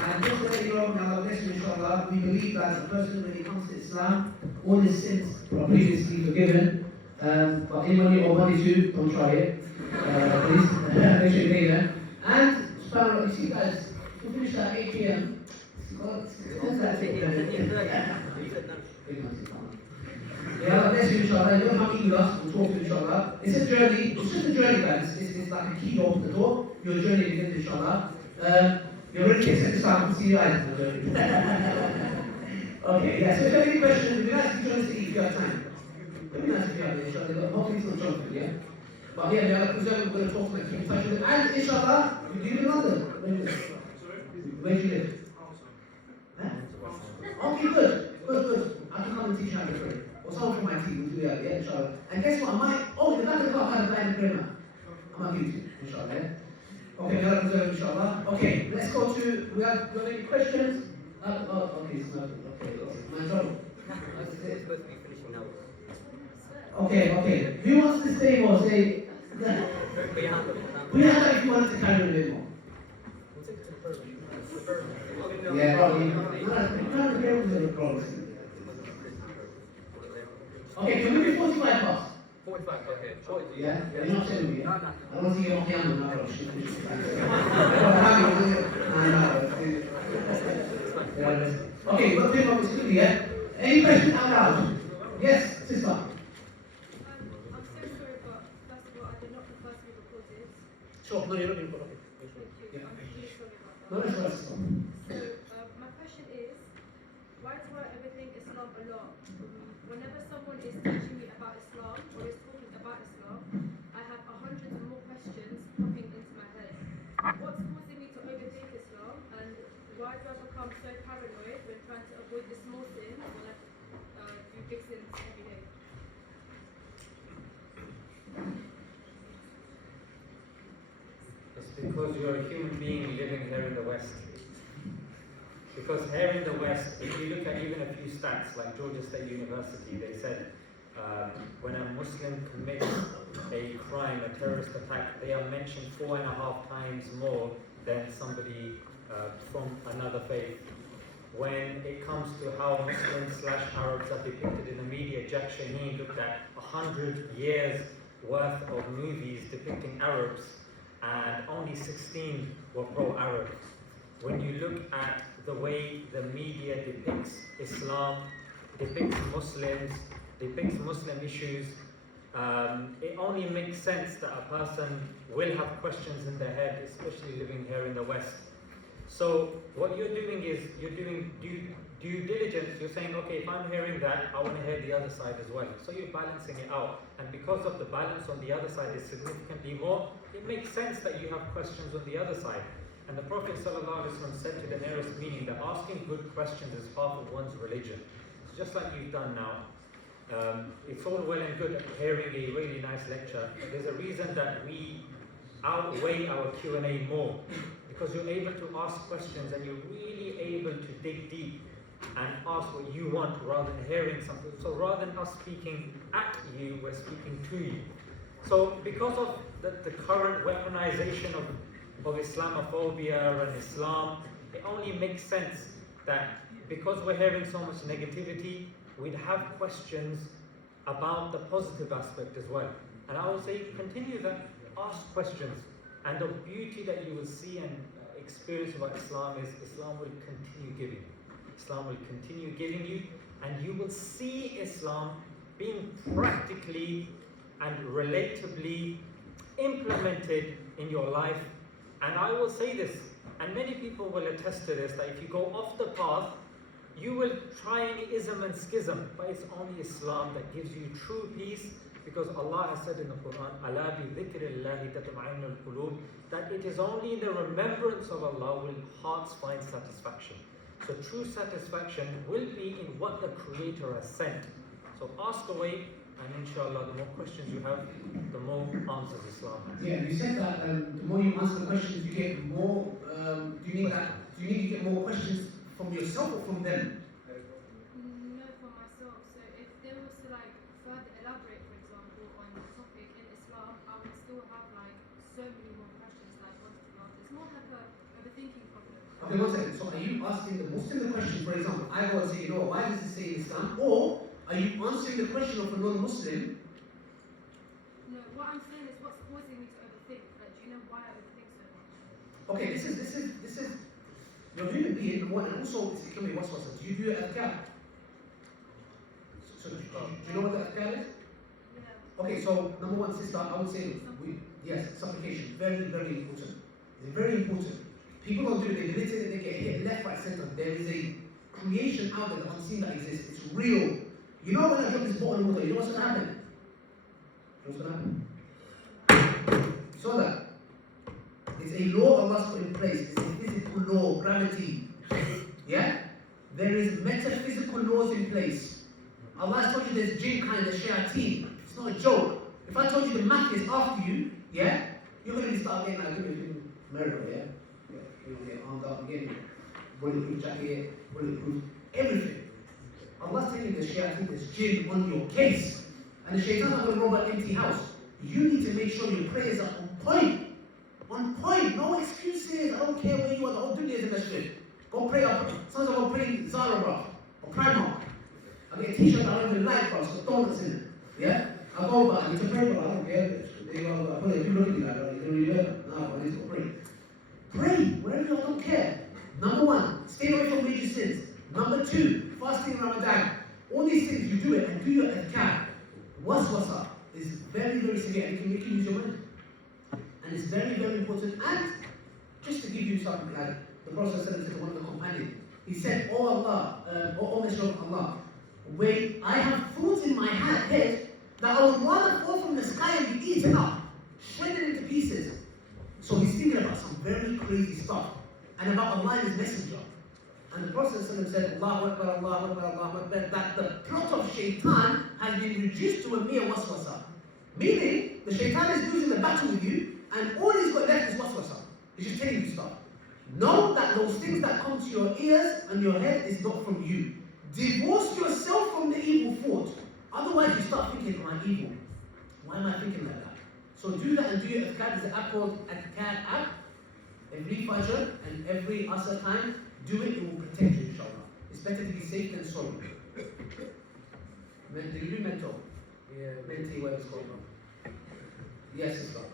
And just to let you know, may Allah bless you, inshallah, we believe that as a person, when he comes to Islam, all his sins are previously forgiven. But anybody or body too, don't try it. Please, make sure you pay that. And, subhanAllah, you see guys, we finish at 8 p.m. May Allah bless you, inshallah. You don't have to eat with us, we'll talk to you, inshallah. It's a journey, it's just a journey, guys. It's like a key to open the door. Your journey begins, inshallah. You're really getting this time, see you guys in the journey. Okay, yeah, so if you have any questions, it'd be nice if you join us to eat if you have time. It'd be nice if you have it, inshallah. Hopefully it's not junk food, yeah? But yeah, may Allah preserve, we're going to talk to them, keep in touch with them. And inshallah, you live in London. Where do you live? Where do you live? Huh? Okay, good. I can come and teach you how to pray. Or someone from my team will do that, yeah, inshallah. And guess what? In the back of the car, I have a guy in the prayer now. I might give it to you, inshallah, yeah? Okay, may Allah preserve, inshallah. Okay, let's go to, we have any questions? Okay, it's not, okay, my job. It's supposed to be finishing now. Okay. Who wants to stay more? Say. We have that if you wanted to carry on a bit more. Yeah, probably. No problem. Okay, can we do 45 bucks? 45, okay. 40. Yeah? You're not saying me, yeah? No. I don't see you on camera now, Okay, we'll take over quickly, yeah? Any questions out loud? Yes, sister. I'm so sorry, but first of all, I did not prefer to be recorded. Sure, no, you're not being put up. Thank you. Yeah. I'm really sorry about that. No, that's right, sister. So, my question is, why do I everything Islam a lot? Whenever someone is teaching me about Islam or is talking about Islam, I have 100 or more questions popping into my head. What's causing me to overthink Islam, and why do I become so paranoid when trying to avoid the small sins when I do big sins every day? It's because you're a human being living here in the West. Because here in the West, if you look at even a few stats, like Georgia State University, they said when a Muslim commits a crime, a terrorist attack, they are mentioned 4.5 times more than somebody from another faith. When it comes to how Muslims/Arabs are depicted in the media, Jack Shaheen looked at 100 years worth of movies depicting Arabs, and only 16 were pro-Arab. When you look at the way the media depicts Islam, depicts Muslims, depicts Muslim issues, it only makes sense that a person will have questions in their head, especially living here in the West. So what you're doing is you're doing due diligence. You're saying, okay, if I'm hearing that, I want to hear the other side as well. So you're balancing it out. And because of the balance on the other side is significantly more, it makes sense that you have questions on the other side. And the Prophet ﷺ said to the nearest meaning that asking good questions is part of one's religion. It's just like you've done now. It's all well and good hearing a really nice lecture, but there's a reason that we outweigh our Q&A more, because you're able to ask questions and you're really able to dig deep and ask what you want rather than hearing something. So rather than us speaking at you, we're speaking to you. So because of the current weaponization of Islamophobia and Islam, it only makes sense that because we're hearing so much negativity, we'd have questions about the positive aspect as well. And I would say continue that, ask questions. And the beauty that you will see and experience about Islam is Islam will continue giving. Islam will continue giving you, and you will see Islam being practically and relatably implemented in your life. And I will say this, and many people will attest to this, that if you go off the path, you will try any ism and schism, but it's only Islam that gives you true peace, because Allah has said in the Quran, "Ala bi dhikrillahi tatma'innul qulub," that it is only in the remembrance of Allah will hearts find satisfaction. So true satisfaction will be in what the Creator has sent. So ask away, and inshallah, the more questions you have, the more answers Islam has. Yeah, you said that the more you answer the questions, you get more. Do you need to get more questions from yourself or from them? No, for myself. So if there was to like further elaborate, for example, on the topic in Islam, I would still have like so many more questions like what to be answered. It's more like a overthinking problem. Okay, one second. So are you asking the Muslim the question, for example, I go and say, you know, why does it say in Islam? Or are you answering the question of a non-Muslim? No, what I'm saying is what's causing me to overthink. Like, do you know why I overthink so much? Okay, this is you're a human being, and also it can be what's. Do you do your adhkar? So do you know what the adhkar is? Yeah. Okay, so number one, sister, I would say yes, supplication, very, very important. It's very important. People don't do it, they literally they get hit left, right, center. There is a creation out there, the unseen that exists. It's real. You know when I drop this bottle of water, you know what's gonna happen? You know what's gonna happen? So that it's a law Allah's put in place. It's a physical law, gravity. Yeah? There is metaphysical laws in place. Allah has told you there's jinn kind, there's shayateen. It's not a joke. If I told you the math is after you, yeah, you're going to start getting like America, yeah? You're going to get armed up again. Bulletproof jacket, bulletproof, everything. Allah's telling you there's shayateen, there's jinn on your case. And the shaitan not going to rob an empty house. You need to make sure your prayers are on point. On point, no excuses. I don't care where you are, the whole dunya is in the street. Go pray up. Sometimes I go pray in Zara, bro, or Primark. I get a t-shirt I don't even like, bro, so donuts in it. Yeah? I go over, I need to pray, bro, I don't care. They go, I put it, you look at me like, bro, you don't really know. No, I need to go pray. Pray, wherever you are, I don't care. Number one, stay away from major sins. Number two, fasting in Ramadan. All these things, you do it and do your adhkar. Waswasa is very, very severe and it can make you lose your mind. And it's very, very important. And just to give you something, like the Prophet said to one of the companions, he said, "Oh Allah, oh Messenger of Allah, wait, I have thoughts in my head that I would rather fall from the sky and be eaten up, shredded into pieces." So he's thinking about some very crazy stuff and about Allah and His Messenger. And the Prophet said, "Allahu Akbar, Allahu Akbar, Allahu Akbar," that the plot of shaitan has been reduced to a mere waswasa. Meaning, the shaitan is losing the battle with you, and all he's got left is waswasa. He's just telling you stuff. Know that those things that come to your ears and your head is not from you. Divorce yourself from the evil thought. Otherwise, you start thinking, "Am I evil? Why am I thinking like that?" So do that and do your adhkar. There's an app called Adhkar app. Every Fajr and every Asr time, do it will protect you, inshallah. It's better to be safe than sorry. Do you do mental? Yeah, mentally, where it's called. Yes, it's not.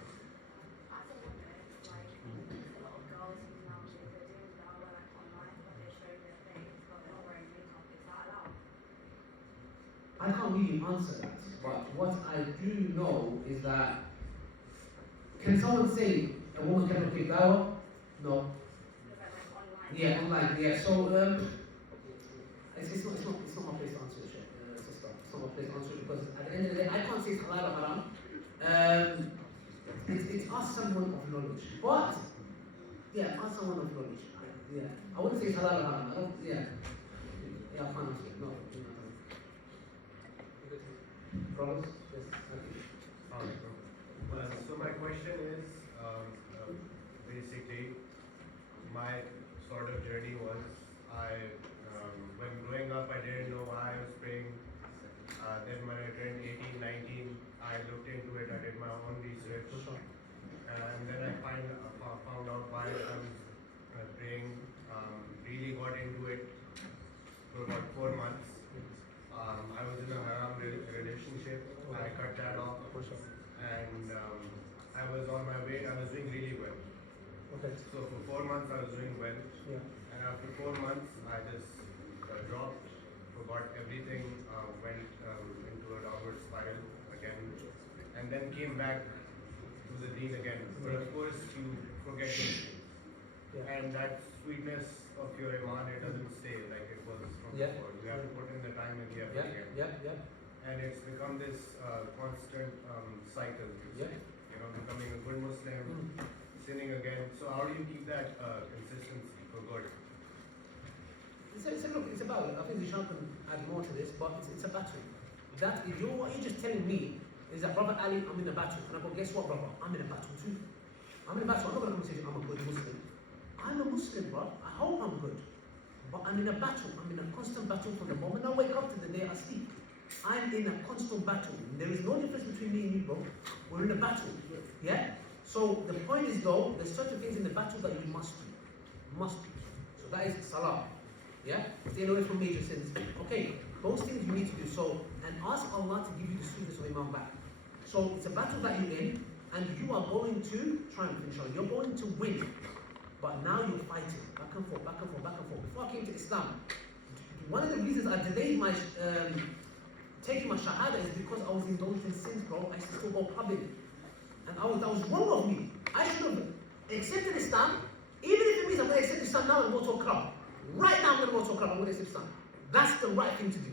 I can't really answer that, but what I do know is that, can someone say a woman cannot give dawah? No. Yeah, online, yeah. So, it's not my place to answer the shit, sister. It's not my place to answer it because at the end of the day, I can't say it's halal or haram. It's ask someone of knowledge. But, yeah, ask someone of knowledge. Yeah. I wouldn't say it's halal or haram. I can't answer it. No. Problems? Yes. Okay. So my question is, basically, my sort of journey was, when growing up, I didn't know why I was praying. Then when I turned 18, 19, I looked into it, I did my own research. And then I found out why I was praying, really got into it. and I was on my way. I was doing really well. Okay. So for 4 months I was doing well. Yeah. And after 4 months I just dropped, forgot everything, went into a downward spiral again, and then came back to the deen again. But of course you forget these things. Yeah. And that sweetness of your iman, it doesn't stay like it was from before. You have to put in the time and the effort again. Yeah. And it's become this constant cycle. Yeah. You know, becoming a good Muslim, sinning again. So how do you keep that consistency for good? Look, it's about, I think Zishan can add more to this, but it's a battle. What you're just telling me is that, Brother Ali, I'm in a battle. And I go, guess what, brother? I'm in a battle too. I'm in a battle. I'm not going to come and say I'm a good Muslim. I'm a Muslim, bro. I hope I'm good. But I'm in a battle. I'm in a constant battle from the moment I wake up to the day I sleep. I'm in a constant battle. There is no difference between me and you, bro. We're in a battle. Yeah? So the point is, though, there's certain things in the battle that you must do. Must do. So that is salah. Yeah? Staying away from major sins. Okay, those things you need to do. So, and ask Allah to give you the sweetness of Iman back. So it's a battle that you're in, and you are going to triumph, inshallah. You're going to win. But now you're fighting. Back and forth, back and forth, back and forth. Before I came to Islam, one of the reasons I delayed my taking my shahada is because I was indulged in sins, bro. I used to still go public. And that was wrong of me. I should have accepted Islam, even if it means I'm going to accept Islam now and go to a club. Right now I'm going to go to a club, I'm going to accept Islam. That's the right thing to do.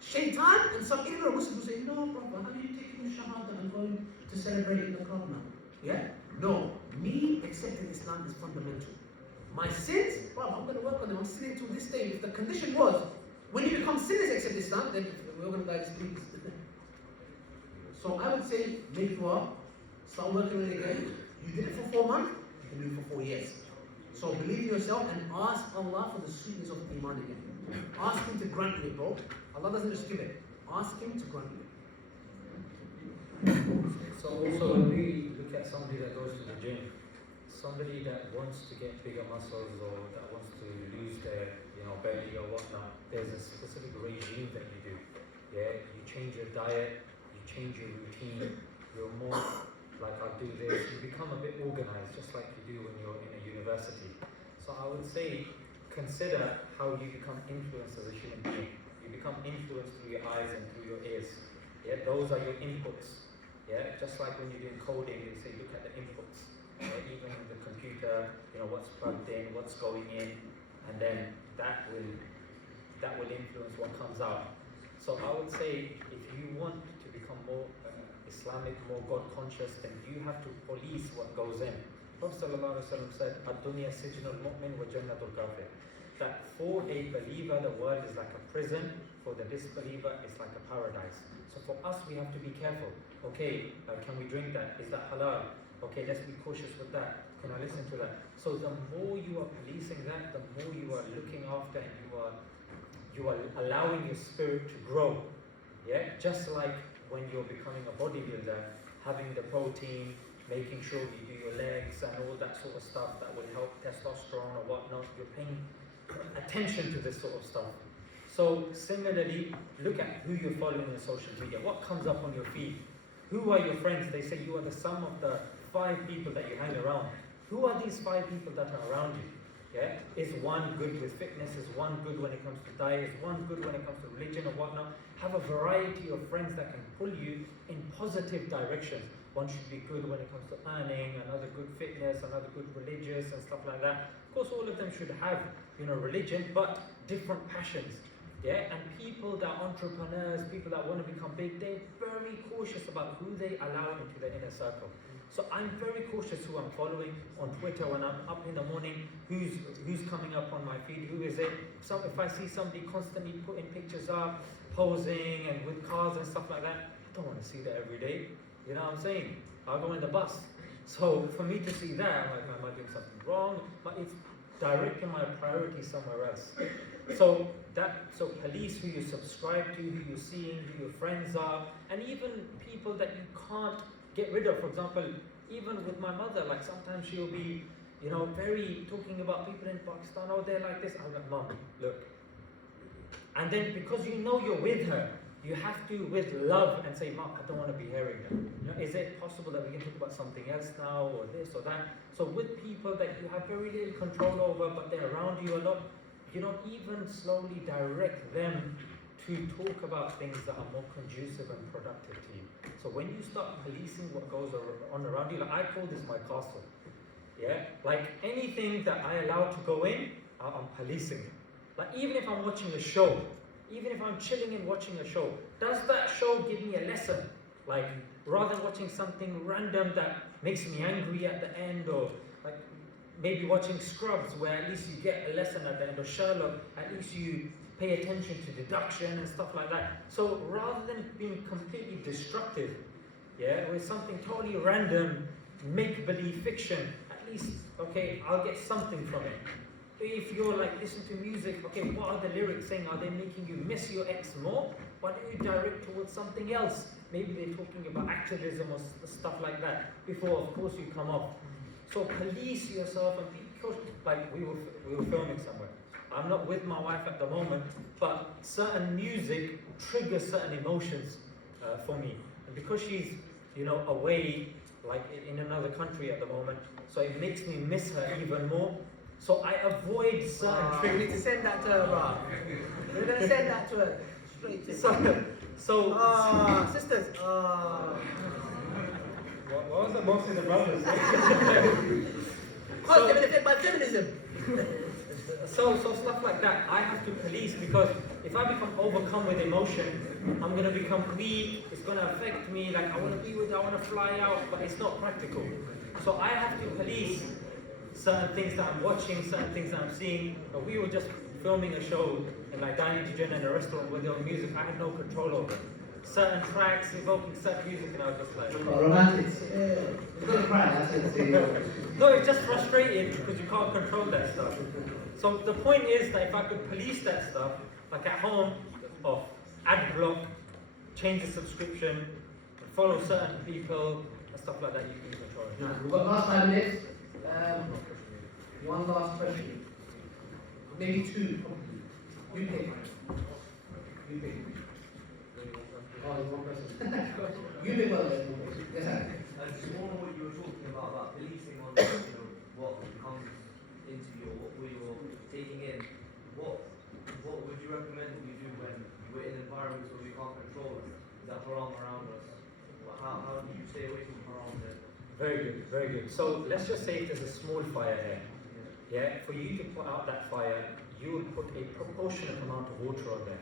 Shaitan and some ignorant Muslims will say, no, brother, how are you taking the shahada and going to celebrate in the club now? Yeah? No. Me accepting Islam is fundamental. My sins, brother, I'm going to work on them. I'm sinning to this day. If the condition was, when you become sinners accept Islam, then we're going to die this please. So I would say, make dua, start working on it again. You did it for 4 months, you can do it for 4 years. So believe in yourself and ask Allah for the sweetness of Iman again. Ask Him to grant you it, bro. Allah doesn't just give it. Ask Him to grant you it. So also when we look at somebody that goes to the gym, somebody that wants to get bigger muscles or that wants to lose their belly or whatnot, there's a specific regime that you do. Yeah, you change your diet, you change your routine, you're more like I'll do this, you become a bit organized just like you do when you're in a university. So I would say consider how you become influenced as a human being. You become influenced through your eyes and through your ears. Yeah, those are your inputs. Yeah, just like when you're doing coding, you say look at the inputs. Yeah, even with the computer, what's plugged in, what's going in, and then that will influence what comes out. So I would say if you want to become more Islamic, more God conscious, then you have to police what goes in. Prophet ﷺ said, "Ad-dunya sijnul mu'min wa jannatul kafir." That for a believer, the world is like a prison. For the disbeliever, it's like a paradise. So for us, we have to be careful. Okay, can we drink that? Is that halal? Okay, let's be cautious with that. Can I listen to that? So the more you are policing that, the more you are looking after and you are allowing your spirit to grow. Yeah, just like when you're becoming a bodybuilder, having the protein, making sure you do your legs and all that sort of stuff that will help testosterone or whatnot. You're paying attention to this sort of stuff. So similarly, look at who you're following on social media. What comes up on your feed? Who are your friends? They say you are the sum of the 5 people that you hang around. Who are these 5 people that are around you? Yeah? Is one good with fitness? Is one good when it comes to diet? Is one good when it comes to religion or whatnot? Have a variety of friends that can pull you in positive directions. One should be good when it comes to earning, another good fitness, another good religious and stuff like that. Of course, all of them should have, religion, but different passions. Yeah, and people that are entrepreneurs, people that want to become big, they're very cautious about who they allow into their inner circle. So I'm very cautious who I'm following on Twitter when I'm up in the morning, who's coming up on my feed, who is it? So if I see somebody constantly putting pictures up, posing and with cars and stuff like that, I don't want to see that every day. You know what I'm saying? I'll go in the bus. So for me to see that, I'm like, am I doing something wrong? But it's directing my priority somewhere else. So police who you subscribe to, who you're seeing, who your friends are, and even people that you can't get rid of. For example, even with my mother, like sometimes she'll be, very talking about people in Pakistan, oh, they're like this. I'm like, Mom, look. And then because you're with her, you have to, with love, and say, Mark, I don't want to be hearing that. You know, is it possible that we can talk about something else now, or this or that? So with people that you have very little control over, but they're around you a lot, you don't even slowly direct them to talk about things that are more conducive and productive to you. So when you start policing what goes on around you, like I call this my castle. Yeah, like anything that I allow to go in, I'm policing it. Like even if I'm watching a show, even if I'm chilling and watching a show, does that show give me a lesson? Like rather than watching something random that makes me angry at the end, or like maybe watching Scrubs where at least you get a lesson at the end, or Sherlock, at least you pay attention to deduction and stuff like that. So rather than being completely destructive, yeah, with something totally random, make-believe fiction, at least, okay, I'll get something from it. If you're like, listen to music, okay, what are the lyrics saying? Are they making you miss your ex more? Why don't you direct towards something else? Maybe they're talking about activism or stuff like that before, of course, you come off. So police yourself and be cautious. Like we were filming somewhere. I'm not with my wife at the moment, but certain music triggers certain emotions for me. And because she's, you know, away, like in another country at the moment, so it makes me miss her even more. So I avoid certain triggers. You need to send that to her, bro. We're going to send that to her straight to sisters. What was the most in the brothers? Positive effect by feminism. So stuff like that, I have to police, because if I become overcome with emotion, I'm going to become weak, it's going to affect me, like I want to be with her, I want to fly out, but it's not practical. So I have to police certain things that I'm watching, certain things that I'm seeing. We were just filming a show and like dining to Jannah in a restaurant with your music, I had no control over it. Certain tracks invoking certain music, and I was just like... romantic. You're going to cry, that's it. No, it's just frustrating because you can't control that stuff. So the point is that if I could police that stuff, like at home, ad block, change the subscription, follow certain people, and stuff like that, you can control it. No, we've got last 5 minutes. One last question. Maybe two. You pick. You pick. Oh, there's one person. You pick one of them. Yes, sir. Just more on what you were talking about policing on, you know, what comes into your, what you're taking in. What would you recommend we do when we're in environments where we can't control the haram around us? How do you stay away from haram then? Very good, very good. So let's just say if there's a small fire here. Yeah, for you to put out that fire, you will put a proportionate amount of water on there.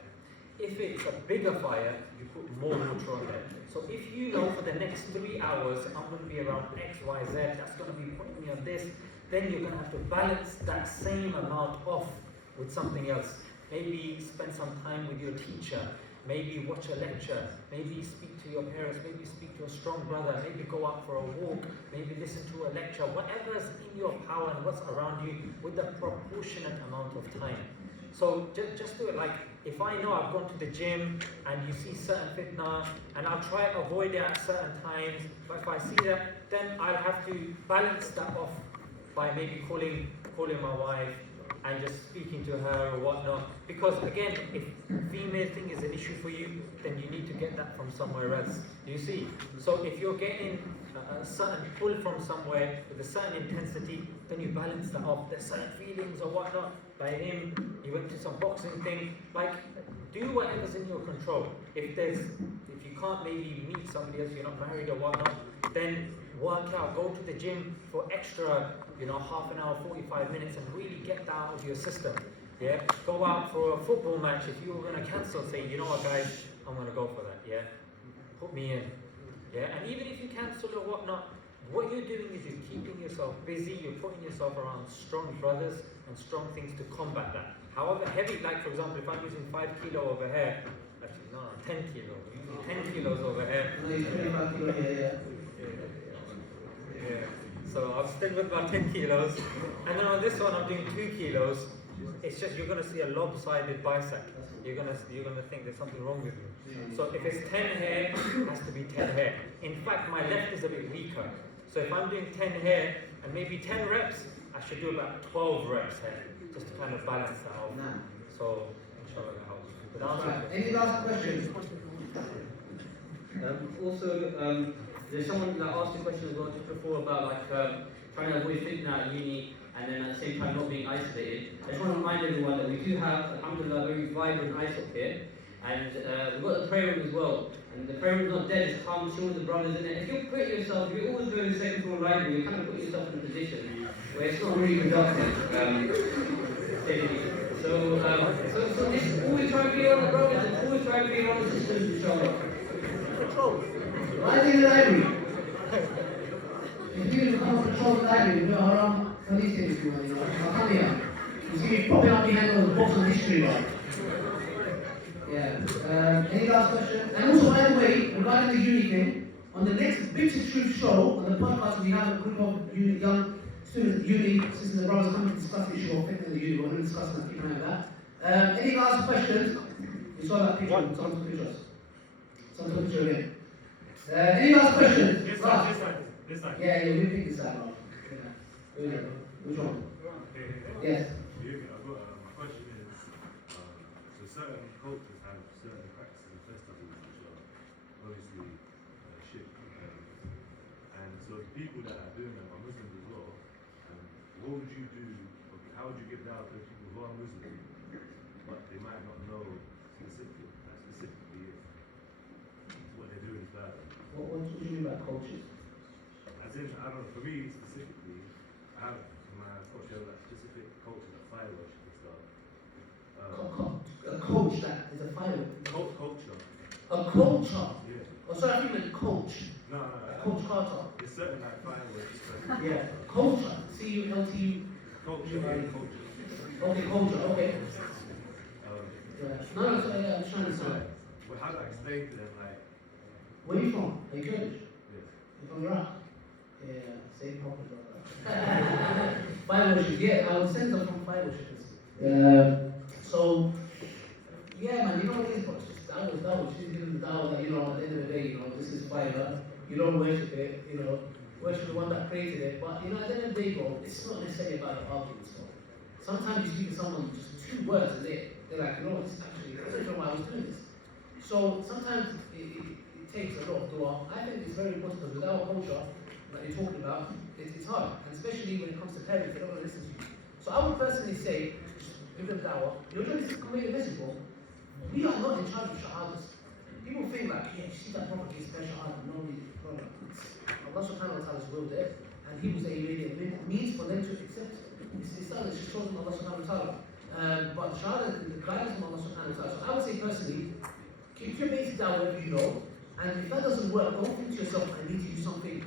If it's a bigger fire, you put more water on there. So if you know for the next 3 hours, I'm going to be around X, Y, Z, that's going to be putting me on this, then you're going to have to balance that same amount off with something else. Maybe spend some time with your teacher, maybe watch a lecture, maybe speak to your parents, maybe speak to a strong brother, maybe go out for a walk, maybe listen to a lecture, whatever's in your power and what's around you with a proportionate amount of time. So just do it. Like if I know I've gone to the gym and you see certain fitna, and I'll try to avoid it at certain times, but if I see that, then I'll have to balance that off by maybe calling my wife and just speaking to her or whatnot. Because again, if female thing is an issue for you, then you need to get that from somewhere else. You see? So if you're getting a certain pull from somewhere with a certain intensity, then you balance that off. There's certain feelings or whatnot. By him, he went to some boxing thing. Like, do whatever's in your control. If you can't maybe meet somebody else, you're not married or whatnot, then work out, go to the gym for extra, half an hour, 45 minutes, and really get that out of your system. Yeah, go out for a football match. If you were going to cancel, say, you know what, guys, I'm going to go for that. Yeah, put me in. Yeah, and even if you cancel or whatnot, what you're doing is you're keeping yourself busy. You're putting yourself around strong brothers and strong things to combat that. However heavy, like for example, if I'm using 5 kilo over here, actually no, 10 kilos. Using 10 kilos over here. Yeah. So I'm still with about 10 kilos, and then on this one I'm doing 2 kilos. It's just you're gonna see a lopsided bicep. You're gonna think there's something wrong with you. So if it's 10 here, it has to be 10 here. In fact, my left is a bit weaker. So if I'm doing 10 here and maybe 10 reps, I should do about 12 reps here, just to kind of balance that out. So inshallah that helps. Any last questions? Also, there's someone that asked a question as well just before about like trying to avoid fitna at uni and then at the same time not being isolated. I just want to remind everyone that we do have, alhamdulillah, a very vibrant ISOC here. And we've got the prayer room as well. And the prayer room is not dead, it's calm, chill with the brothers in it. If you put yourself, if you always go to the second floor library, you kind of put yourself in a position where it's not really productive. So this always try to be on the brothers and always try to be on the sisters, inshallah. Why is it in the library? If you become a patrol the library, you know how long police take if you want, you know. I'll come here. You see me popping up behind those books on history, right? Yeah. Any last question? And also, by the way, regarding the uni thing, on the next Big to Truth show, on the podcast, we have a group of young students at uni, sisters and brothers coming to discuss the issue of fitness in the uni. We're going to discuss that, keep an eye on that. Any last questions? You saw that picture, someone took pictures. Someone took a picture again. Any last questions? This side. Yeah, we pick this side, bro. Yeah. Which one? Yes. My question is, so certain cultures have certain practices and festivals which are obviously shit. And so the people that are doing them are Muslims as well. What would you do, how would you give dawah to people who are Muslim, but they might not know specifically what they're doing is bad? What do you mean by cultures? As in, I don't know, for me specifically, I have in my culture like specific culture like fire worship and stuff. A coach that is a firework. Culture. A culture? Yeah. Oh, sorry, I think meant coach. No. Coach Carter. It's certain like fire worship. Yeah. Culture. C-U-L-T-U. Culture. Okay, culture, okay. Yeah. No, sorry, I'm trying to say. Well, how do I explain to them, like... Where are you from? Are you Kurdish? Yes. You're from Iraq? Yeah, same problem, brother. Fire worship, yeah, I would send them from fire worshippers. So, yeah, man, you know what it is, bro? It's just dawah. She's giving the dawah that, you know, at the end of the day, you know, this is fire. You don't worship it, you know, worship the one that created it. But, you know, at the end of the day, bro, it's not necessarily about the arguments, bro. Sometimes you speak to someone, just 2 words, and they're like, you know what, this actually, I don't know why I was doing this. So, sometimes it takes a lot of dua. I think it's very important because with our culture that you're talking about, it's hard, and especially when it comes to parents, they don't want to listen to you. So I would personally say, give them dawah. You're trying to convey the message, bro. We are not in charge of shahadas. People think like, yeah, you see that prophet gets special shahada. No. Allah subhanahu wa ta'ala's will there, and he was a means for them to accept. It's not that she chose from Allah subhanahu wa ta'ala. But shahada is the guidance from Allah subhanahu wa ta'ala. So I would say personally, keep your basic dawah whatever you know. And if that doesn't work, don't think to yourself, I need to do something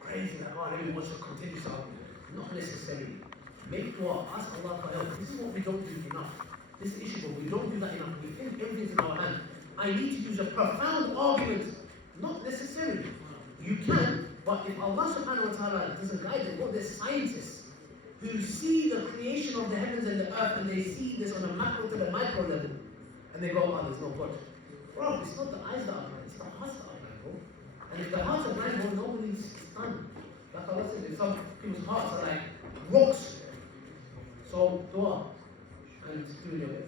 crazy, like, oh, let me watch the continuous album. Not necessarily. Make dua, ask Allah for help. This is what we don't do enough. This issue, but we don't do that enough. We think everything's in our hand. I need to use a profound argument. Not necessarily. You can, but if Allah subhanahu wa ta'ala doesn't guide them, what, there's scientists who see the creation of the heavens and the earth, and they see this on a macro to the micro level, and they go, oh, there's no God. Bro, it's not the eyes that are blind, it's the hearts that are blind, bro. And if the hearts are blind, bro, nobody's done. Like Allah said, some people's hearts are like rocks. So, dua, and do it your way.